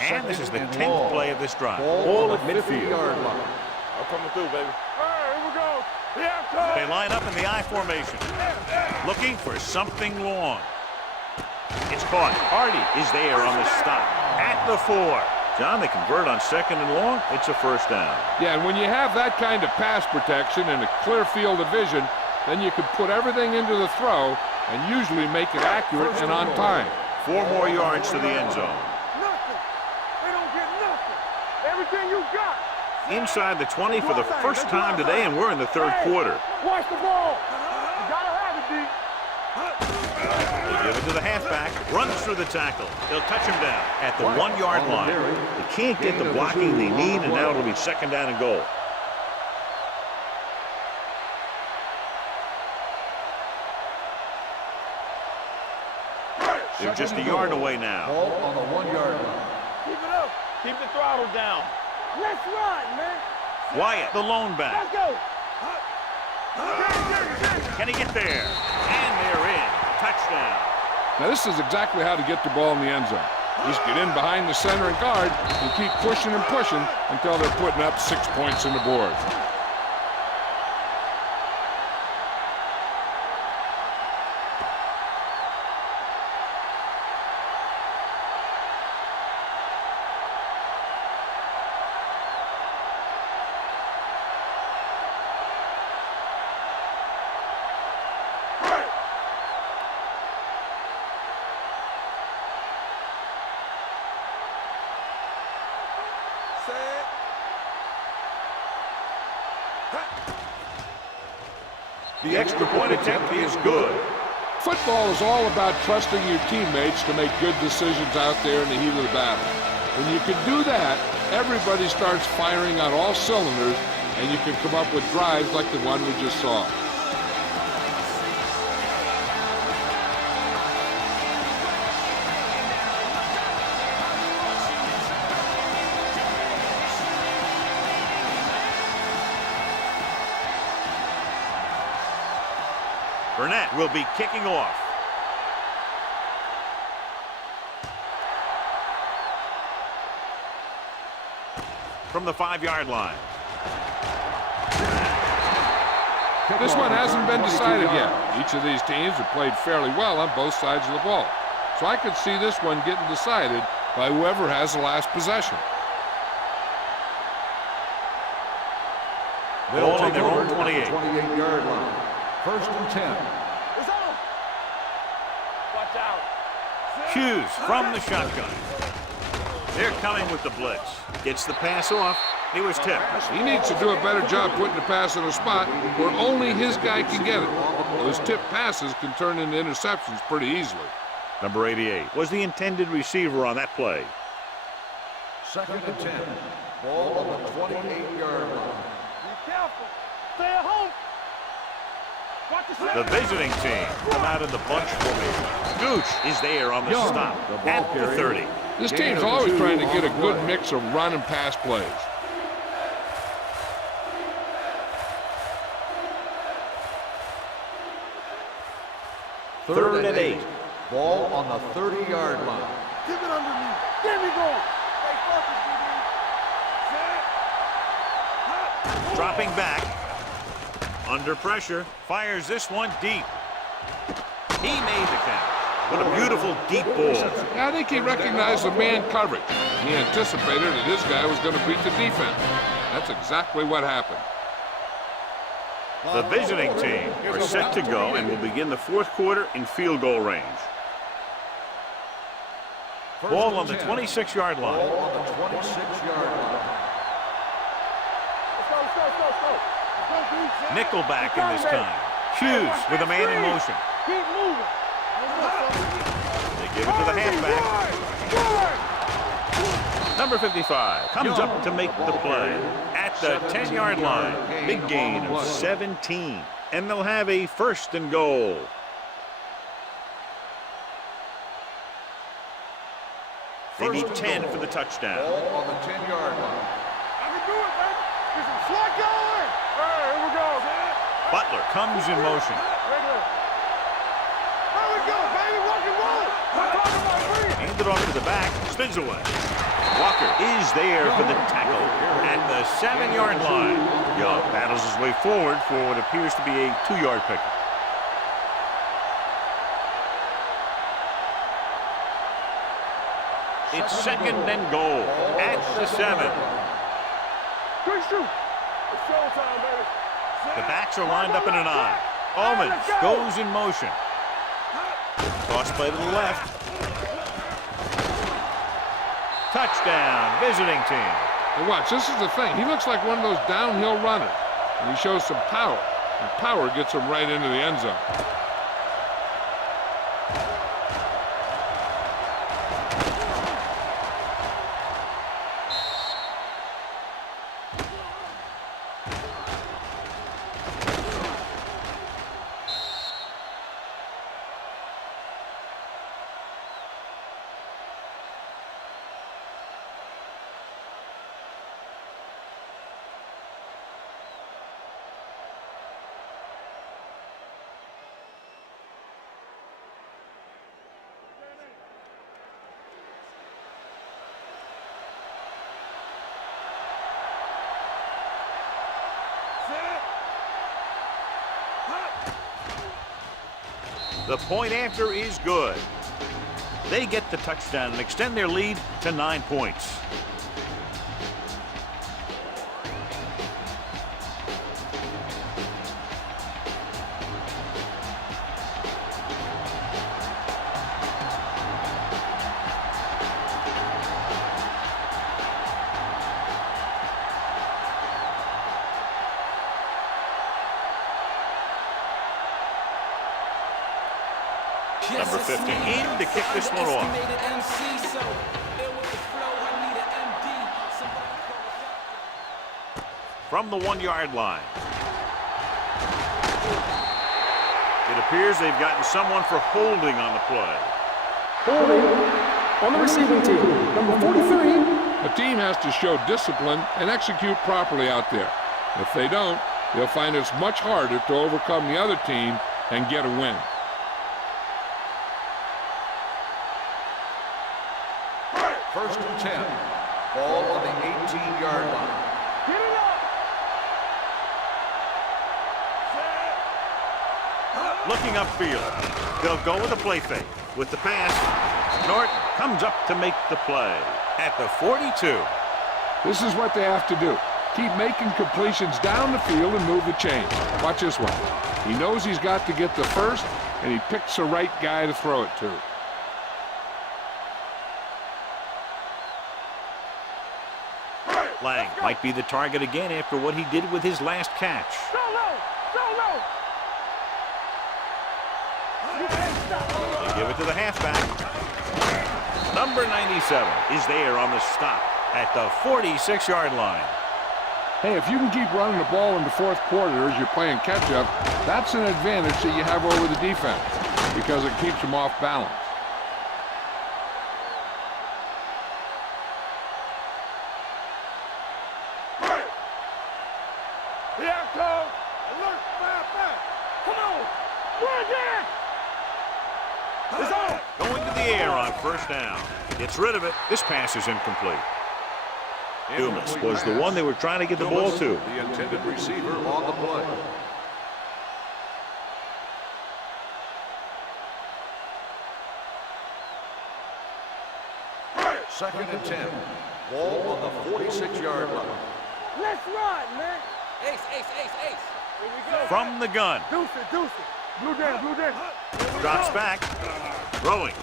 And this is the 10th play of this drive. Ball at midfield. I'm coming through, baby. All right, here we go. Yeah, They line up in the I formation, looking for something long. It's caught. Hardy is there on the stop at the 4. John, they convert on 2nd and long. It's a first down. Yeah, and when you have that kind of pass protection and a clear field of vision, then you can put everything into the throw and usually make it accurate and on time. 4 more yards to the end zone. nothing. They don't get nothing. Everything you got. Inside the 20 for the first time today, and we're in the 3rd quarter. Watch the ball. You gotta have it, D. They give it to the halfback, runs through the tackle. They'll touch him down at the 1-yard line. They can't get the blocking they need, and now it'll be 2nd down and goal. They're just a yard away now. Ball on the 1-yard line. Keep it up. Keep the throttle down. Let's ride, man. Wyatt, the lone back. Let's go. Can he get there? And they're in. Touchdown. Now, this is exactly how to get the ball in the end zone. Just get in behind the center and guard and keep pushing and pushing until they're putting up 6 points on the board. The extra point attempt is good. Football is all about trusting your teammates to make good decisions out there in the heat of the battle. When you can do that, everybody starts firing on all cylinders, and you can come up with drives like the one we just saw. Burnett will be kicking off. From the 5-yard line. This one hasn't been decided yet. Each of these teams have played fairly well on both sides of the ball. So I could see this one getting decided by whoever has the last possession. They'll take their over own 28. 28-yard line. 1st and 10. It's on. Watch out. Hughes from the shotgun. They're coming with the blitz. Gets the pass off. He was tipped. He needs to do a better job putting the pass in a spot where only his guy can get it. Those tipped passes can turn into interceptions pretty easily. Number 88 was the intended receiver on that play. 2nd and 10. Ball on the 28-yard line. Be careful. Stay at home. Watch the The visiting team come out in the bunch formation. Gooch is there on the stop at the 30. This team's always trying to get a good mix of run and pass plays. Third and 8. Ball on the 30-yard line. Keep it underneath. There we go. Stay focused, DB. Dropping back. Under pressure. Fires this one deep. He made the catch. What a beautiful deep ball. I think he recognized the man coverage. He anticipated that his guy was going to beat the defense. That's exactly what happened. The visiting team are set to go and will begin the fourth quarter in field goal range. Ball on the 26-yard line. Ball on the 26-yard line. Nickelback in this time. Hughes with a man in motion. Keep moving. They give it to the halfback. Number 55 comes up to make the play at the 10-yard line. Big gain of 17. And they'll have a first and goal. They need 10 for the touchdown. Ball on the 10-yard line. I can do it, baby. Get some slot going. All right, here we go. Butler comes in motion. There we go, baby. Rock and roll. I'm talking about free. Handed off to the back. Spins away. Walker is there for the tackle at the 7-yard line. Young battles his way forward for what appears to be a 2-yard pickup. It's second and goal at the 7. Good shoot. It's showtime, baby. The backs are lined up in an I. Almonds goes in motion. Toss play to the left. Touchdown, visiting team. And watch, this is the thing. He looks like one of those downhill runners. And he shows some power. And power gets him right into the end zone. The point after is good. They get the touchdown and extend their lead to 9 points. Number 50 in to kick this one off. From the 1-yard line. It appears they've gotten someone for holding on the play. Holding on the receiving team. Number 43. A team has to show discipline and execute properly out there. If they don't, they'll find it's much harder to overcome the other team and get a win. First and 10. Ball on the 18-yard line. Get it up. Looking upfield. They'll go with a play fake. With the pass, Norton comes up to make the play at the 42. This is what they have to do. Keep making completions down the field and move the chain. Watch this one. He knows he's got to get the first, and he picks the right guy to throw it to. Lang might be the target again after what he did with his last catch. Go low. Go low. They give it to the halfback. Number 97 is there on the stop at the 46-yard line. Hey, if you can keep running the ball in the fourth quarter as you're playing catch-up, that's an advantage that you have over the defense because it keeps them off balance. Here I come. Alert. Fire. Come on. We're there. It's on. Going to the air on first down. Gets rid of it. This pass is incomplete. Dumas was the one they were trying to get the ball to. The intended receiver on the play. Second and 10. Ball on the 46-yard line. Let's ride, man. Ace. From the gun. Deuce it, deuce it. Blue down, blue down. Drops back. Throwing.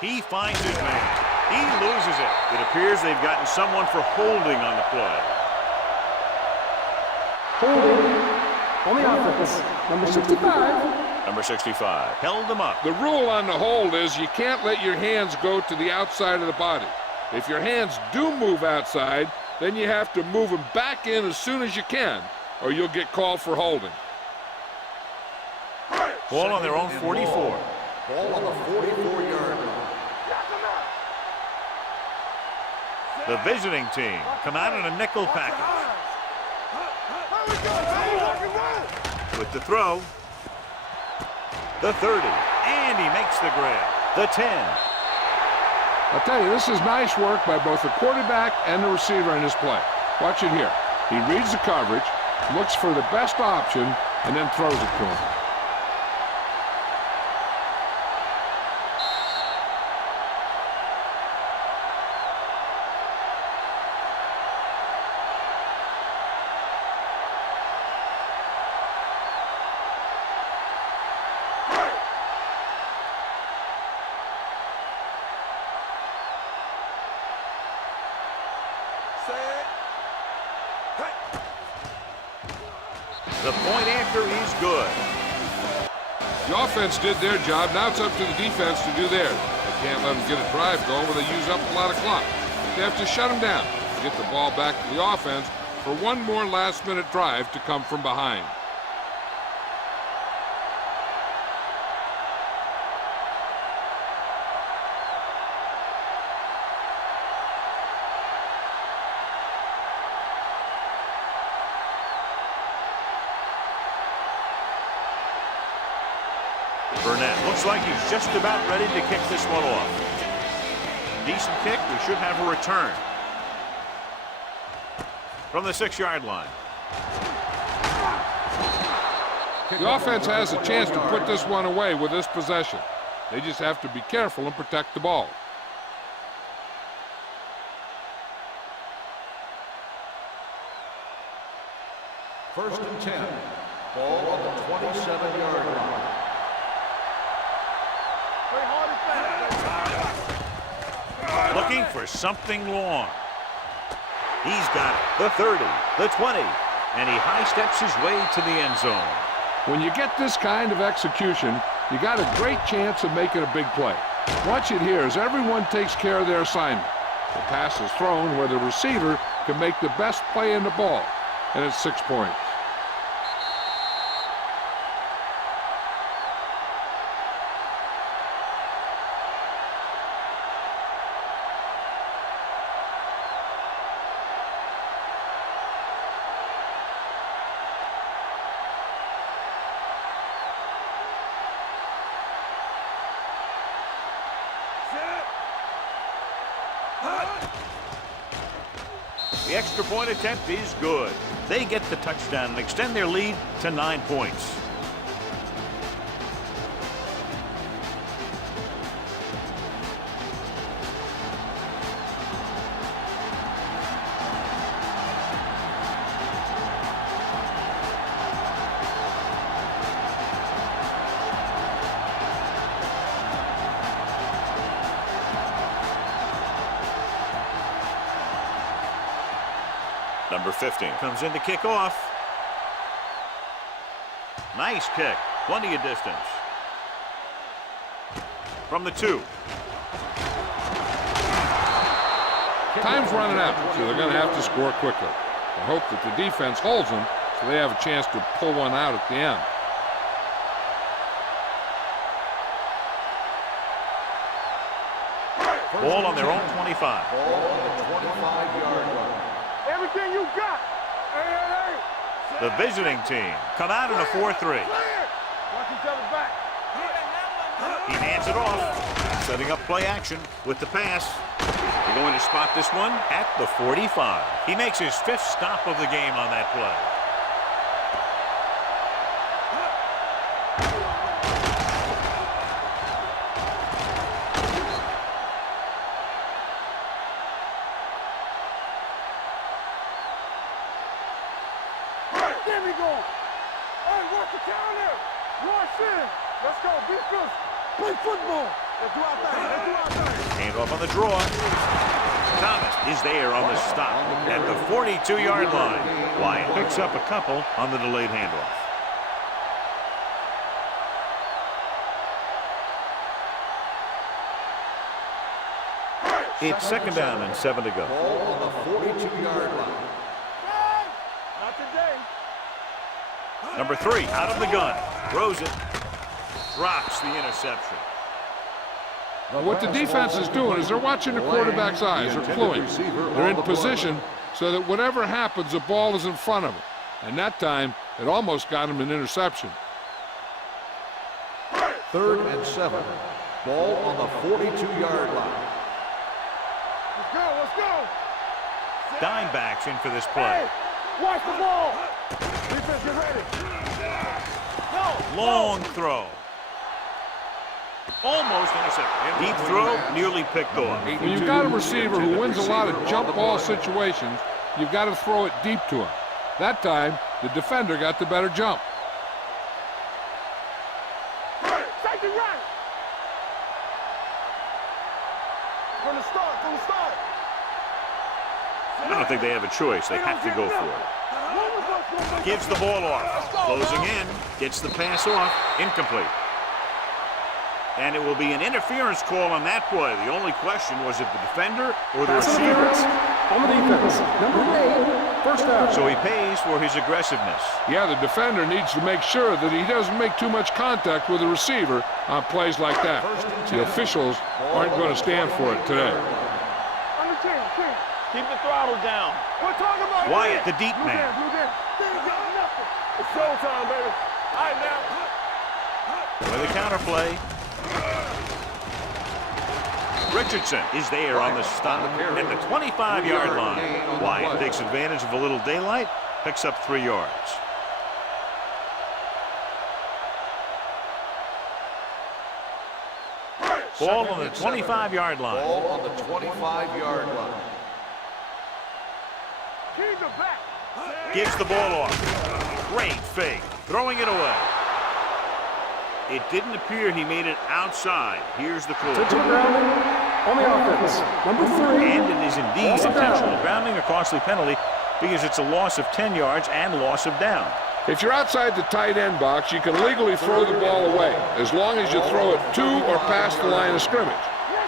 He finds his man. He loses it. It appears they've gotten someone for holding on the play. Holding on the offense. Number 65. Number 65 held him up. The rule on the hold is you can't let your hands go to the outside of the body. If your hands do move outside, then you have to move them back in as soon as you can, or you'll get called for holding. Ball on their own 44. Ball on the 44-yard line. The visiting team come out in a nickel package. With the throw. The 30. And he makes the grab. The 10. I'll tell you, this is nice work by both the quarterback and the receiver in this play. Watch it here. He reads the coverage, looks for the best option, and then throws it to him. The point after is good. The offense did their job. Now it's up to the defense to do theirs. They can't let them get a drive going where they use up a lot of clock. They have to shut them down and get the ball back to the offense for one more last-minute drive to come from behind. Burnett looks like he's just about ready to kick this one off. Decent kick. We should have a return. From the 6-yard line. The offense has a chance to put this one away with this possession. They just have to be careful and protect the ball. First and 10. Ball on the 27-yard line. Looking for something long. He's got it. The 30, the 20, and he high steps his way to the end zone. When you get this kind of execution, you got a great chance of making a big play. Watch it here as everyone takes care of their assignment. The pass is thrown where the receiver can make the best play in the ball, and it's 6 points. The extra point attempt is good. They get the touchdown and extend their lead to 9 points. Number 15 comes in to kick off. Nice kick. Plenty of distance. From the 2. Time's running out, so they're going to have to score quickly. I hope that the defense holds them so they have a chance to pull one out at the end. Ball on their own 25. Ball on the 25-yard line. Everything you got. Hey, hey, hey. The visiting team come out in a 4-3. Watch each other back. He hands it off. Setting up play action with the pass. They're going to spot this one at the 45. He makes his 5th stop of the game on that play. Jimmy going. Hey, watch the counter. Rush in. Let's go. Defense. Play football. Let's do our thing. Let's do our thing. Handoff on the draw. Thomas is there on the stop at the 42-yard line. Wyatt picks up a couple on the delayed handoff. It's second down and 7 to go. Ball on the 42-yard line. Not today. Number 3 out of the gun. Throws it. Drops the interception. What the defense is doing is they're watching the quarterback's eyes. They're cluing. They're in position so that whatever happens, the ball is in front of them. And that time, it almost got him an interception. 3rd and 7. Ball on the 42-yard line. Let's go. Let's go. Dime backs in for this play. Hey, watch the ball. Defense, get ready. No. Long throw. Almost intercepted. Deep throw, nearly picked off. When you've got a receiver who wins a lot of jump ball situations, you've got to throw it deep to him. That time, the defender got the better jump. Take it right. From the start. I don't think they have a choice. They have to go for it. Gives the ball off. Closing in. Gets the pass off. Incomplete. And it will be an interference call on that play. The only question was if the defender or the receiver. On the defense. Number 8, first down. So he pays for his aggressiveness. Yeah, the defender needs to make sure that he doesn't make too much contact with the receiver on plays like that. The officials aren't going to stand for it today. On the 10. Keep the throttle down. We're talking about Wyatt, the deep man. It's showtime, baby. All right, now. With a counter play. Richardson is there on the stop at the 25-yard line. Wyatt takes advantage of a little daylight, picks up 3 yards. Ball on the 25-yard line. Ball on the 25-yard line. Keep the back. Gives the ball off. Great fake. Throwing it away. It didn't appear he made it outside. Here's the call. Intentional grounding on the offense. Number 3. And it is indeed Loss of down. intentional grounding, a costly penalty, because it's a loss of 10 yards and loss of down. If you're outside the tight end box, you can legally throw the ball away, as long as you throw it to or past the line of scrimmage.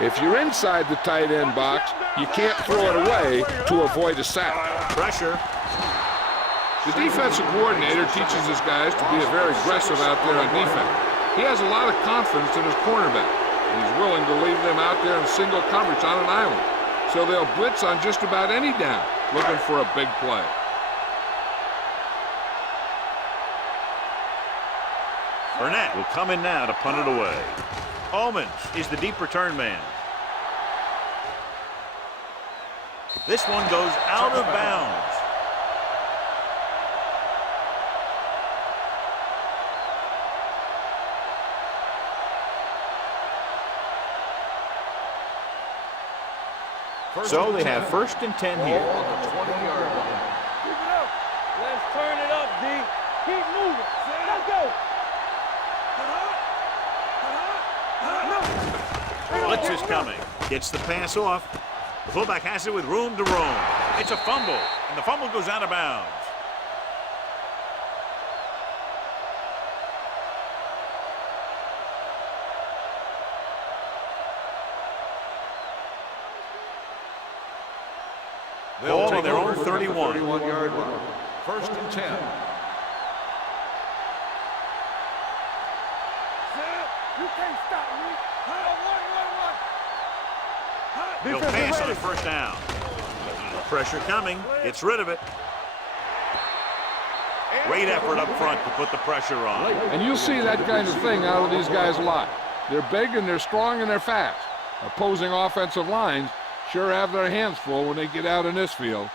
If you're inside the tight end box, you can't throw it away to avoid a sack. Pressure. The defensive coordinator teaches his guys to be very aggressive out there on defense. He has a lot of confidence in his cornerback, and he's willing to leave them out there in single coverage on an island. So they'll blitz on just about any down, looking for a big play. Burnett will come in now to punt it away. Omens is the deep return man. This one goes out of bounds. So they have 1st and 10 here. Ball on the 20-yard line. Keep it up. Let's turn it up, D. Keep moving. Let's go. Blitz is coming. Gets the pass off. The fullback has it with room to roam. It's a fumble, and the fumble goes out of bounds. Ball on their own 31. 31-yard line. 1st and 10. You can't stop me. He'll pass on the 1st down. Pressure coming. Gets rid of it. Great effort up front to put the pressure on. And you'll see that kind of thing out of these guys a lot. They're big and they're strong and they're fast. Opposing offensive lines sure have their hands full when they get out in this field.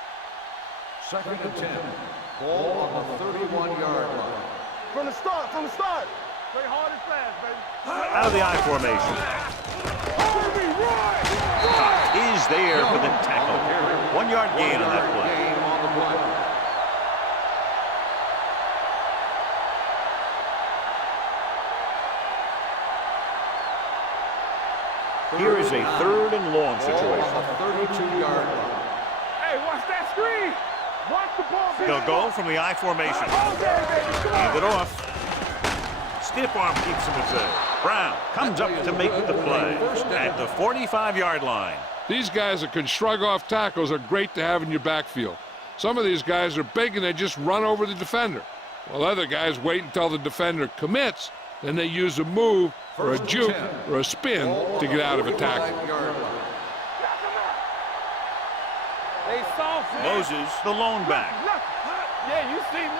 2nd and 10. Ball on the 31-yard line. From the start. Play hard and fast, baby. Out of the I formation. Is there for the tackle. 1 yard gain on that play. Gain on the play. Here's a 3rd and long situation. 32-yard line. Hey, watch that screen. Watch the ball. They'll go from the I formation. Okay, baby. Come Hand on. it off. Stiff arm keeps him at bay. Brown comes up to make the play at the 45-yard line. These guys that can shrug off tackles are great to have in your backfield. Some of these guys are big and they just run over the defender, while other guys wait until the defender commits, then they use a move or a juke or a spin to get out of a tackle. They soft. Moses, the lone back, Yeah, you see me.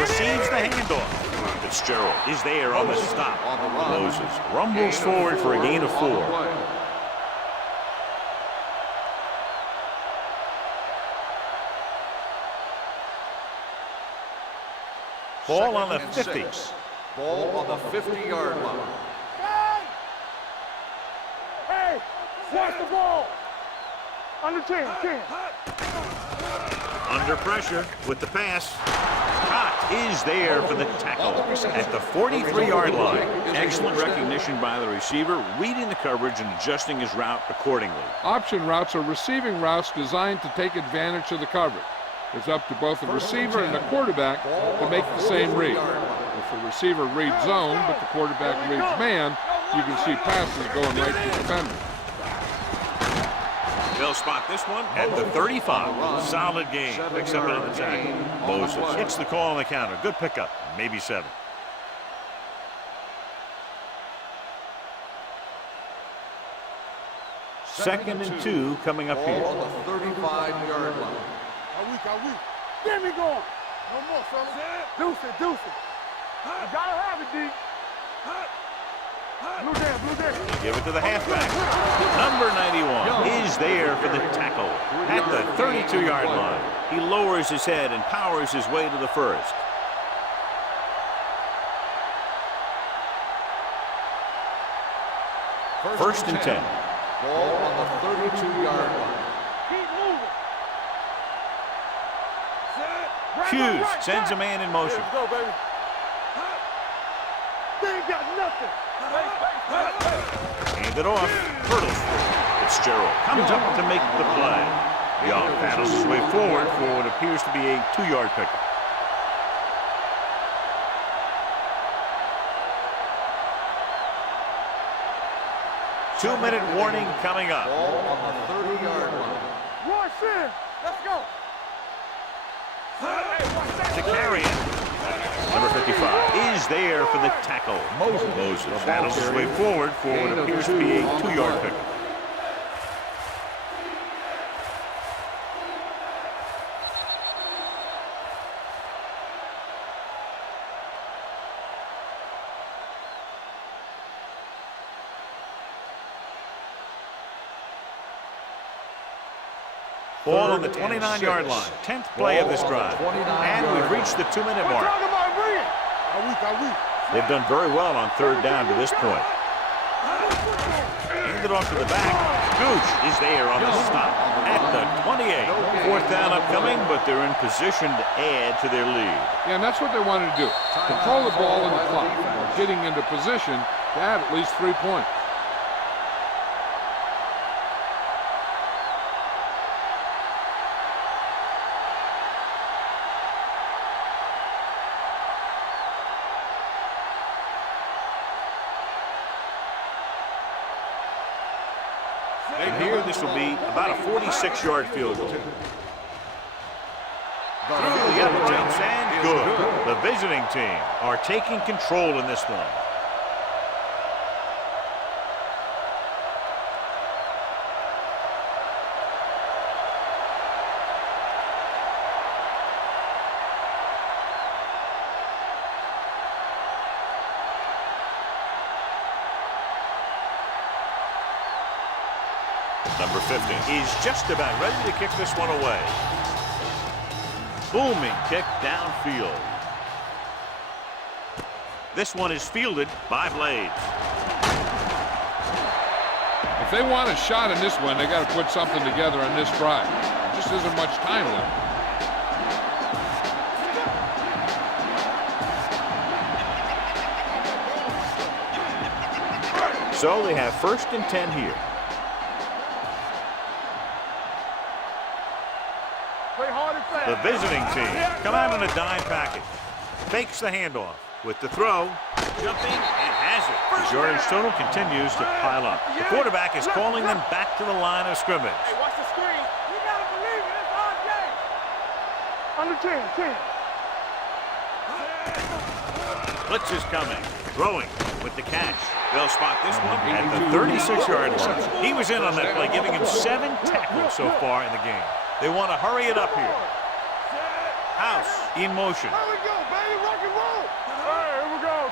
receives the handoff. Fitzgerald is there on the stop. Moses rumbles forward for a gain of 4. Ball on the 50. Ball on the 50-yard line. Hey, watch the ball. Under 10. Under pressure with the pass. Cott is there for the tackle at the 43-yard line. Excellent recognition by the receiver, reading the coverage and adjusting his route accordingly. Option routes are receiving routes designed to take advantage of the coverage. It's up to both the receiver and the quarterback to make the same read. If the receiver reads zone, but the quarterback reads man, you can see passes going right to the defender. They'll spot this one at the 35. Solid game. Picks up on the tackle. Moses hits the call on the counter. Good pickup. Maybe 7. Second and 2 coming up here. Ball on the 35-yard line. Get me going. No more, fellas. Deuce it. You gotta have it, D. Blue down. Give it to the halfback. Number 91 is there for the tackle at the 32-yard line. He lowers his head and powers his way to the first. First and 10. Ball on the 32-yard line. Keep moving. Hughes sends a man in motion. Go, baby. They ain't got nothing. Hand it off. Hurdles. Fitzgerald comes up to make the play. Young paddles his way forward for what appears to be a 2-yard pickup. Two-minute warning coming up. Ball on the 30-yard line. Rush in. Let's go. To carry it. Number 55 is there for the tackle. Moses paddles his way forward for what appears to be a 2-yard pickup. Ball on the 29-yard line. 10th play of this drive. And we've reached the 2-minute mark. They've done very well on 3rd down to this point. Handed off to the back. Gooch is there on the stop at the 28. 4th down upcoming, but they're in position to add to their lead. Yeah, and that's what they wanted to do. Control the ball in the clock while getting into position to add at least 3 points. And here, this will be about a 46-yard field goal. Through the upper tips and good. The visiting team are taking control in this one. Number 50 is just about ready to kick this one away. Booming kick downfield. This one is fielded by Blades. If they want a shot in this one, they got to put something together on this drive. There just isn't much time left. So they have 1st and 10 here. Play hard and fast. The visiting team come out on a dime package. Fakes the handoff with the throw. Jumping and has it. The yardage total continues to pile up. The quarterback is calling them back to the line of scrimmage. Hey, watch the screen. You gotta believe it. It's our game. Under 10. Blitz is coming. Throwing with the catch. They'll spot this one at the 36-yard line. He was in on that play, giving him 7 tackles so far in the game. They want to hurry it up here. House in motion. Here we go, baby. Rock and roll. All right, here we go.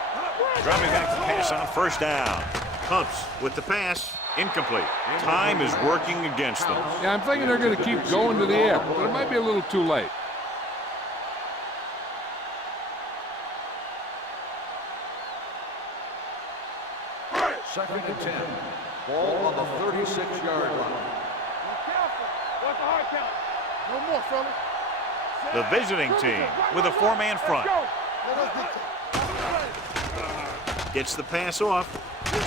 Dropping back to pass on 1st down. Pumps with the pass. Incomplete. Time is working against them. Yeah, I'm thinking they're going to keep going to the air, but it might be a little too late. Second and 10. Ball on the 36-yard line. Be careful. Watch the hard count. No more, fellas. The visiting team with a 4-man front. Gets the pass off.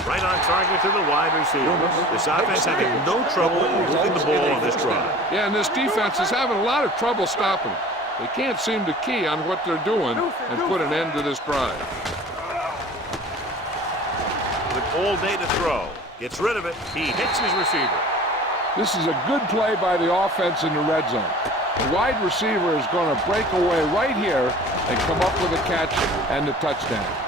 Right on target to the wide receiver. This offense having no trouble moving the ball on this drive. Yeah, and this defense is having a lot of trouble stopping them. They can't seem to key on what they're doing and put an end to this drive. With all day to throw. Gets rid of it. He hits his receiver. This is a good play by the offense in the red zone. The wide receiver is going to break away right here and come up with a catch and a touchdown.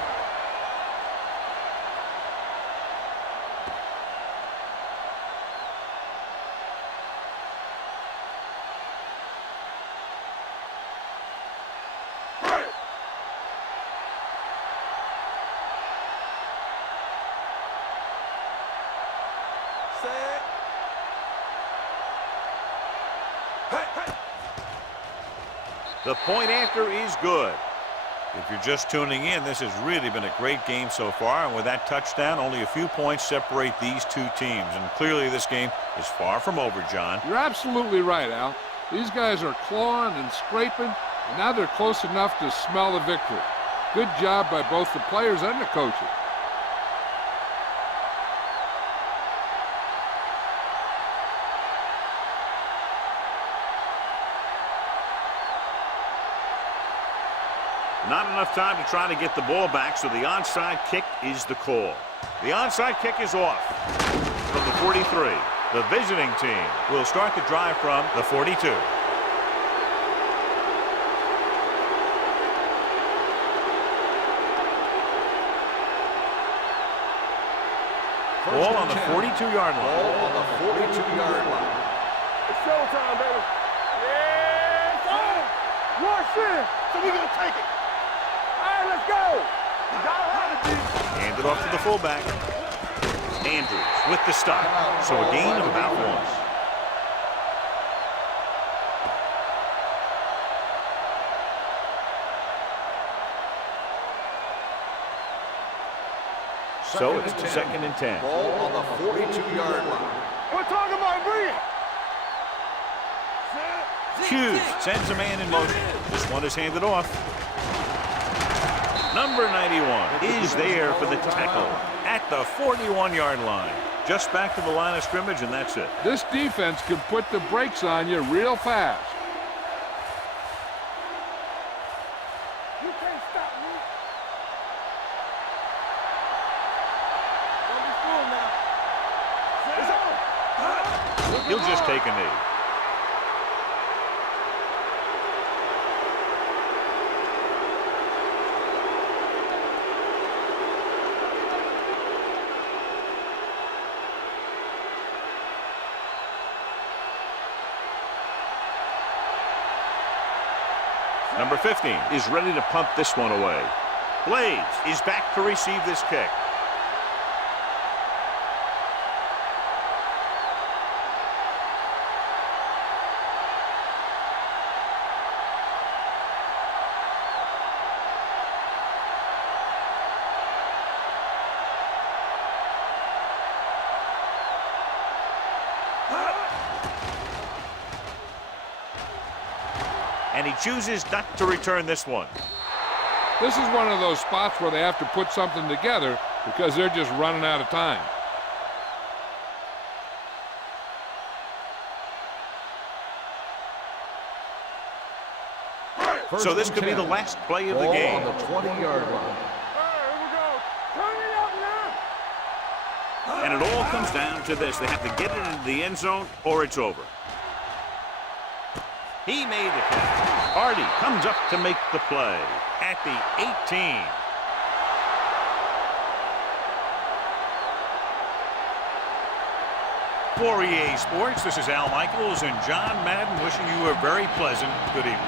The point after is good. If you're just tuning in, this has really been a great game so far, and with that touchdown, only a few points separate these two teams, and clearly this game is far from over, John. You're absolutely right, Al. These guys are clawing and scraping, and now they're close enough to smell the victory. Good job by both the players and the coaches. Not enough time to try to get the ball back, so the onside kick is the call. The onside kick is off from the 43. The visiting team will start the drive from the 42. Ball on the 42-yard line. Ball on the 42-yard line. It's showtime, baby. Yes, sir. Rush in. So we're going to take it. All right, let's go. Hand it off to the fullback. Andrews with the stop. So a gain of about 1. So it's 2nd and 10. Ball on the 42-yard line. We're talking about bring it. Hughes sends a man in motion. This one is handed off. Number 91 is there for the tackle at the 41-yard line. Just back to the line of scrimmage, and that's it. This defense can put the brakes on you real fast. You can't stop me. Don't be fooled now. He'll just take a knee. Number 15 is ready to punt this one away. Blades is back to receive this kick. And he chooses not to return this one. This is one of those spots where they have to put something together because they're just running out of time. So this could be the last play of the game. On the 20-yard line. Here we go. Turn it up now. And it all comes down to this. They have to get it into the end zone or it's over. He made the catch. Hardy comes up to make the play at the 18. For EA Sports, this is Al Michaels and John Madden wishing you a very pleasant good evening.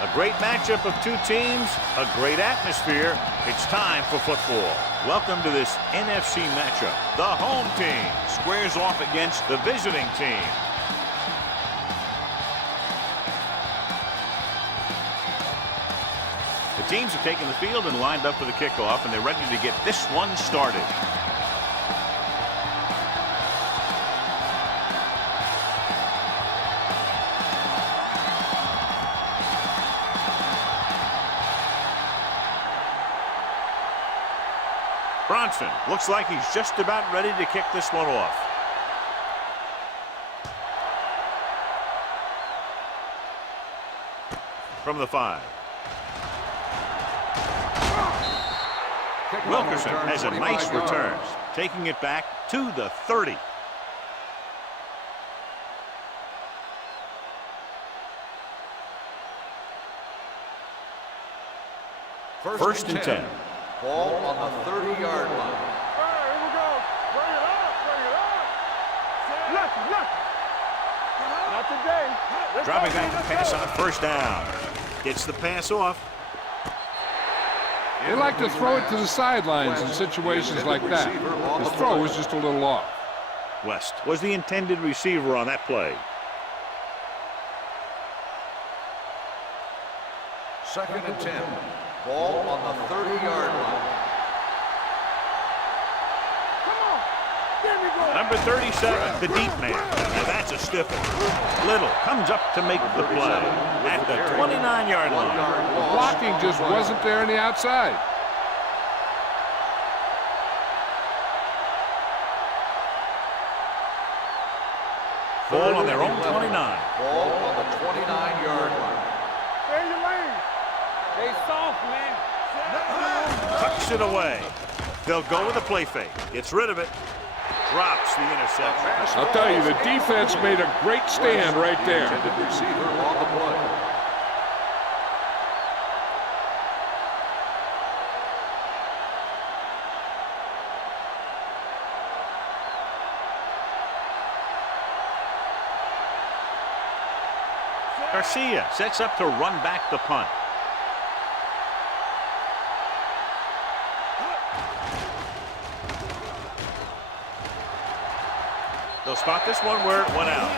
A great matchup of two teams, a great atmosphere. It's time for football. Welcome to this NFC matchup. The home team squares off against the visiting team. The teams have taken the field and lined up for the kickoff, and they're ready to get this one started. Bronson looks like he's just about ready to kick this one off. From the 5. Wilkerson has a nice return, taking it back to the 30. First and 10. Ball on the 30-yard line. Here we go. Bring it up. Bring it up. Left. Not today. Let's Dropping go, back to let's pass go. on first down. Gets the pass off. They like to throw it to the sidelines in situations like that. His throw was just a little off. West was the intended receiver on that play. Second and 10. Ball on the 30-yard line. Come on. There we Number 37, the deep man. Now that's a stiff one. Little comes up to make the play at the 29-yard line. The blocking just wasn't there on the outside. Ball on their own 29. Ball on the 29-yard line. Stay in your lane. Stay soft, man. Tucks it away. They'll go with a play fake. Gets rid of it. Drops the interception. I'll tell you, the defense made a great stand right there. Intended receiver on the play. Garcia sets up to run back the punt. They'll spot this one where it went out.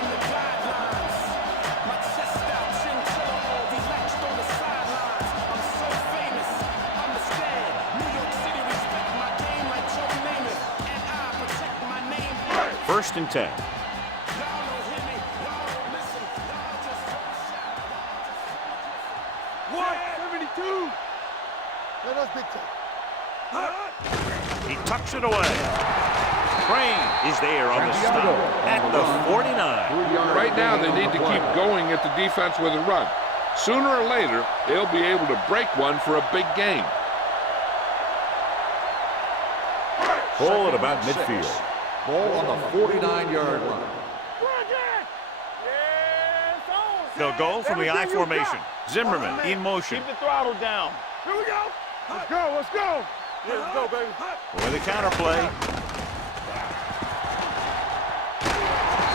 First and 10. He tucks it away. Crane is there on the stop at the 49. Right now, they need to keep going at the defense with a run. Sooner or later, they'll be able to break one for a big game. Ball at about midfield. Ball on the 49-yard line. They'll go from the I formation. Zimmerman in motion. Keep the throttle down. Here we go. Let's go. Let's go. Yeah, let's go, baby. With a counter play.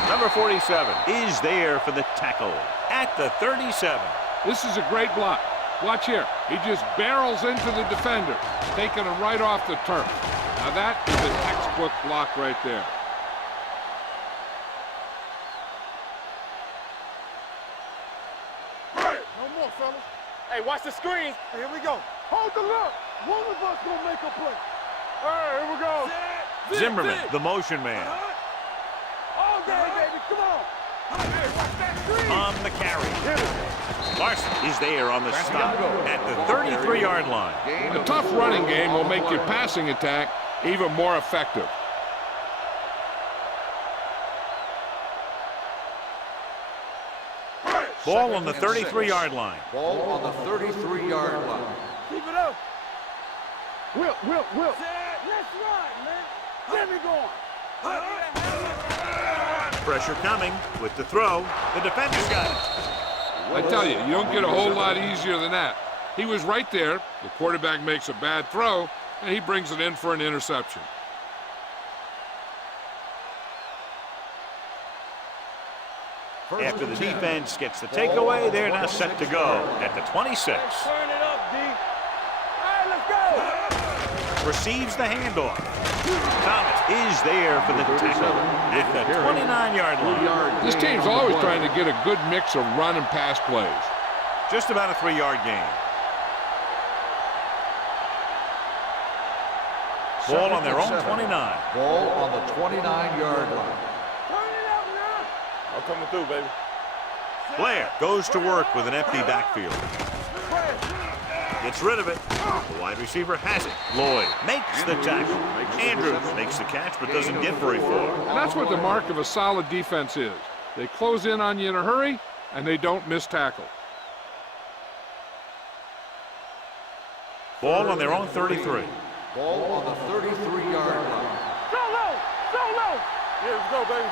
Number 47 is there for the tackle at the 37. This is a great block. Watch here. He just barrels into the defender, taking him right off the turf. Now that is a textbook block right there. No more, fellas. Hey, watch the screen. Hey, here we go. Hold the look. One of us gonna make a play. All right, here we go. Zimmerman, the motion man. All day, baby. Come on. Hey, watch that screen. On the carry. Larson is there on the stop at the 33-yard line. A tough running game will make your passing attack even more effective. Ball on the 33-yard line. Ball on the 33-yard line. Keep it up. Will. Let's run, man. Get me going. Pressure coming with the throw. The defender's got it. I tell you, you don't get a whole lot easier than that. He was right there. The quarterback makes a bad throw, and he brings it in for an interception. After the defense gets the takeaway, they're now set to go at the 26. Turn it up, D. All right, let's go. Receives the handoff. Thomas is there for the tackle at the 29-yard line. This team's always trying to get a good mix of run and pass plays. Just about a 3-yard gain. Ball on their own 29. Ball on the 29-yard line. Turn it up now. I'm coming through, baby. Blair goes to work with an empty backfield. Gets rid of it. The wide receiver has it. Lloyd makes the tackle. Andrews makes the catch but doesn't get very far. And that's what the mark of a solid defense is. They close in on you in a hurry, and they don't miss tackle. Ball on their own 33. Ball on the 33-yard line. Solo. Yeah, let's go, baby.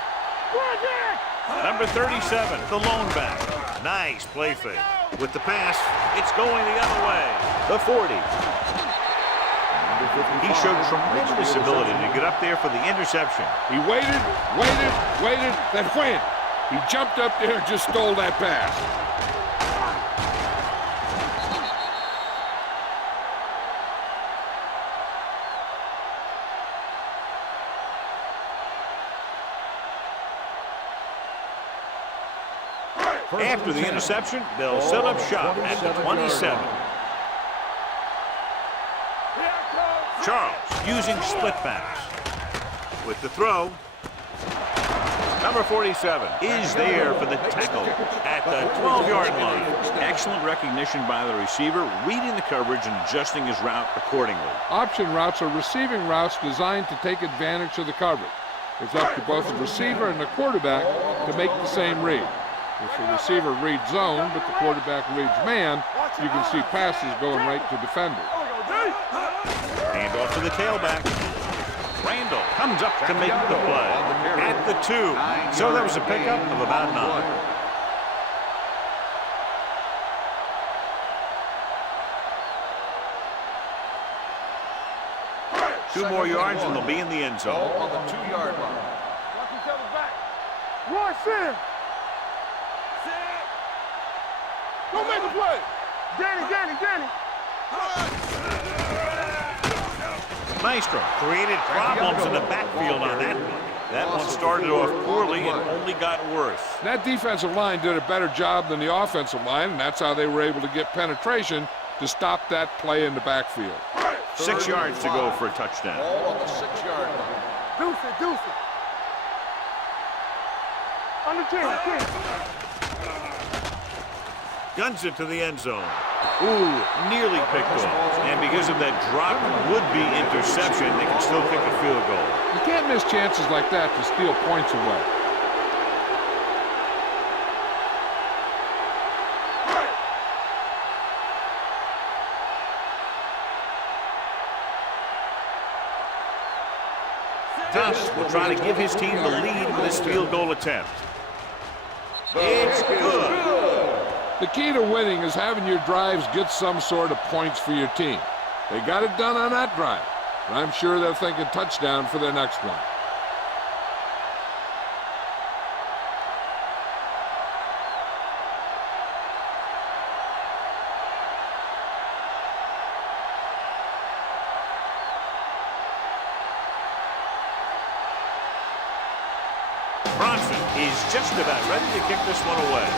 Run it. Number 37, the lone back. Nice play fake. With the pass, it's going the other way. The 40. He showed tremendous ability to get up there for the interception. He waited, then went. He jumped up there and just stole that pass. After the interception, they'll set up shop at the 27. Charles using split backs. With the throw, Number 47 is there for the tackle at the 12-yard line. Excellent recognition by the receiver, reading the coverage and adjusting his route accordingly. Option routes are receiving routes designed to take advantage of the coverage. It's up to both the receiver and the quarterback to make the same read. If the receiver reads zone, but the quarterback reads man, you can see passes going right to defenders. Hand off to the tailback. Randall comes up to make the play at the 2. So that was a pickup of about 9. Two more yards and they'll be in the end zone. On the 2-yard line. Watch each other back. Roy, sit. Go make a play. Danny. Maestro created problems in the backfield on that one. That one started off poorly and only got worse. That defensive line did a better job than the offensive line, and that's how they were able to get penetration to stop that play in the backfield. 6 yards to go for a touchdown. Ball on the 6-yard line. Deuce it. On the 10. Guns it to the end zone. Ooh, nearly picked off. And because of that drop would-be interception, they can still kick a field goal. You can't miss chances like that to steal points away. Tuss will try to give his team the lead with this field goal attempt. It's good. The key to winning is having your drives get some sort of points for your team. They got it done on that drive, and I'm sure they're thinking touchdown for their next one. Bronson is just about ready to kick this one away.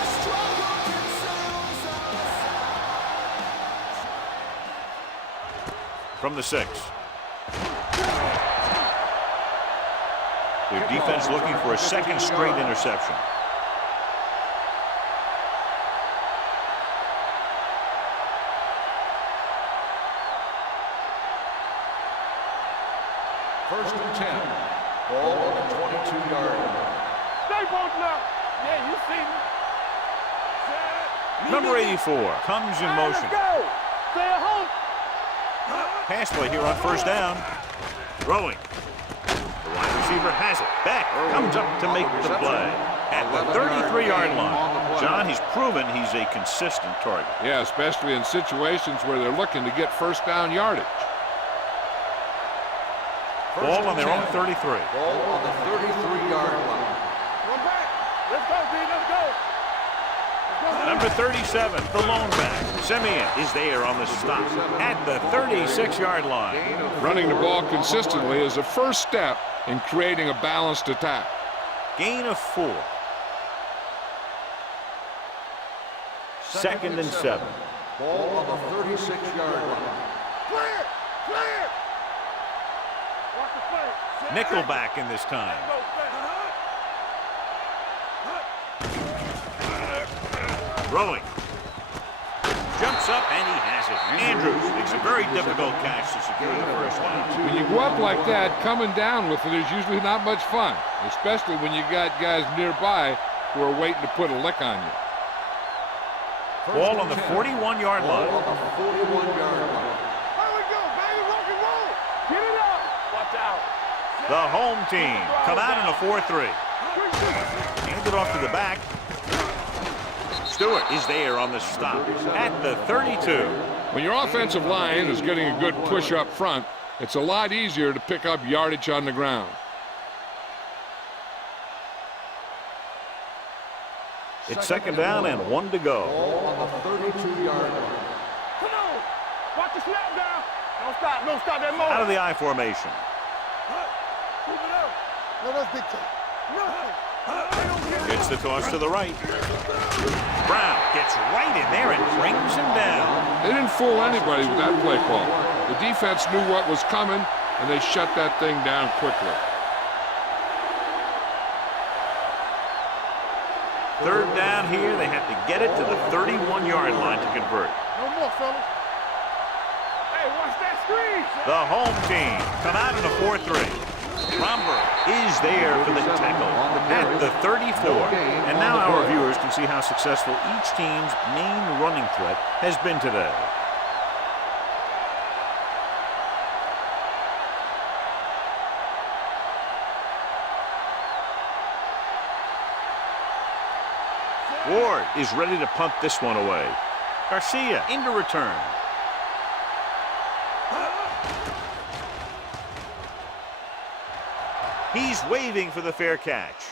From the 6. Their defense looking for a second straight interception. First and 10. Ball on the 22-yard line. Stay posted up. Yeah, you see me. Number 84 comes in motion. Let's go. Stay at home. Pass play here on first down. Throwing. The wide receiver has it. Back comes up to make the play at the 33-yard line. John, he's proven he's a consistent target. Yeah, especially in situations where they're looking to get first down yardage. Ball on their own 33. Ball on the 33-yard line. Come back. Let's go, D. Let's go. Number 37, the lone back. Simeon is there on the stop at the 36-yard line. Running the ball consistently is the first step in creating a balanced attack. Gain of 4. Second and 7. Ball on the 36-yard line. Clear. Watch the play. Nickelback in this time. Throwing. Jumps up and he has it. Andrews makes a very difficult catch to secure the first down. When you go up like that, coming down with it is usually not much fun, especially when you got guys nearby who are waiting to put a lick on you. Ball on the 41-yard line. Ball on the 41-yard line. Here we go, baby. Rock and roll. Get it up. Watch out. The home team come out in a 4-3. Hand it off to the back. Stewart is there on the stop at the 32. When your offensive line is getting a good push up front, it's a lot easier to pick up yardage on the ground. It's second down and 1 to go. Ball on the 32-yard line. Come on. Watch the snap down. Don't stop that motion. Out of the I formation. Keep it up. No, that's big time. Nothing. Gets the toss to the right. Brown gets right in there and brings him down. They didn't fool anybody with that play call. The defense knew what was coming, and they shut that thing down quickly. Third down here. They have to get it to the 31-yard line to convert. No more, fellas. Hey, watch that screen. The home team come out in a 4-3. Romberg is there for the tackle at the 34. And now our viewers can see how successful each team's main running threat has been today. Ward is ready to punt this one away. Garcia into return. He's waving for the fair catch.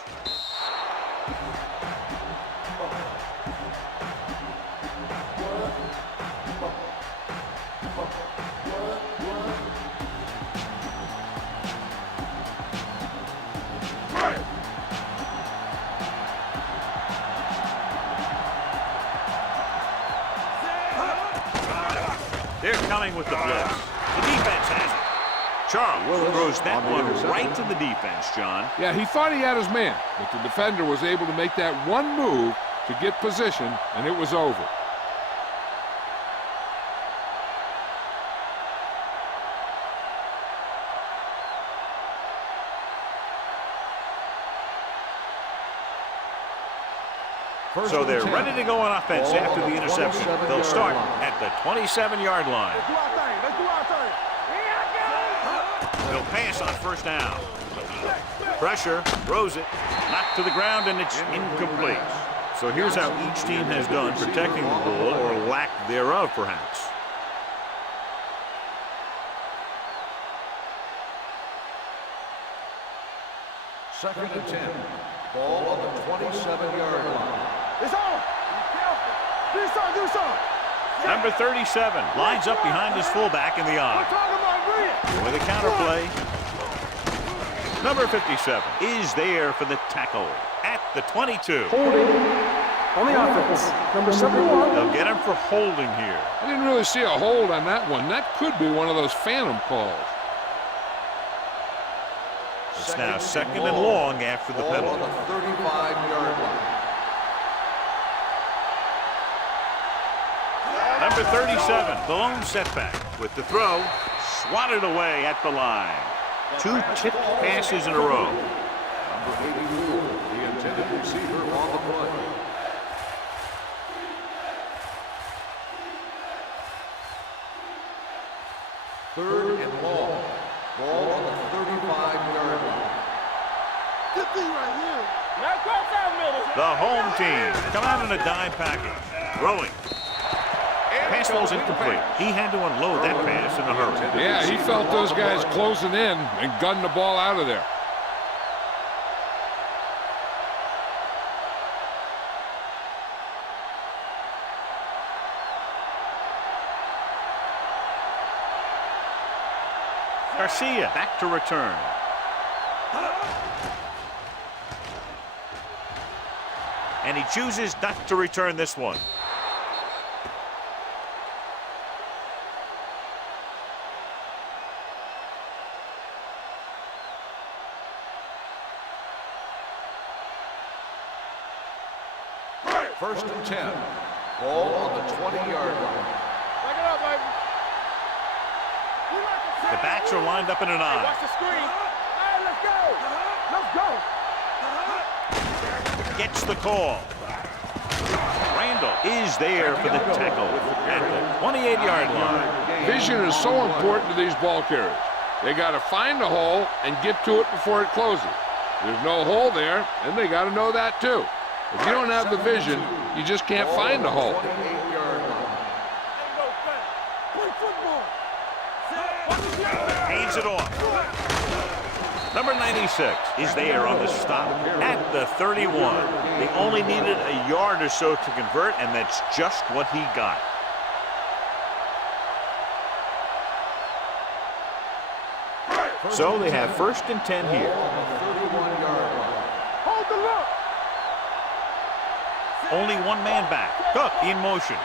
They're coming with the blitz. The defense has it. Charles throws that one right to the defense, John. Yeah, he thought he had his man, but the defender was able to make that one move to get position, and it was over. So they're ready to go on offense after the interception. They'll start at the 27-yard line. Let's do our thing. Let's do our thing. Here I go. They'll pass on first down. Pressure, throws it, knocked to the ground, and it's incomplete. So here's how each team has done protecting the ball, or lack thereof, perhaps. Second and 10. Ball on the 27-yard line. It's on. Do something. Do something. Number 37 lines up behind his fullback in the We're eye. talking about brilliant. With a counterplay. Number 57 is there for the tackle at the 22. Holding on the offense. Number 71. They'll get him for holding here. I didn't really see a hold on that one. That could be one of those phantom calls. It's now second and long after the Ball penalty. on the 35-yard line. Number 37, the lone setback with the throw, swatted away at the line. Two tipped passes in a row. Number 84, the intended receiver on the play. Third and long. Ball on the 35-yard line. Good thing right here. Now cross out middle. The home team come out in a dime package. Throwing. Pass ball's incomplete. He had to unload that pass in a hurry. Yeah, he felt those guys closing in and gunned the ball out of there. Garcia back to return. And he chooses not to return this one. First and 10. Ball on the 20-yard line. Back it up, baby. The backs are lined up in an eye. Watch the screen. Hey, let's go. Let's go. Gets the call. Randall is there for the tackle at the 28-yard line. Vision is so important to these ball carriers. They got to find the hole and get to it before it closes. There's no hole there, and they got to know that too. If you don't have the vision, you just can't find the hole. 28-yard line. Play football. Hands it off. Number 96 is there on the stop at the 31. They only needed a yard or so to convert, and that's just what he got. So they have first and 10 here. Hold the look. Only one man back. Cook in motion.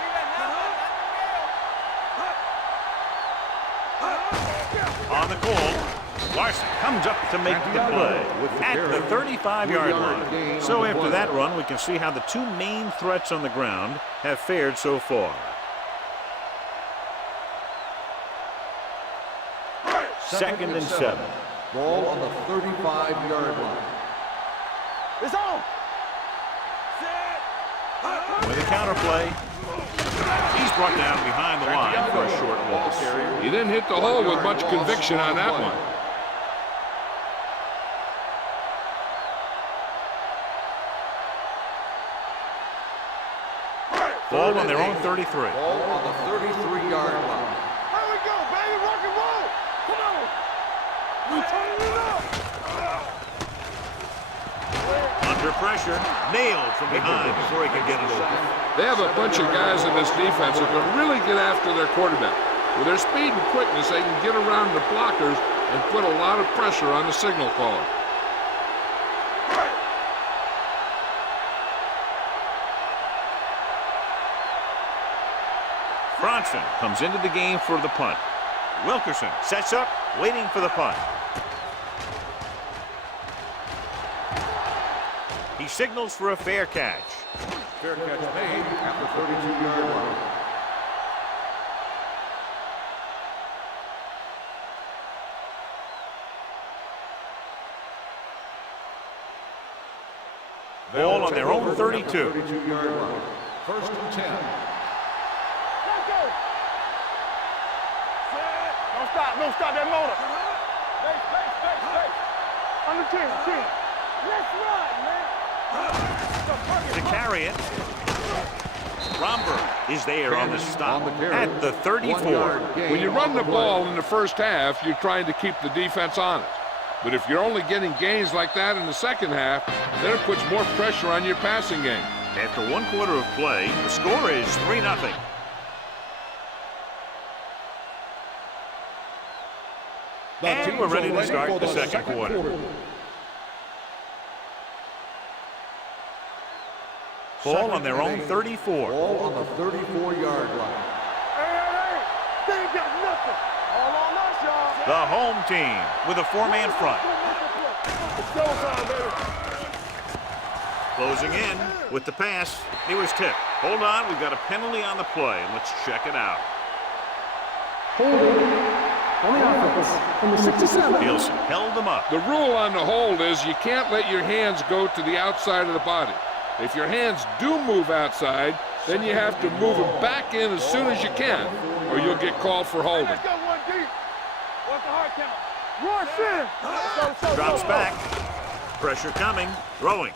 On the call. Larson comes up to make the play at the 35-yard line. So after that run, we can see how the two main threats on the ground have fared so far. Second and 7. Ball on the 35-yard line. It's on. With a counter play, he's brought down behind the line for a short loss. He didn't hit the hole with much conviction on that one. Ball on their own 33. Ball on the 33-yard line. Here we go, baby. Rock and roll. Come on. We turning it up. Under pressure, nailed from behind before he could get it open. They have a bunch of guys in this defense that can really get after their quarterback. With their speed and quickness, they can get around the blockers and put a lot of pressure on the signal caller. Bronson comes into the game for the punt. Wilkerson sets up, waiting for the punt. He signals for a fair catch. Fair catch made at the 32-yard line. Ball on their own 32. 32-yard line. First and 10. Let's go. Don't stop that motor. Under 10, 10. Let's run, man. To carry it. Romberg is there on the stop at the 34. When you run the ball in the first half, you're trying to keep the defense honest. But if you're only getting gains like that in the second half, then it puts more pressure on your passing game. After one quarter of play, the score is 3-0. And we're ready to start the second quarter. Ball on their own 34. Ball on the 34-yard line. Hey, they ain't got nothing. All on us, y'all. The home team with a four-man front. It's showtime, baby. Closing in with the pass. It was tipped. Hold on, we've got a penalty on the play, and let's check it out. On the offense, number 67. Nielsen held them up. The rule on the hold is you can't let your hands go to the outside of the body. If your hands do move outside, then you have to move them back in as soon as you can, or you'll get called for holding. Let's go one deep. What's the hard count? Rush in. Drops back. Pressure coming. Throwing.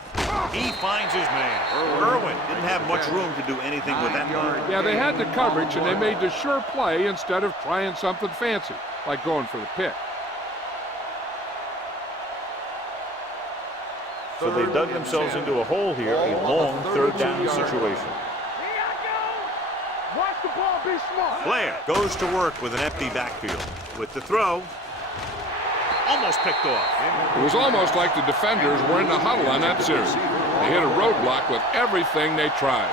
He finds his man. Irwin didn't have much room to do anything with that. Yeah, they had the coverage, and they made the sure play instead of trying something fancy, like going for the pick. So they dug themselves into a hole here, a long third down situation. Watch the ball, be smart. Blair goes to work with an empty backfield. With the throw, almost picked off. It was almost like the defenders were in the huddle on that series. They hit a roadblock with everything they tried.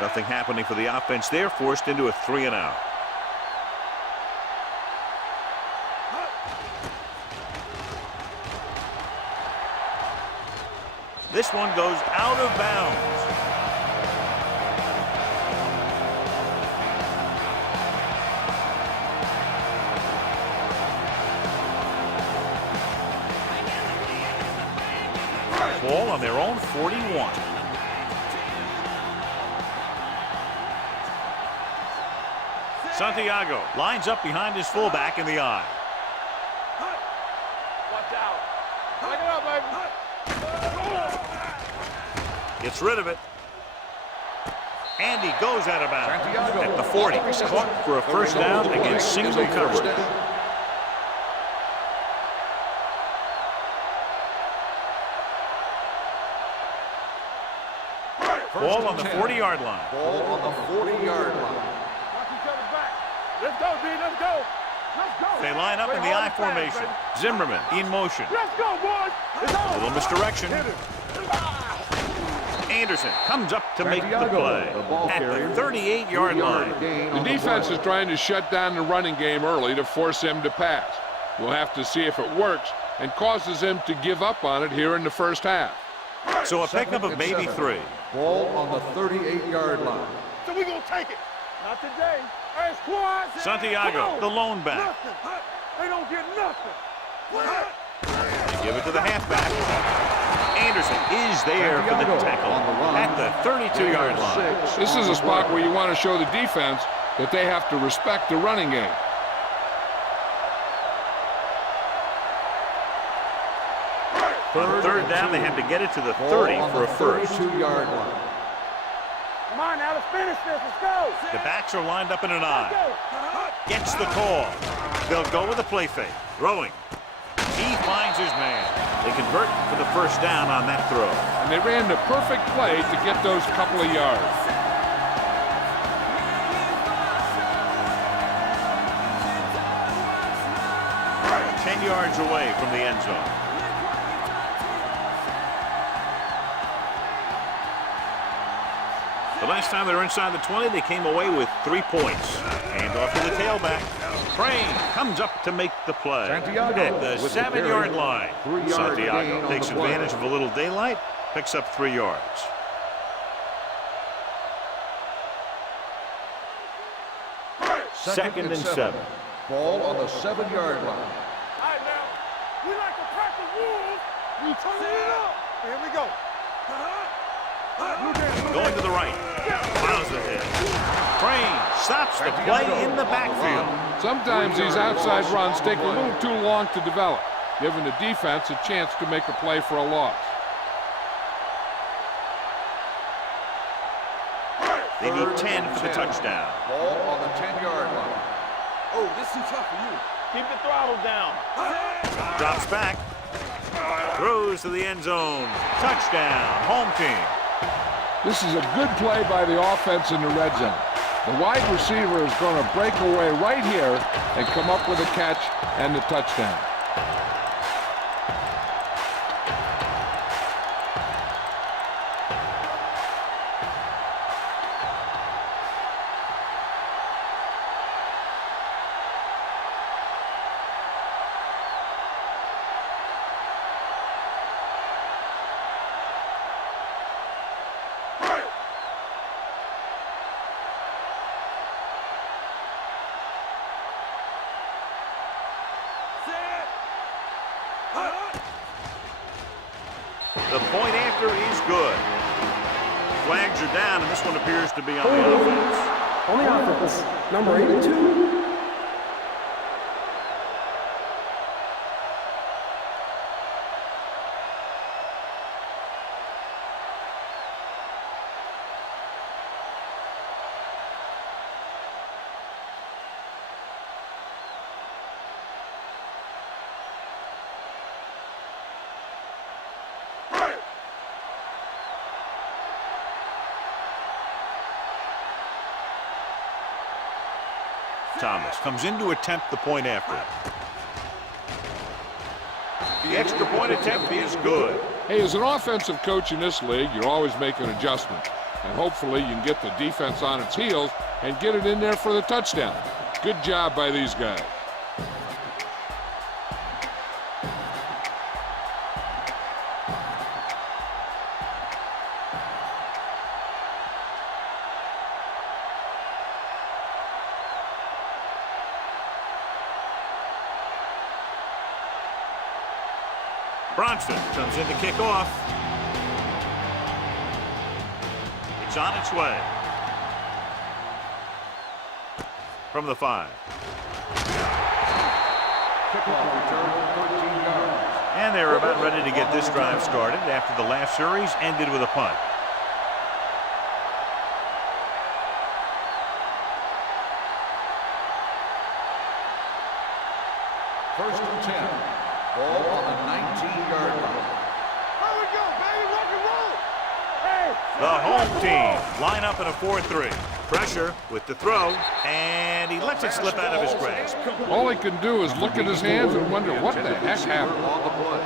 Nothing happening for the offense there, forced into a 3-and-out. This one goes out of bounds. Ball on their own 41. Santiago lines up behind his fullback in the eye. Watch out. Back it up, baby. Gets rid of it. And he goes out of bounds at the 40. Caught for a first down against single coverage. Ball on the 40-yard line. Ball on the 40-yard line. Watch each other back. Let's go, D. Let's go. They line up in the I formation. Zimmerman in motion. Let's go, boys. A little misdirection. Anderson comes up to make the play at the 38-yard line. The defense is trying to shut down the running game early to force him to pass. We'll have to see if it works and causes him to give up on it here in the first half. So a pickup of maybe 3. Ball on the 38-yard line. So we gonna take it. Not today. Hey, squad. Santiago, the lone back. Nothing. They don't get nothing. They give it to the halfback. Anderson is there for the tackle at the 32-yard line. This is a spot where you want to show the defense that they have to respect the running game. On third down, they have to get it to the 30 for a first. 32-yard line. Come on, now let's finish this. Let's go. The backs are lined up in an I. Gets the call. They'll go with a play fake. Throwing. He finds his man. They convert for the first down on that throw. And they ran the perfect play to get those couple of yards. All right, 10 yards away from the end zone. The last time they were inside the 20, they came away with 3 points. Hand off to the tailback. Crane comes up to make the play Santiago at the with the 7-yard carry. line. 3-yard gain Santiago on takes the play. advantage of a little daylight, picks up 3 yards. Second and 7. Ball on the 7-yard line. All right, now. We like to practice rules. We turn it up. Here we go. Going to the right. Miles ahead. Crane stops the play in the backfield. Sometimes these outside runs take a little too long to develop, giving the defense a chance to make a play for a loss. They need 10 for the touchdown. Ball on the 10-yard line. Oh, this is tough for you. Keep the throttle down. Drops back. Throws to the end zone. Touchdown. Home team. This is a good play by the offense in the red zone. The wide receiver is going to break away right here and come up with a catch and the touchdown. The point after is good. Flags are down, and this one appears to be on the offense. On the offense, number 82. Thomas comes in to attempt the point after. The extra point attempt is good. Hey, as an offensive coach in this league, you're always making adjustments. And hopefully you can get the defense on its heels and get it in there for the touchdown. Good job by these guys. Bronson comes in to kick off. It's on its way. From the 5. Kickoff return, 13 yards. And they're about ready to get this drive started after the last series ended with a punt. First and 10. Ball on the 19-yard line. Here we go, baby. Rock and roll. Hey. The home team line up in a 4-3. Pressure with the throw, and he lets it slip out of his grasp. All he can do is look at his hands and wonder what the heck happened. On the play.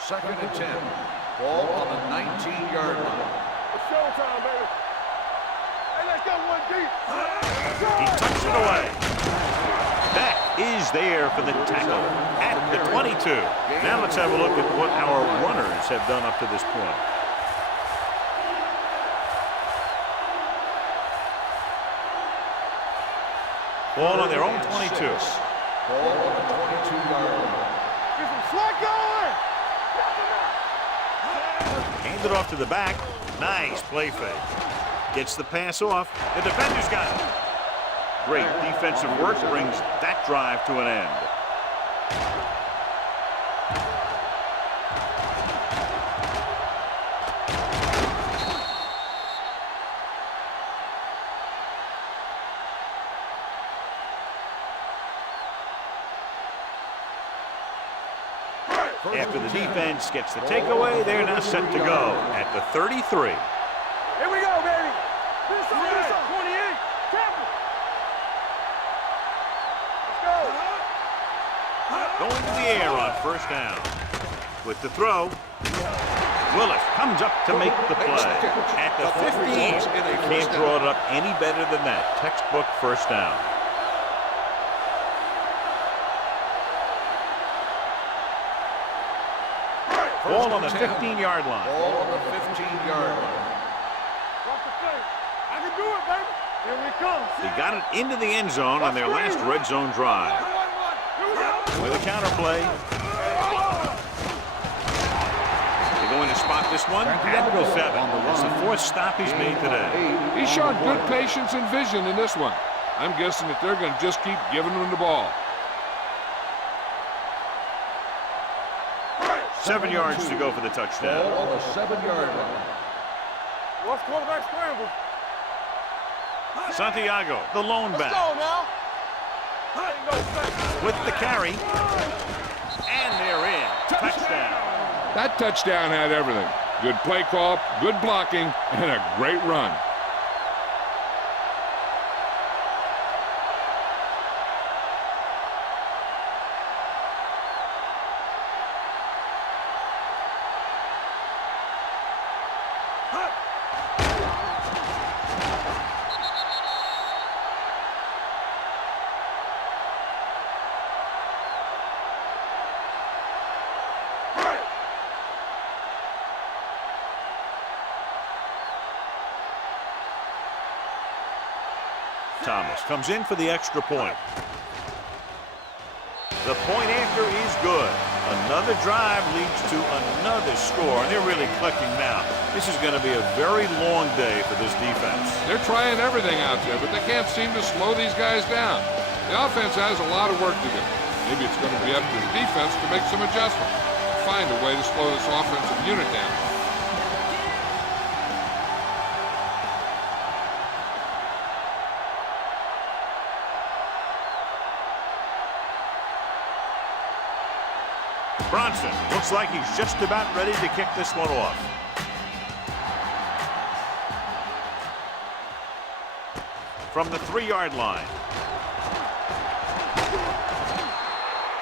Second and 10. Ball on the 19-yard line. It's showtime, baby. Hey, let's go one deep. He tucks it away. Beck is there for the tackle at the 22. Now let's have a look at what our runners have done up to this point. Ball on their own 22. Ball on the 22-yard line. Get some slack going. Hand it off to the back. Nice play fake. Gets the pass off. The defender's got it. Great defensive work brings that drive to an end. After the defense gets the takeaway, they're now set to go at the 33. Here we go, baby. This is 28. Tackle. Let's go. Going to the air on first down. With the throw, Willis comes up to make the play. At the 15, can't draw it up any better than that. Textbook first down. Ball on the 15-yard line. Ball on the 15-yard line. Watch the play. I can do it, baby. Here we come. They got it into the end zone on their last red zone drive. With a counter play. They're going to spot this one at the 7. It's the fourth stop he's made today. He's shown good patience and vision in this one. I'm guessing that they're going to just keep giving him the ball. 7 yards to go for the touchdown. Ball on the 7-yard line. Watch quarterback scramble. Santiago, the lone Let's back, go now. with the carry. And they're in. Touchdown. That touchdown had everything. Good play call, good blocking, and a great run. Thomas comes in for the extra point. The point after is good. Another drive leads to another score, and they're really clicking now. This is going to be a very long day for this defense. They're trying everything out there, but they can't seem to slow these guys down. The offense has a lot of work to do. Maybe it's going to be up to the defense to make some adjustments, find a way to slow this offensive unit down. Bronson looks like he's just about ready to kick this one off. From the 3-yard line.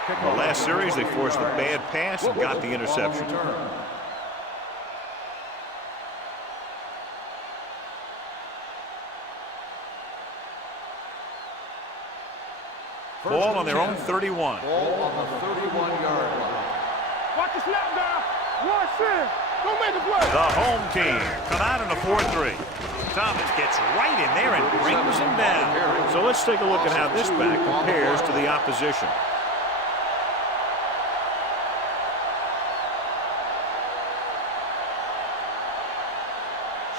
The last series, they forced a bad pass and got the interception. Ball on their own 31. Ball on the 31-yard line. Watch the snap down. Watch it. Don't make the play. The home team come out in a 4-3. Thomas gets right in there and brings him down. So let's take a look at how this back compares to the opposition.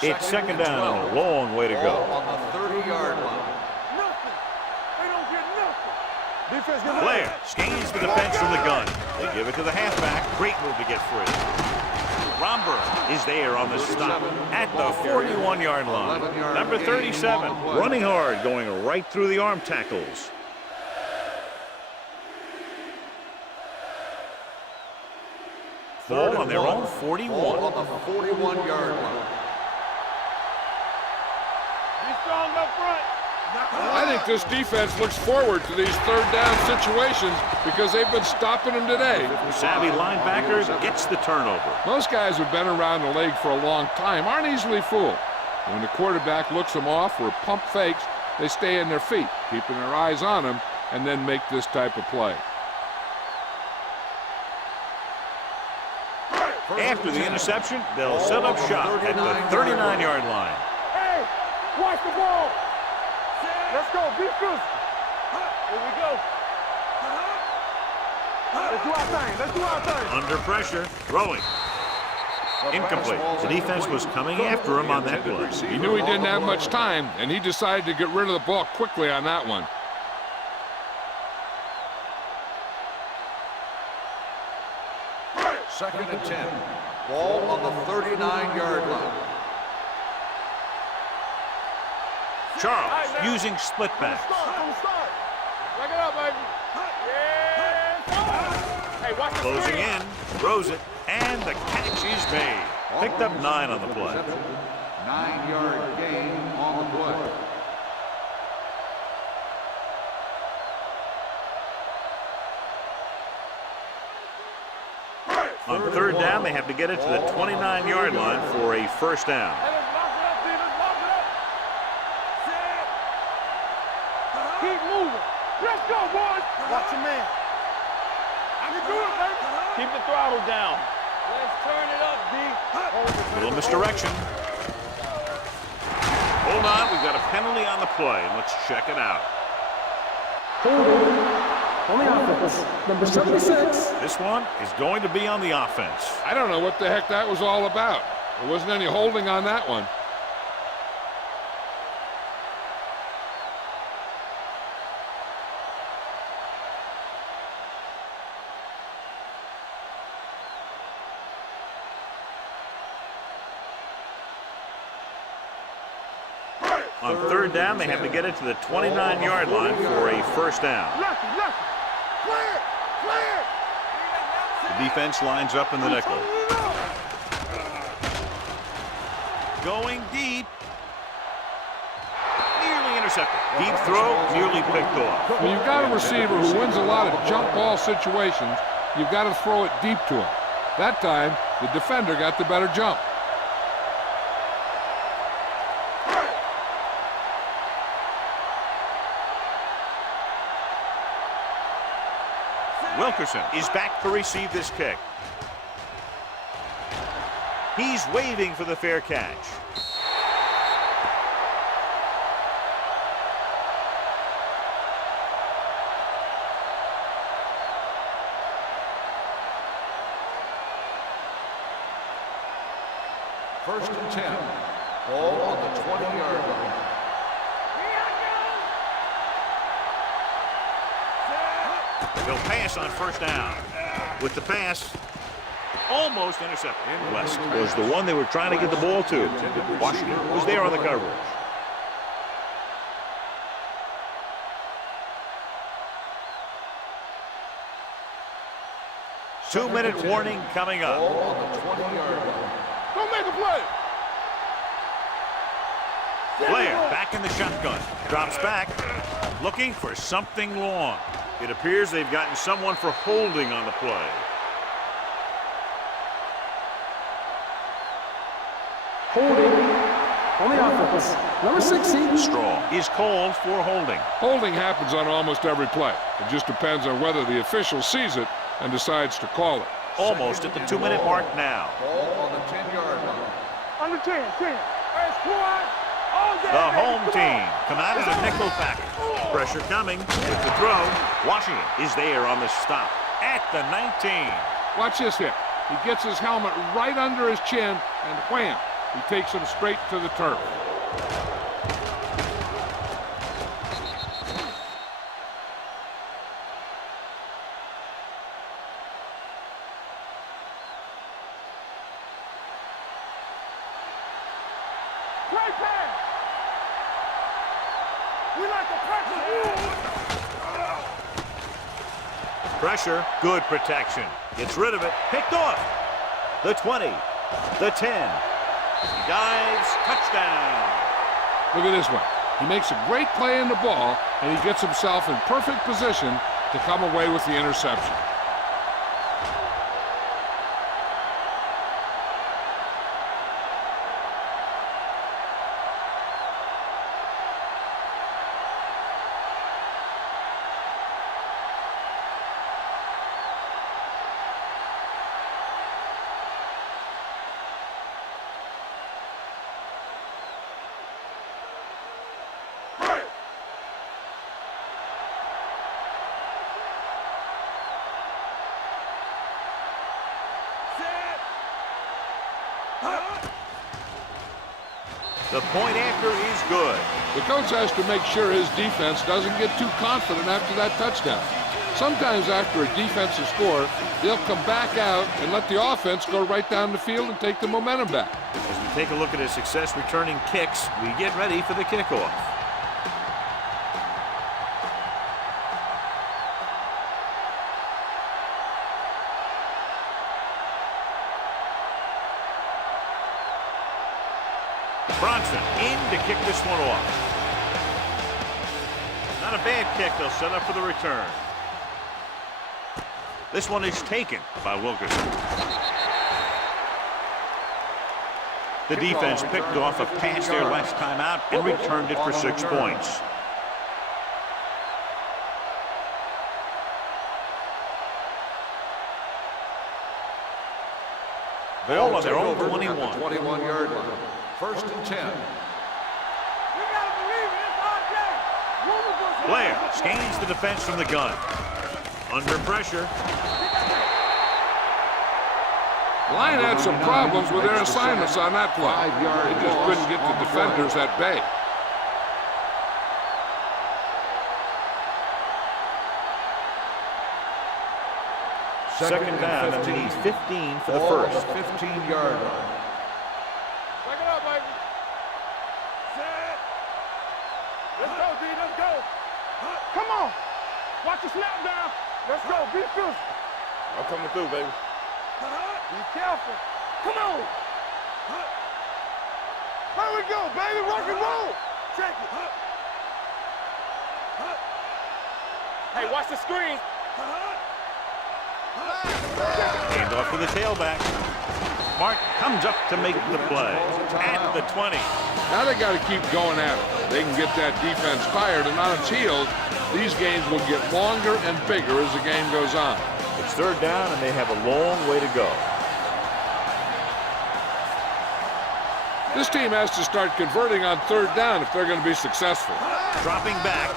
It's second down and a long way to go. Ball on the 30-yard line. Nothing. They don't get nothing. Defense get Blair scans the defense from the gun. They give it to the halfback. Great move to get free. Romberg is there on the stop at the 41-yard line. Number 37, running hard, going right through the arm tackles. Ball on their own 41. Ball on the 41-yard line. Be strong up front. I think this defense looks forward to these third down situations because they've been stopping them today. The savvy linebacker gets the turnover. Most guys who've been around the league for a long time aren't easily fooled. When the quarterback looks them off or pump fakes, they stay in their feet, keeping their eyes on them, and then make this type of play. After the interception, they'll set up shop at the 39-yard line. Hey, watch the ball. Let's go. Be physical. Here we go. Let's do our thing. Let's do our thing. Under pressure, throwing. Incomplete. The defense was coming after him on that play. He knew he didn't have much time, and he decided to get rid of the ball quickly on that one. Second and 10. Ball on the 39-yard line. Charles using split backs. Start. Back it up, baby. Yeah. Hey, watch the Closing screen. in, throws it, and the catch is made. Picked up 9 on the play. 9-yard gain on the play. On third down, they have to get it to the 29-yard line for a first down. Hey, let's lock it up, D. Let's lock it up. Keep moving. Let's go, boys. Watch your man. I can do it, baby. Keep the throttle down. Let's turn it up, D. Little misdirection. Hold on, we've got a penalty on the play. Let's check it out. Holding on the offense. Number 76. This one is going to be on the offense. I don't know what the heck that was all about. There wasn't any holding on that one. On third down, they have to get it to the 29-yard line for a first down. Lucky. Clear. The defense lines up in the nickel. Going deep. Nearly intercepted. Deep throw, nearly picked off. When you've got a receiver who wins a lot of jump ball situations, you've got to throw it deep to him. That time, the defender got the better jump. Wilkerson is back to receive this kick. He's waving for the fair catch. First and 10. Ball on the 20-yard line. They'll pass on first down. With the pass, almost intercepted. West was the one they were trying to get the ball to. Washington was there on the coverage. Two-minute warning coming up. Ball on the 20-yard line. Don't make a play. Blair back in the shotgun. Drops back, looking for something long. It appears they've gotten someone for holding on the play. Holding on the offense. Number 60. Strong is called for holding. Holding happens on almost every play. It just depends on whether the official sees it and decides to call it. Almost at the 2-minute mark now. Ball on the 10-yard line. Under 10. Hey, squad. All day, The baby. home Come team on. come out as a nickel package. Pressure coming with the throw. Washington is there on the stop at the 19. Watch this hit. He gets his helmet right under his chin, and wham, he takes him straight to the turf. Play pass. We like to practice. Pressure, good protection. Gets rid of it, picked off. The 20. The 10. He dives. Touchdown. Look at this one. He makes a great play in the ball, and he gets himself in perfect position to come away with the interception. The point after is good. The coach has to make sure his defense doesn't get too confident after that touchdown. Sometimes after a defensive score, they'll come back out and let the offense go right down the field and take the momentum back. As we take a look at his success returning kicks, we get ready for the kickoff. Bronson in to kick this one off. Not a bad kick. They'll set up for the return. This one is taken by Wilkerson. The defense picked off a pass there last time out and returned it for 6 points. Ball on their own 21. 21-yard line. First and 10. You gotta believe it. It's our day. Blair scans the defense from the gun. Under pressure. The line had some problems with their assignments on that play. They just couldn't get the defenders at bay. Second down, and they need 15 for the Ball on first. the 15-yard line. Break it up, baby. Set. Let's go, D. Let's go. Come on. Watch the snap down. Let's go. Be physical. I'm coming through, baby. Be careful. Come on. Here we go, baby. Rock and roll. Check it. Hey, watch the screen. Hand off to the tailback. Martin comes up to make the play at the 20. Now they got to keep going at it. They can get that defense tired, and on its heels, these games will get longer and bigger as the game goes on. It's third down, and they have a long way to go. This team has to start converting on third down if they're going to be successful. Dropping back.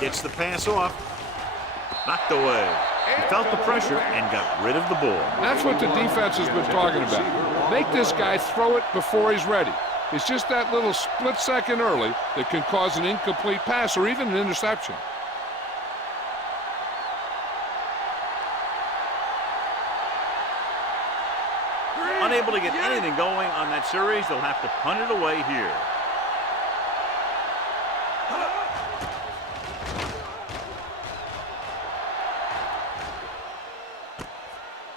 Gets the pass off. Knocked away. He felt the pressure and got rid of the ball. That's what the defense has been talking about. Make this guy throw it before he's ready. It's just that little split second early that can cause an incomplete pass or even an interception. Unable to get anything going on that series, they'll have to punt it away here.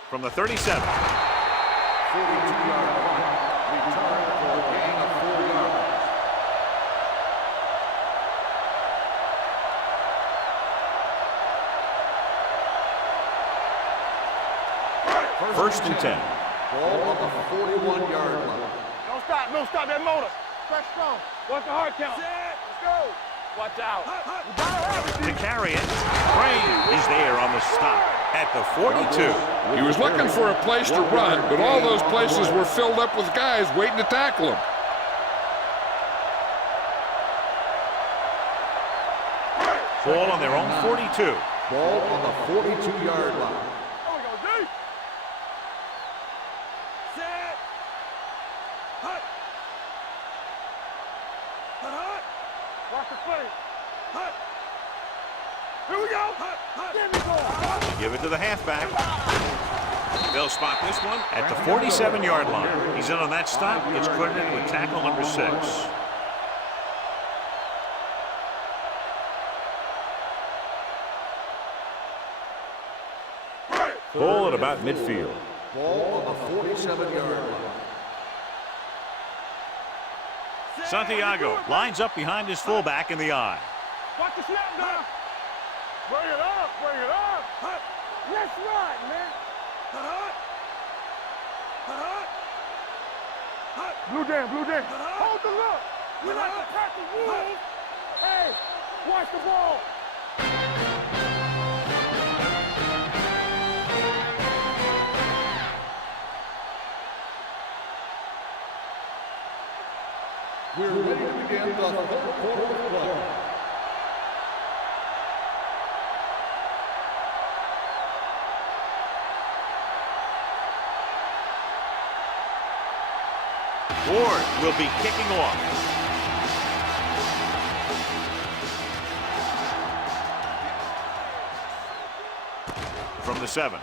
From the 37. 42-yard line. Return for a gain of 4 yards. First and 10. Ball on the 41-yard line. Don't stop. Don't stop that motor. Press strong. Watch the heart count. Let's go. Watch out. To carry it. Crane is there on the stop at the 42. He was looking for a place to run, but all those places were filled up with guys waiting to tackle him. Ball on their own 42. Ball on the 42-yard line. There we go, D. Set. Hut. Hut. Watch the play. Hut. Here we go. Hut. Hut. There we go. Give it to the halfback. They'll spot this one at the 47-yard line. He's in on that stop. Gets credited with tackle number 6. Ball at about midfield. Ball on the 47-yard line. Santiago lines up behind his fullback in the I. Watch the snap down. Bring it up, bring it up. Let's ride, man. Blue jam, blue jam. Hold the look. We like to pack the wolves. Hey, watch the ball. We're ready to begin the third quarter of play. Ward will be kicking off. From the 7.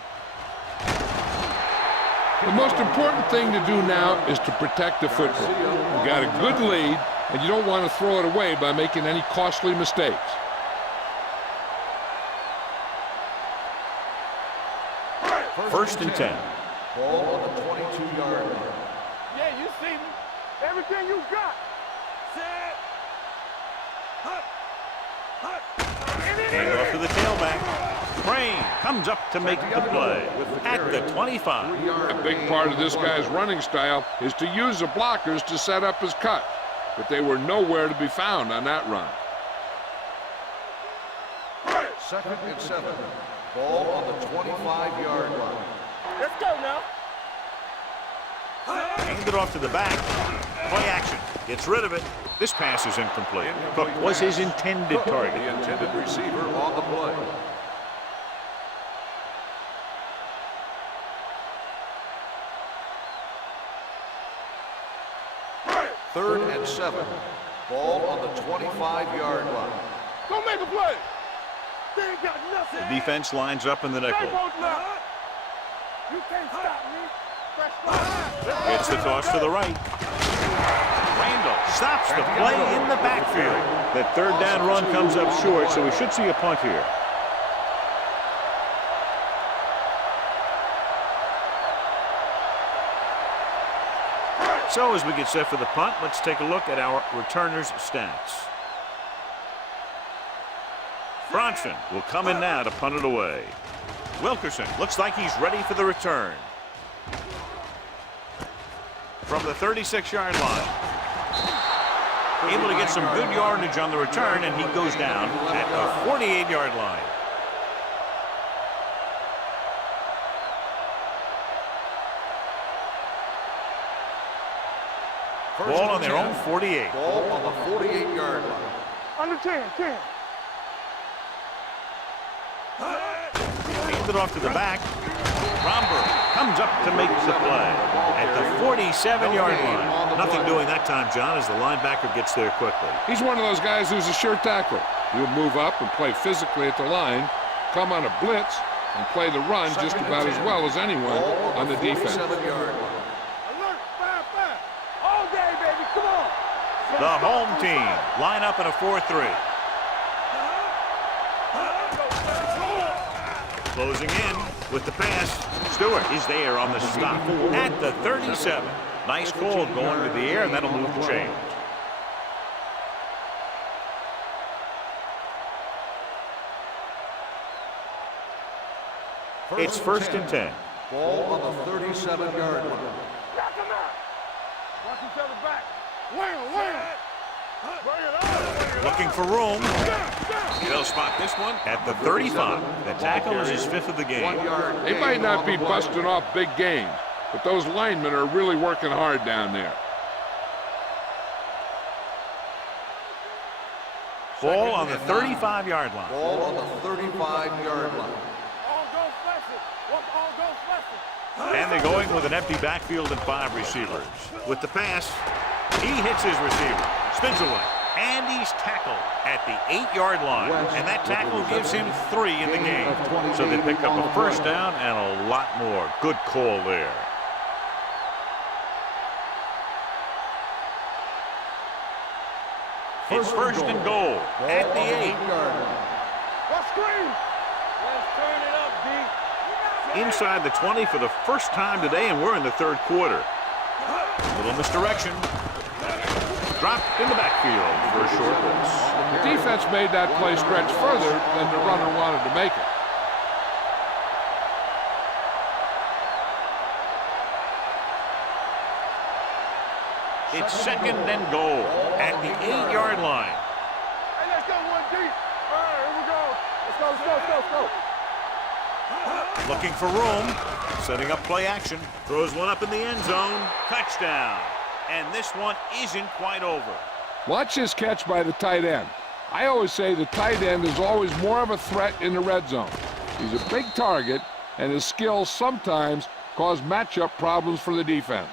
The most important thing to do now is to protect the football. You got a good lead, and you don't want to throw it away by making any costly mistakes. First and 10. Ball on the 22-yard line. Yeah, you see me. Everything you got. Set. Hand off to the tailback. Crane comes up to make the play at the 25. A big part of this guy's running style is to use the blockers to set up his cut, but they were nowhere to be found on that run. Second and 7. Ball on the 25-yard line. Let's go now. Hand it off to the back. Play action. Gets rid of it. This pass is incomplete. Cook was his intended target. The intended receiver on the play. Third and 7. Ball on the 25-yard line. Go make a play. They ain't got nothing. The defense lines up in the nickel. You can't stop me. Gets the toss to the right. Randall stops the play in the backfield. That third down run comes up short, so we should see a punt here. So as we get set for the punt, let's take a look at our returners' stats. Bronson will come in now to punt it away. Wilkerson looks like he's ready for the return. From the 36-yard line. Able to get some good yardage on the return, and he goes down at the 48-yard line. Ball on their own 48. Ball on the 48-yard line. Under 10, 10. Hands it off to the back. Romberg comes up to make the play at the 47-yard line. Nothing doing that time, John, as the linebacker gets there quickly. He's one of those guys who's a sure tackler. He'll move up and play physically at the line, come on a blitz, and play the run just about as well as anyone on the defense. Alert, 5-5. All day, baby, come on. The home team line up in a 4-3. Closing in with the pass. Stewart is there on the stop at the 37. Nice call going to the air, and that'll move the chains. It's first and 10. Ball on the 37-yard line. Knock him out. Watch each other back. Wham, wham. Bring it up. Looking for room. They'll spot this one at the 35. The tackle is his 5th of the game. They might not be busting off big games, but those linemen are really working hard down there. Ball on the 35-yard line. Ball on the 35-yard line. All go special. What's all go special? And they're going with an empty backfield and 5 receivers. With the pass, he hits his receiver, spins away, and he's tackled at the 8-yard line. And that tackle gives him 3 in the game. So they pick up a first down and a lot more. Good call there. It's first and goal at the 8. What screen? Let's turn it up, D. inside the 20 for the first time today, and we're in the third quarter. Little misdirection. Dropped in the backfield for a short loss. The defense made that play stretch further than the runner wanted to make it. It's second and goal at the 8-yard line. Hey, let's go one deep. All right, here we go. Let's go. Looking for room. Setting up play action. Throws one up in the end zone. Touchdown. And this one isn't quite over. Watch this catch by the tight end. I always say the tight end is always more of a threat in the red zone. He's a big target, and his skills sometimes cause matchup problems for the defense.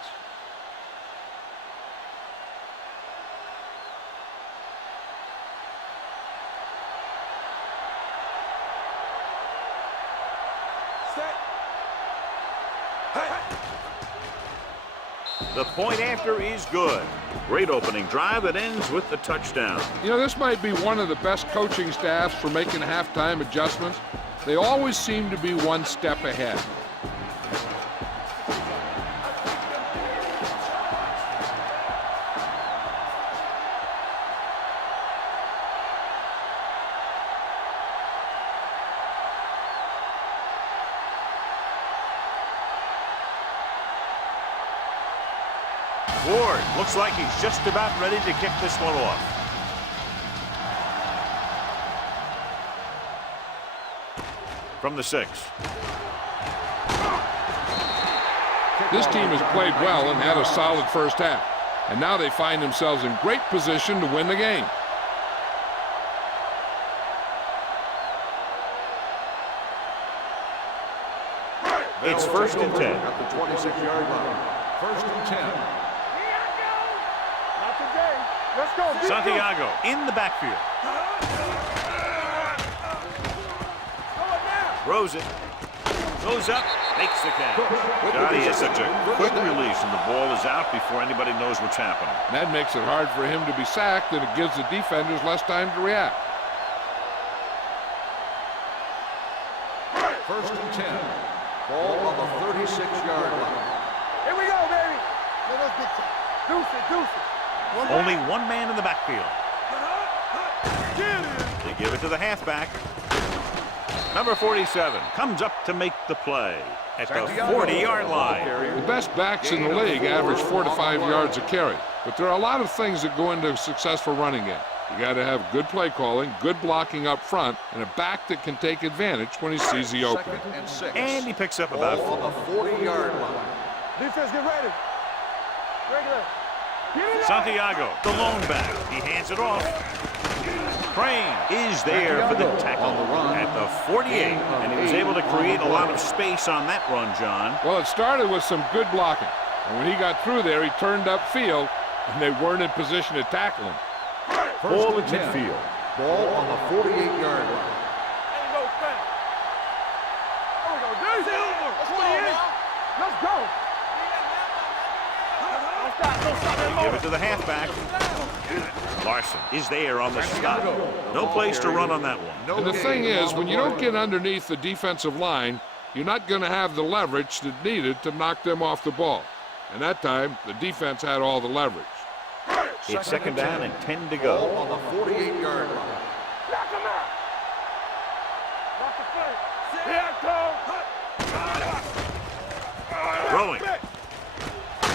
The point after is good. Great opening drive that ends with the touchdown. You know, this might be one of the best coaching staffs for making halftime adjustments. They always seem to be one step ahead. Ward looks like he's just about ready to kick this one off. From the 6. This team has played well and had a solid first half. And now they find themselves in great position to win the game. It's first and 10. At the 26-yard line. First and 10. Not today. Let's go. Deep Santiago in the backfield. Throws it. Goes up. Makes the catch. God, he has such a quick release, and the ball is out before anybody knows what's happening. That makes it hard for him to be sacked, and it gives the defenders less time to react. First and 10. Ball on the 36-yard line. Here we go, baby. Deuce it. Only one man in the backfield. They give it to the halfback. Number 47 comes up to make the play at the 40-yard line. The best backs in the league average 4 to 5 yards a carry. But there are a lot of things that go into a successful running game. You got to have good play calling, good blocking up front, and a back that can take advantage when he sees the opening. Second and 6. And he picks up about Ball 4. on the 40-yard line. Defense, get ready. Regular. Get it up. Santiago, the lone back. He hands it off. Crane is there for the tackle at the 48. And he was able to create a lot of space on that run, John. Well, it started with some good blocking. And when he got through there, he turned upfield, and they weren't in position to tackle him. Ball at midfield. Ball on the 48-yard line. Ain't no thing. There we go. Let's go. Let's go. They give it to the halfback. Larson is there on the stop. No place to run on that one. And the thing is, when you don't get underneath the defensive line, you're not going to have the leverage that's needed to knock them off the ball. And that time, the defense had all the leverage. It's second down and 10 to go. Ball on the 48-yard line. Knock him out. Watch the play. Here I come. Throwing.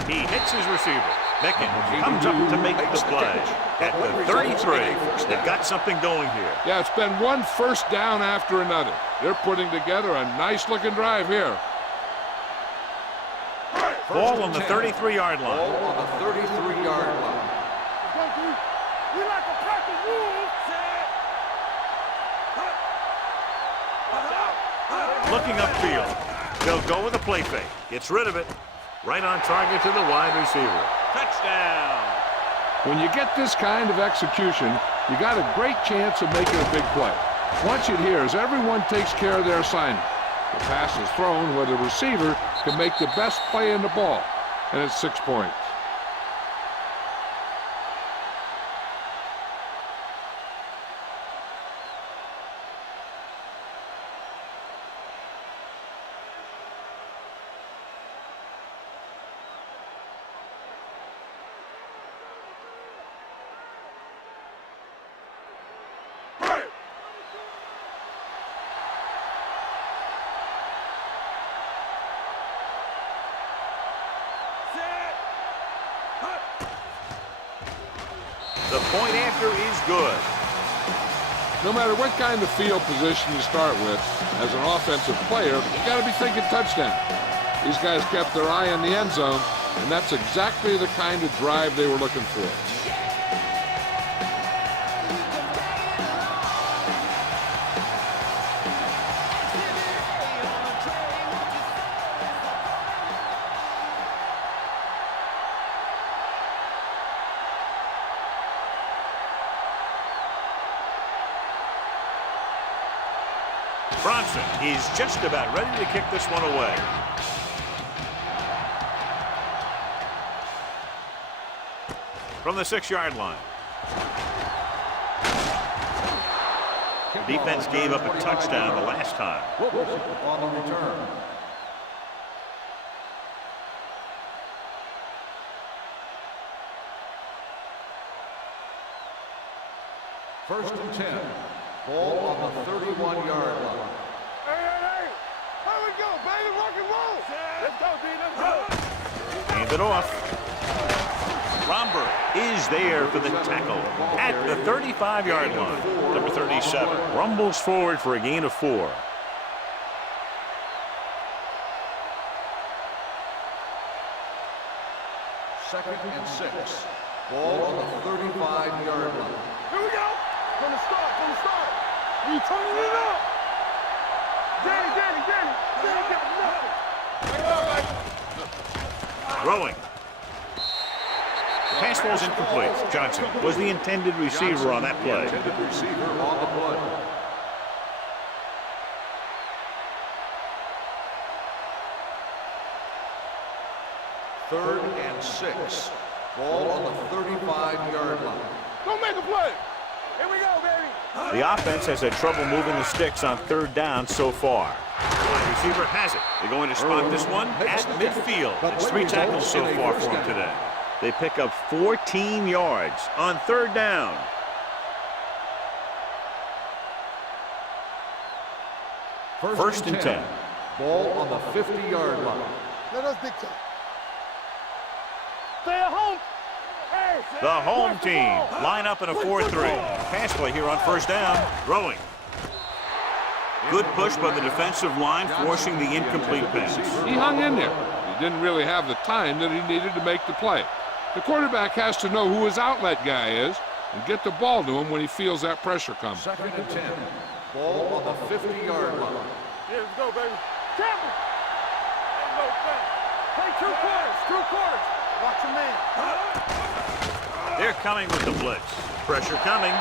He hits his receiver. Beckett comes up to make the play at the 33. They've got something going here. Yeah, it's been one first down after another. They're putting together a nice-looking drive here. Ball on the 33-yard line. Ball on the 33-yard line. We like a pack of wolves. Looking upfield. They'll go with a play fake. Gets rid of it. Right on target to the wide receiver. Touchdown. When you get this kind of execution, you got a great chance of making a big play. Watch it here as everyone takes care of their assignment. The pass is thrown where the receiver can make the best play in the ball, and it's 6 points. The point after is good. No matter what kind of field position you start with, as an offensive player, you got to be thinking touchdown. These guys kept their eye on the end zone, and that's exactly the kind of drive they were looking for. Bronson is just about ready to kick this one away. From the 6-yard line. The defense gave up a touchdown the last time. On the return. First and 10. Ball on the 31-yard line. Hey. Here we go, baby. Rock and roll. Let's go, D. Let's go. Hand it off. Romberg is there for the tackle at the 35-yard line. Number 37 rumbles forward for a gain of 4. Second and 6. Ball on the 35-yard line. Here we go. From the start. You turning it up. Danny got nothing. Bring it up, baby. Throwing. Pass ball's incomplete. Johnson was the intended receiver on that play. Intended receiver on the play. Third and 6. Ball on the 35-yard line. Don't make a play. Here we go, baby. The offense has had trouble moving the sticks on 3rd down so far. The receiver has it. They're going to spot this one at midfield. It's 3 tackles so far for him today. They pick up 14 yards on 3rd down. First and 10. Ball on the 50-yard line. Let us dictate. Stay at home. Hey, The home team line up in a 4-3. Pass play here on 1st down. Throwing. Good push by the defensive line, forcing the incomplete pass. He hung in there. He didn't really have the time that he needed to make the play. The quarterback has to know who his outlet guy is and get the ball to him when he feels that pressure coming. Second and 10. Ball on the 50-yard line. Yeah, let's go, baby. Tampa. Ain't no thing. Play 2 quarters. Watch your man. They're coming with the blitz. Pressure coming.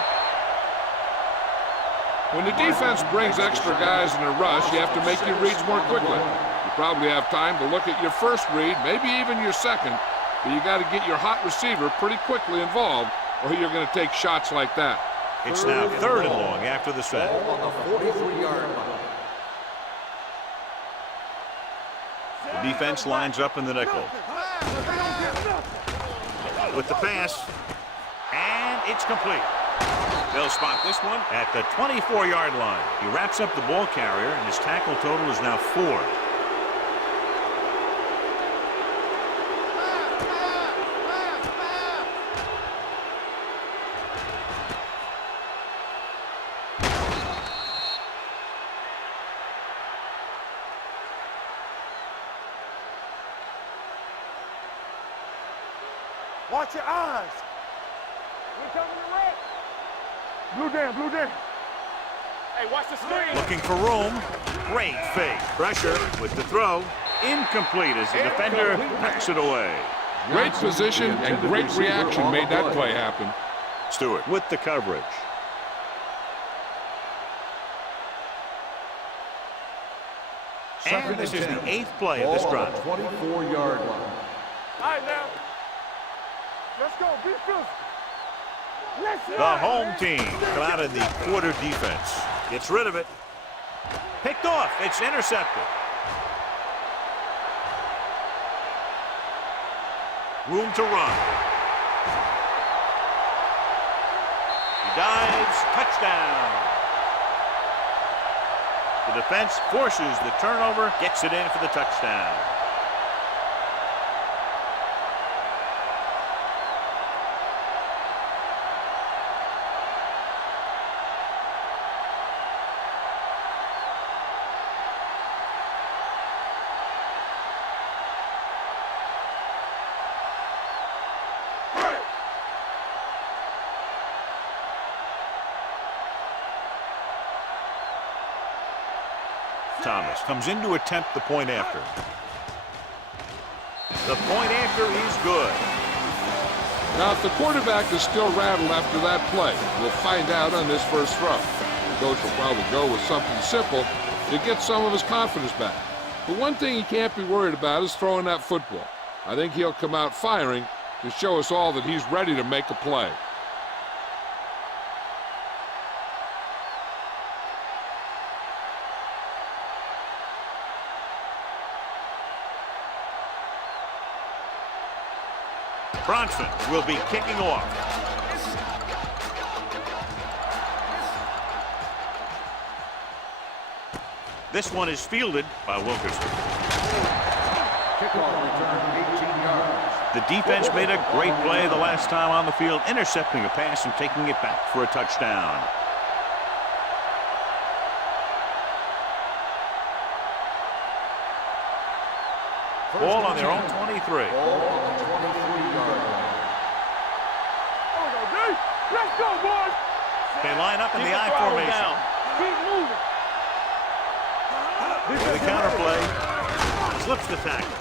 When the defense brings extra guys in a rush, you have to make your reads more quickly. You probably have time to look at your first read, maybe even your second, but you got to get your hot receiver pretty quickly involved, or you're going to take shots like that. It's now 3rd and long after the set. Ball on the 43-yard line. The defense lines up in the nickel. With the pass, and it's complete. They'll spot this one at the 24-yard line. He wraps up the ball carrier, and his tackle total is now 4. Watch your eyes. We coming to red. Blue down. Hey, watch the screen. Looking for room. Great fake. Pressure with the throw. Incomplete as the defender knocks it away. Great position and great reaction made that play happen. Stewart with the coverage. And this is the 8th play of this drive. 24-yard line. All right, now. Let's go. Be physical. The home team come out in the quarter defense. Gets rid of it. Picked off. It's intercepted. Room to run. He dives. Touchdown. The defense forces the turnover. Gets it in for the touchdown. Thomas comes in to attempt the point after. The point after is good. Now, if the quarterback is still rattled after that play, we'll find out on this first throw. The coach will probably go with something simple to get some of his confidence back. But one thing he can't be worried about is throwing that football. I think he'll come out firing to show us all that he's ready to make a play. Bronson will be kicking off. This one is fielded by Wilkerson. Kickoff return, 18 yards. The defense made a great play the last time on the field, intercepting a pass and taking it back for a touchdown. Ball on their own 23. Ball on the 23-yard line. Let's go, boys. They line up in the I throttle formation. down. Keep moving. For the counter play, slips the tackle.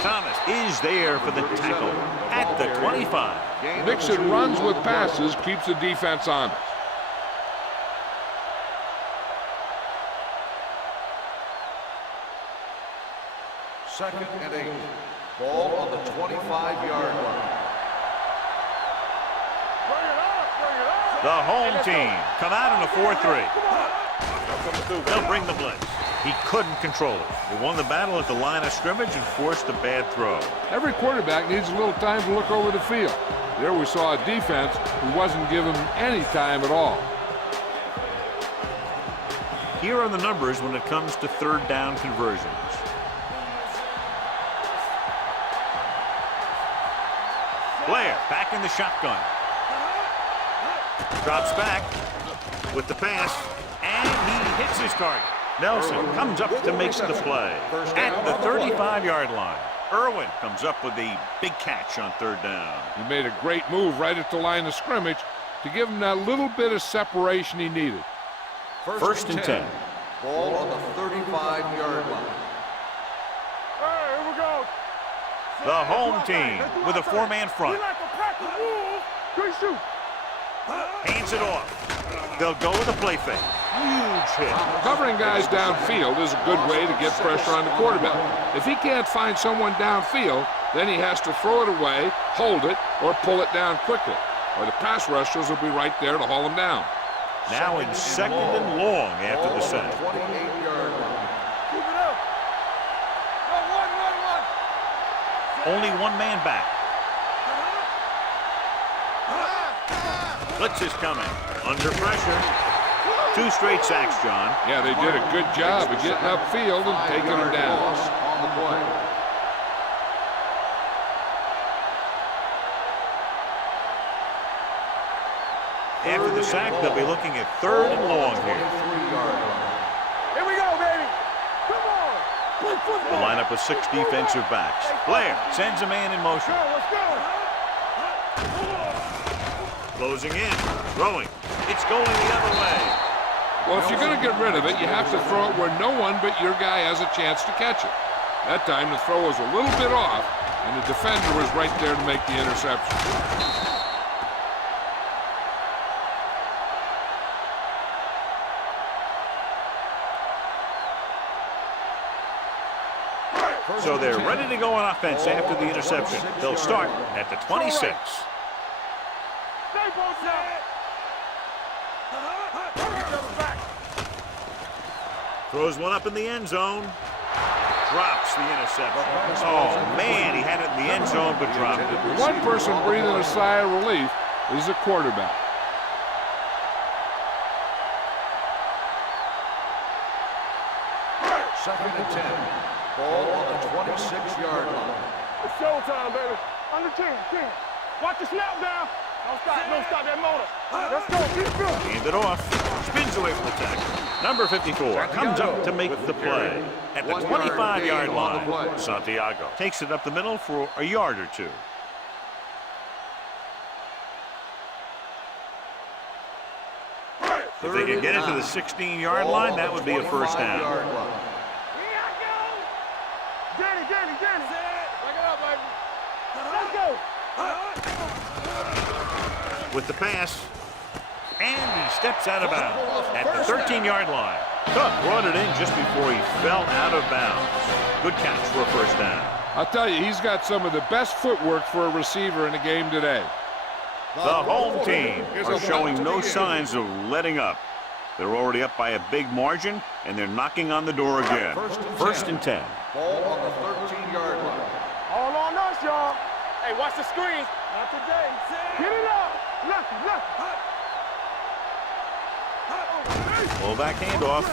Thomas is there for the tackle at the 25. Mixon runs with passes, keeps the defense honest. Second and 8. Ball on the 25-yard line. The home team come out in a 4-3. They'll bring the blitz. He couldn't control it. They won the battle at the line of scrimmage and forced a bad throw. Every quarterback needs a little time to look over the field. There we saw a defense who wasn't given any time at all. Here are the numbers when it comes to third down conversions. Blair back in the shotgun. Drops back with the pass, and he hits his target. Nelson comes up to make the play at the 35-yard line. Irwin comes up with a big catch on third down. He made a great move right at the line of scrimmage to give him that little bit of separation he needed. First and 10. Ball on the 35-yard line. Hey, here we go. The home team with a four-man front. We like a pack of wolves. Good shoot. Hands it off. They'll go with a play fake. Huge hit. Covering guys downfield is a good way to get pressure on the quarterback. If he can't find someone downfield, then he has to throw it away, hold it, or pull it down quickly. Or the pass rushers will be right there to haul him down. Now in second and long after the sack. 28-yard line. Keep it up. Run. Only one man back. Blitz is coming. Under pressure. 2 straight sacks, John. Yeah, they did a good job of getting upfield and taking him down. Loss on the play. After the sack, they'll be looking at third and long here. 23-yard line. Here we go, baby. Come on. Play The football. lineup with 6 defensive backs. Blair sends a man in motion. Let's go. Closing in. Throwing. It's going the other way. Well, if you're going to get rid of it, you have to throw it where no one but your guy has a chance to catch it. That time, the throw was a little bit off, and the defender was right there to make the interception. So they're ready to go on offense after the interception. They'll start at the 26. Stay both down. Throws one up in the end zone. Drops the interception. Oh, man, he had it in the end zone, but dropped it. One person breathing a sigh of relief is the quarterback. Second and 10. Ball on the 26-yard line. It's showtime, baby. Under 10. Watch the snap down. Don't stop that motor. Let's go. Keep going. Hand it off. Spins away from the tackle. Number 54 comes up to make the play at the 25-yard line. Santiago takes it up the middle for a yard or 2. If they could get it to the 16-yard line, that would be a first down. Here I go. Danny. Bring it up, baby. Let's go. With the pass, and he steps out of bounds at the 13-yard line. Cook brought it in just before he fell out of bounds. Good catch for a first down. I'll tell you, he's got some of the best footwork for a receiver in the game today. The home team are showing no signs of letting up. They're already up by a big margin, and they're knocking on the door again. First and 10. Ball on the 13-yard line. All on us, y'all. Hey, watch the screen. Not today. Get it up. Look. Pull back handoff.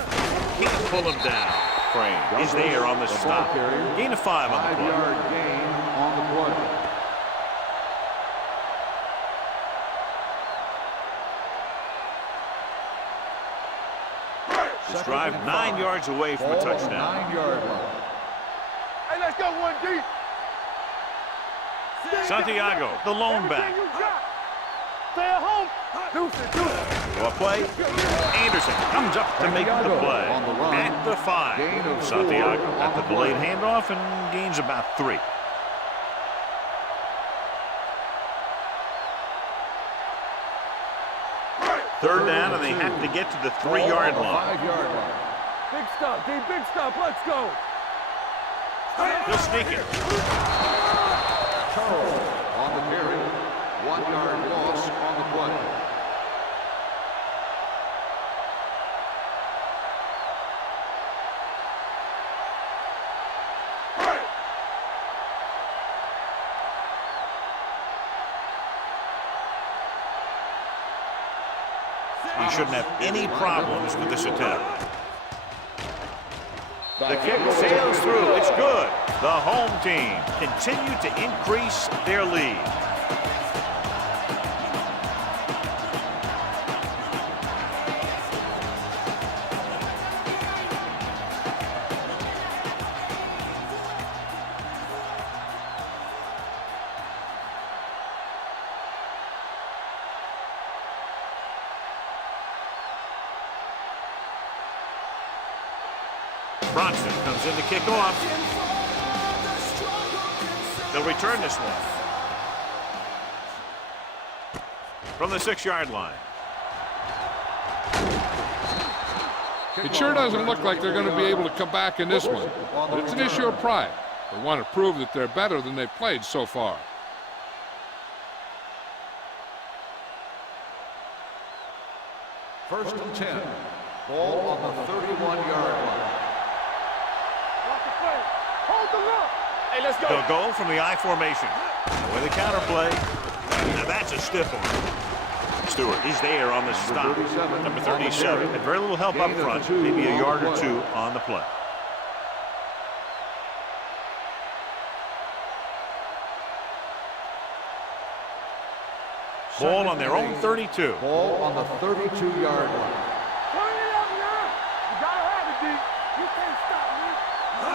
Can't pull him down. Crane is there on the stop. Gain of 5 on the play. 5-yard gain on the play. This drive 9 yards away from a touchdown. 9-yard line. Hey, let's go one deep. Santiago, the lone back. Stay at home. Deuce it. A play. Anderson comes up to make the play. At the 5. Santiago at the delayed handoff and gains about 3. Third down, and they have to get to the 3-yard line. 5-yard line. Big stop, D. Big stop. Let's go. He'll sneak it. Charles on the carry. 1-yard loss on the play. He shouldn't have any problems with this attempt. The kick sails through. It's good. The home team continue to increase their lead. Bronson comes in to kick off. They'll return this one. From the 6-yard line. It sure doesn't look like they're going to be able to come back in this one. But it's an issue of pride. They want to prove that they're better than they've played so far. First and 10. Ball on the 31-yard line. Hold the look. Hey, let's go. They'll go from the I formation. With a counter play. Now that's a stiff one. Stewart, he's there on the stop. Number 37. Had very little help up front. Maybe a yard or 2 on the play. Ball on their own 32. Ball on the 32-yard line. Turn it up now. You gotta have it, D. You can't stop me.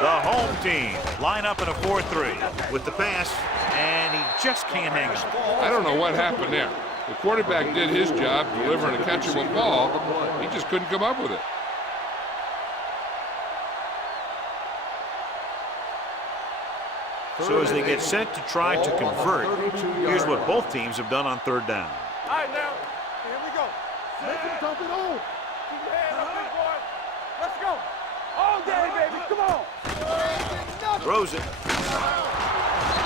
The home team line up in a 4-3 with the pass, and he just can't hang on. I don't know what happened there. The quarterback did his job delivering a catchable ball. He just couldn't come up with it. So as they get set to try to convert, here's what both teams have done on third down. All right, now. Here we go. Make him dump it on. Keep your hand up, big boy. Let's go. All day, baby. Come on. Throws it.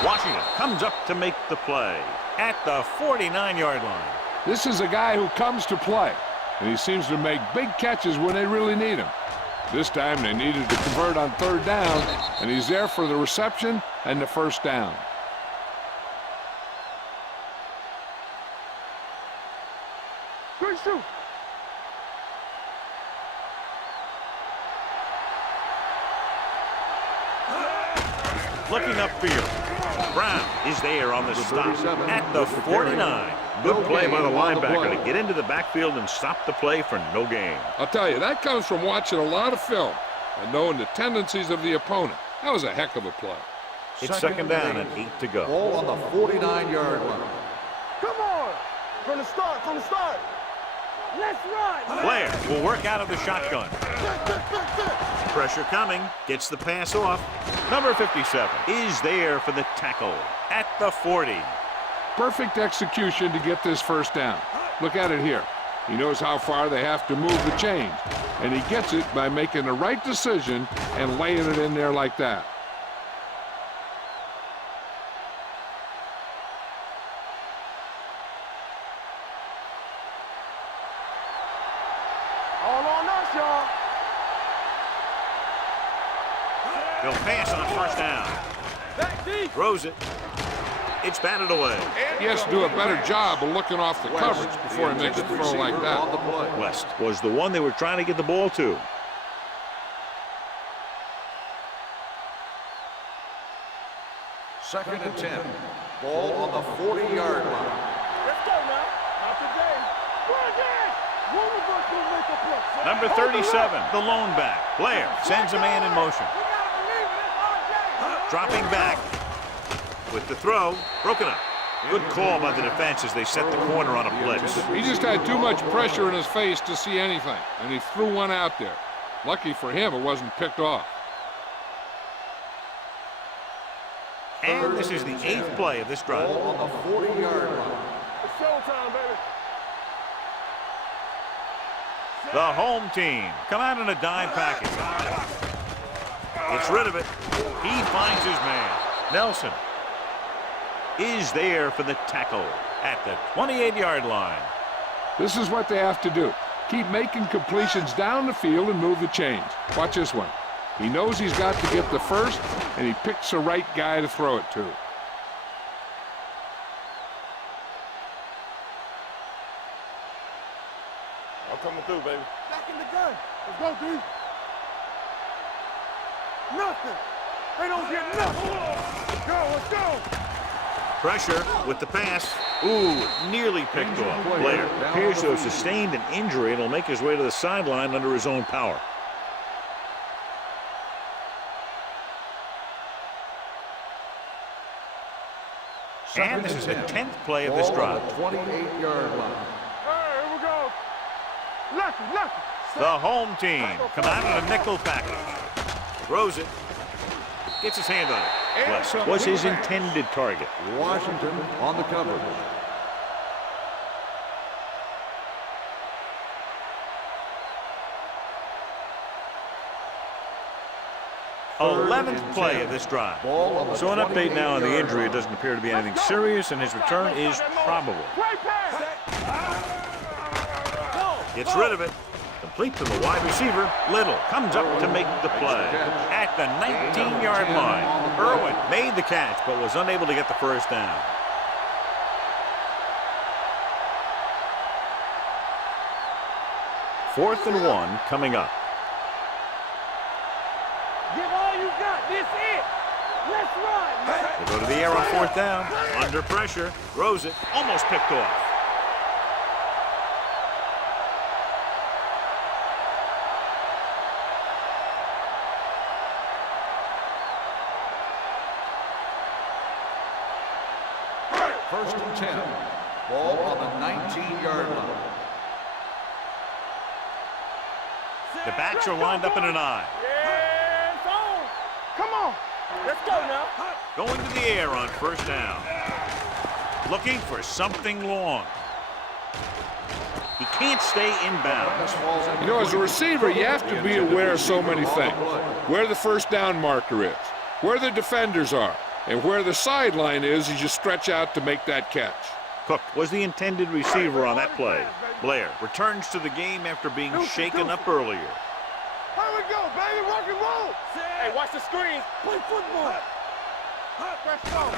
Washington comes up to make the play at the 49-yard line. This is a guy who comes to play, and he seems to make big catches when they really need him. This time they needed to convert on third down, and he's there for the reception and the first down. Good shoot. Looking upfield. Brown is there on the stop at the 49. Good play by the linebacker to get into the backfield and stop the play for no gain. I'll tell you, that comes from watching a lot of film and knowing the tendencies of the opponent. That was a heck of a play. It's second down and 8 to go. Ball on the 49-yard line. Come on. From the start. Let's run. Blair will work out of the shotgun. Pressure coming. Gets the pass off. Number 57 is there for the tackle at the 40. Perfect execution to get this first down. Look at it here. He knows how far they have to move the chains, and he gets it by making the right decision and laying it in there like that. All on us, y'all. They'll pass on first down. Back deep. Throws it. It's batted away. He has to do a better job of looking off the coverage before he makes a throw like that. West was the one they were trying to get the ball to. Second and 10. Ball on the 40-yard line. Let's go now. Not today. Go again. One of us will make a play. Number 37, the lone back. Blair sends a man in motion. We gotta believe it. It's RJ. Dropping back with the throw. Broken up. Good call by the defense as they set the corner on a blitz. He just had too much pressure in his face to see anything, and he threw one out there. Lucky for him, it wasn't picked off. And this is the 8th play of this drive. Ball on the 40-yard line. It's showtime, baby. The home team come out in a dime package. Gets rid of it. He finds his man. Nelson is there for the tackle at the 28-yard line. This is what they have to do. Keep making completions down the field and move the chains. Watch this one. He knows he's got to get the first, and he picks the right guy to throw it to. I'm coming through, baby. Back in the gun. Let's go, D. Nothing. They don't get nothing. Let's go, let's go. Pressure with the pass. Ooh, nearly picked off. Blair appears to have sustained an injury and will make his way to the sideline under his own power. And this is the 10th play of this drive. 28-yard line. Hey, here we go. Lucky. The home team come out in a nickel package. Throws it. Gets his hand on it. West was his intended target. Washington on the cover. Third 11th play of this drive. So an update now on the injury. It doesn't appear to be anything serious, and his return is probable. Play pass. Gets rid of it. Complete to the wide receiver. Little comes up to make the play at the 19-yard line. Irwin made the catch, but was unable to get the first down. Fourth and 1 coming up. Give all you got. This it. Let's run. They go to the air on fourth down. Under pressure. Throws it. Almost picked off. First and 10. Ball on the 19-yard line. The backs are lined up in an eye. Yeah, it's on. Come on. Let's go now. Going to the air on first down. Looking for something long. He can't stay inbound. You know, as a receiver, you have to be aware of so many things. Where the first down marker is, where the defenders are, and where the sideline is as you stretch out to make that catch. Cook was the intended receiver on that play. Blair returns to the game after being shaken up earlier. Here we go, baby. Rock and roll. Hey, watch the screen. Play football. Let's go.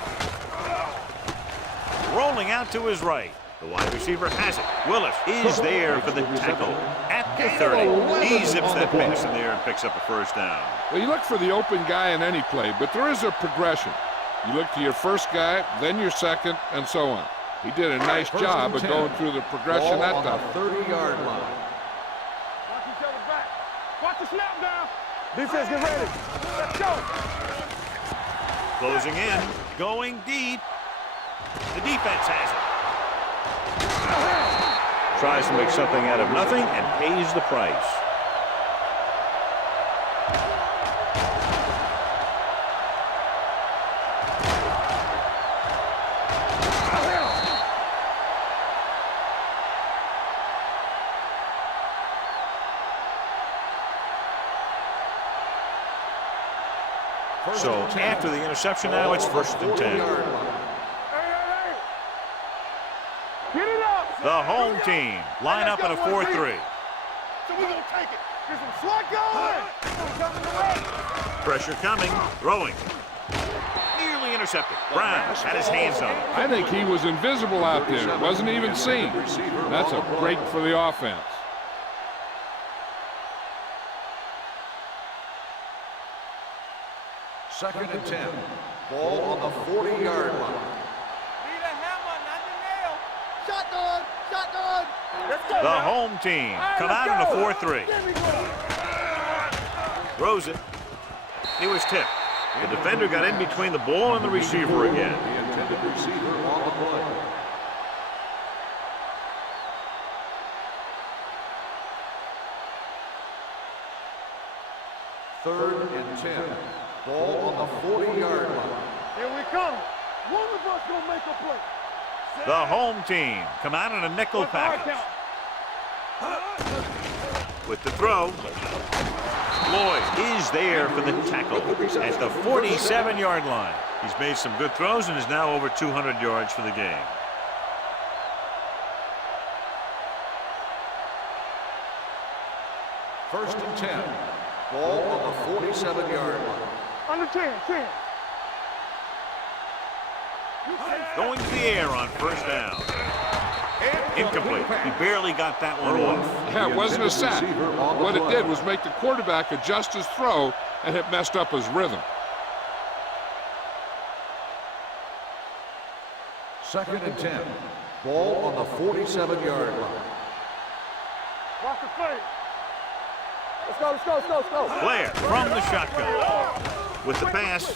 Rolling out to his right. The wide receiver has it. Willis is there for the tackle at the 30. He zips that pass in there and picks up a first down. Well, you look for the open guy in any play, but there is a progression. You look to your first guy, then your second, and so on. He did a nice job of going through the progression that time. 30-yard line. Watch each other back. Watch the snap down. Defense, get ready. Let's go. Closing in, going deep. The defense has it. Tries to make something out of nothing and pays the price. So after the interception now, it's 1st and 10. Get it up. The home team line up in a 4-3. So we're going to take it. There's some slot going. Pressure coming, throwing. Nearly intercepted. Brown had his hands on it. I think he was invisible out there. Wasn't even seen. That's a break for the offense. Second and 10. Ball on the 40-yard line. Need a hammer, not the nail. Shotgun. Shotgun. Let's go. The home team come out in a 4-3. Throws it. He was tipped. The defender got in between the ball and the receiver again. The intended receiver on the play. Third and 10. Ball on the 40-yard line. Here we come. One of us gonna make a play. The home team come out in a nickel package. With the throw, Lloyd is there for the tackle at the 47-yard line. He's made some good throws and is now over 200 yards for the game. First and 10. Ball on the 47-yard line. Under 10. Going to the air on 1st down. Incomplete. He barely got that one off. Yeah, it wasn't a sack. What it did was make the quarterback adjust his throw, and it messed up his rhythm. Second and 10. Ball on the 47-yard line. Watch the play. Let's go. Blair from the shotgun. With the pass.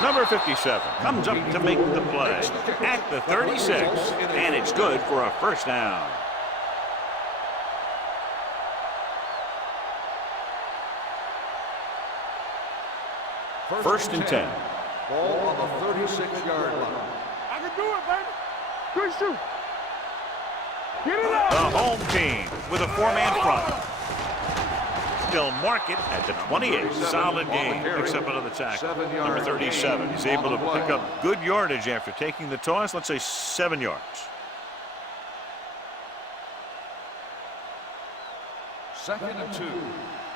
Number 57 comes up to make the play at the 36, and it's good for a 1st down. First and 10. Ball on the 36-yard line. I can do it, baby. Good shoot. Get it up. The home team with a 4-man front. They'll mark it at the 28. Solid game. Picks up another tackle. Number 37. He's able to pick up good yardage after taking the toss. Let's say 7 yards. Second and 2.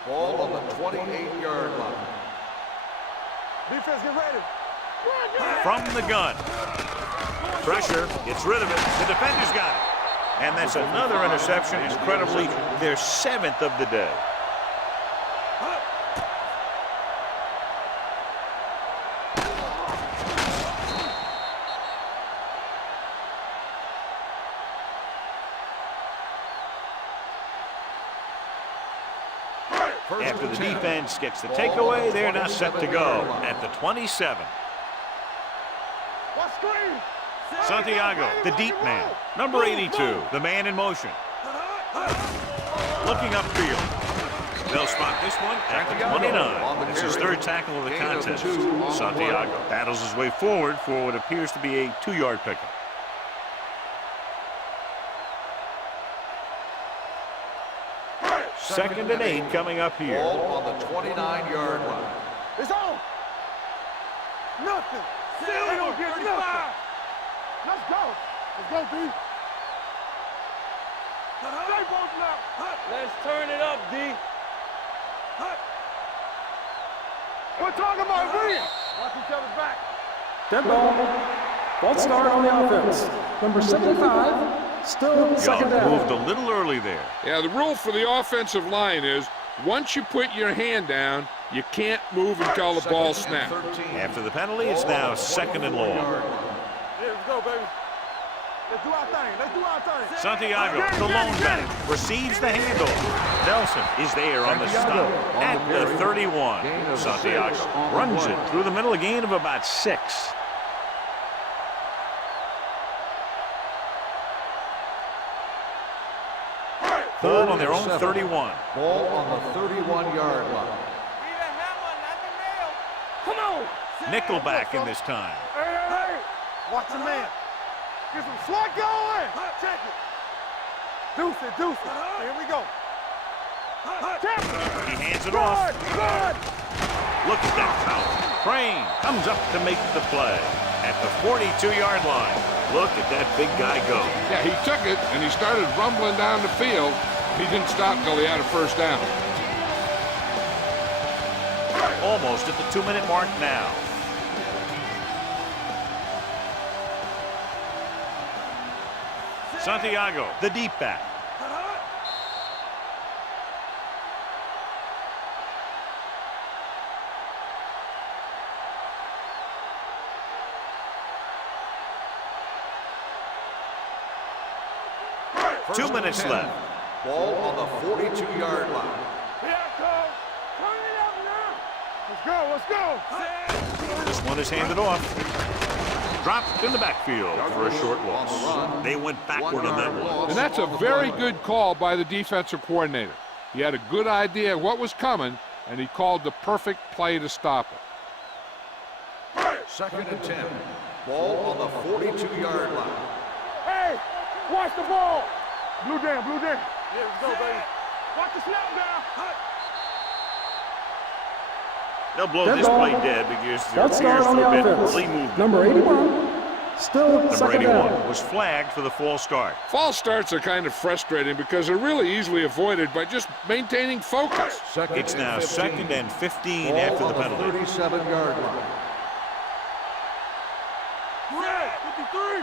Ball on the 28-yard line. Defense, get ready. From the gun. Pressure. Gets rid of it. The defender's got it. And that's another interception. Incredibly, their 7th of the day. After the defense gets the takeaway, they're now set to go at the 27. Santiago, the deep man. Number 82, the man in motion. Looking upfield. They'll spot this one at the 29. It's his 3rd tackle of the contest. Santiago battles his way forward for what appears to be a 2-yard pickup. Second and 8 coming up here. Ball on the 29-yard line. It's on. Nothing. They don't get nothing. Let's go. Let's go, B. Stay both now. Let's turn it up, D. We're talking about win. Watch each other's back. Dead ball. False start on the offense. Number 75. Still second down. Moved a little early there. Yeah, the rule for the offensive line is once you put your hand down, you can't move until the ball snaps. After the penalty, it's now 2nd and long. Yeah, let's go, baby. Let's do our thing. Santiago, the lone back, receives the handoff. Nelson is there on the stop at the 31. Santiago runs it through the middle, a gain of about 6. Ball on their own 31. Ball on the 31-yard line. Come on. Nickelback in this time. Hey. Watch your man. Get some slot going. Check it. Deuce it. Here we go. He hands it off. Good. Look at that power. Crane comes up to make the play at the 42-yard line. Look at that big guy go. Yeah, he took it, and he started rumbling down the field. He didn't stop until he had a first down. Almost at the 2-minute mark now. Santiago, the deep back. First 2 minutes and 10. left. Ball on the 42-yard line. Here I come. Turn it up now. Let's go. This one is handed off. Dropped in the backfield for a short loss. They went backward on that one. And that's a very good call by the defensive coordinator. He had a good idea of what was coming, and he called the perfect play to stop it. Second and 10. Ball on the 42-yard line. Hey, watch the ball. Blue down. Here we go, baby. Watch the snap down. They'll blow Dead this ball. play dead because there Let's start appears on to the have been offense. play movement. Number 81. Still Number second 81 down. was flagged for the false start. False starts are kind of frustrating because they're really easily avoided by just maintaining focus. It's and now 15. 2nd and 15 Ball after on the penalty. 37-yard line. Red, 53.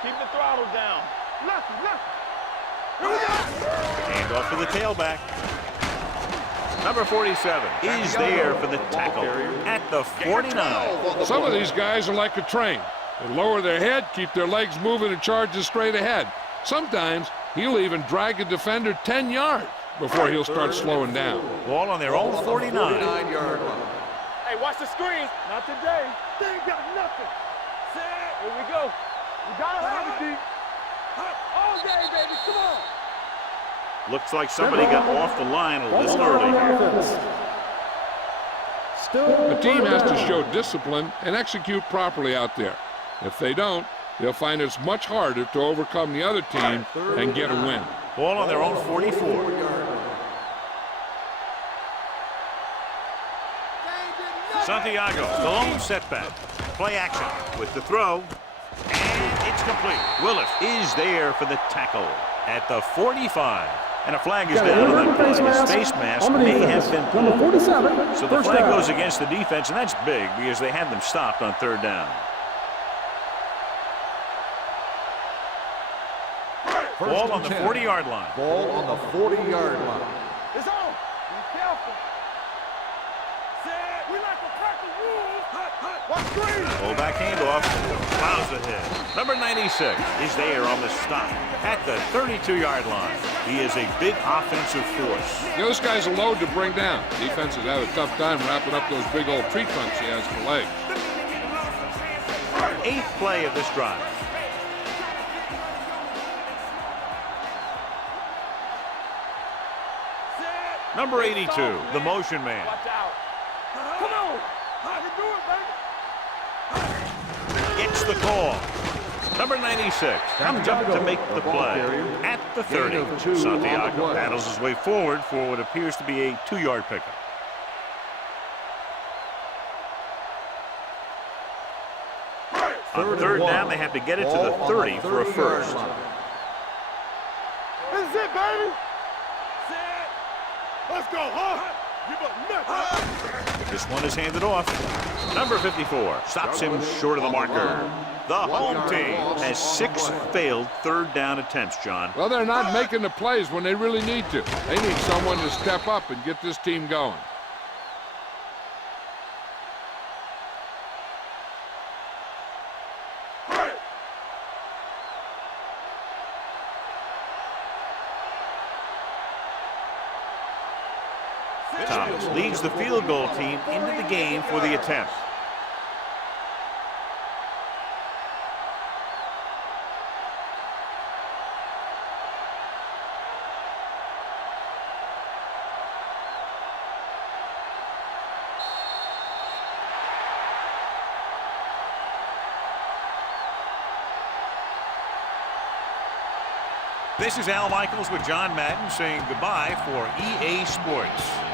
Keep the throttle down. Lefty. Here we go. Hand off to the tailback. Number 47 is there for the tackle at the 49. Some of these guys are like a train. They lower their head, keep their legs moving, and charge straight ahead. Sometimes he'll even drag a defender 10 yards before he'll start slowing down. Ball on their own 49. 49-yard line. Hey, watch the screen. Not today. They ain't got nothing. Here we go. We gotta have it, D. All day, baby. Come on. Looks like somebody got off the line a Let's little start on early the here. offense. Still The team has third to down. show discipline and execute properly out there. If they don't, they'll find it's much harder to overcome the other team and get a win. Ball on their own 44. Santiago, the lone setback. Play action with the throw. And it's complete. Willis is there for the tackle at the 45. And a flag is Got down an on that play. face His mask face mask on the may defense. have been Number pulled. 47. So the First flag down. goes against the defense, and that's big because they had them stopped on 3rd down. Ball on the 40-yard line. Ball on the 40-yard line. It's on. Be careful. We like to crack the rules. Watch screen. Fullback handoff. Plows ahead. Number 96 is there on the stop at the 32-yard line. He is a big offensive force. Those guys are load to bring down. Defenses have a tough time wrapping up those big old tree trunks he has for legs. 8th play of this drive. Number 82, the motion man. Watch out. Come on. I can do it, baby. Gets the call. Number 96 comes up to make the play at the 30. Santiago battles his way forward for what appears to be a 2-yard pickup. On 3rd down, they have to get it to the 30 for a first. This is it, baby. Let's go, huh? Give up nothing. This one is handed off. Number 54 stops him short of the marker. The home team has 6 failed 3rd down attempts, John. Well, they're not making the plays when they really need to. They need someone to step up and get this team going. Thomas leads the field goal team into the game for the attempt. This is Al Michaels with John Madden saying goodbye for EA Sports.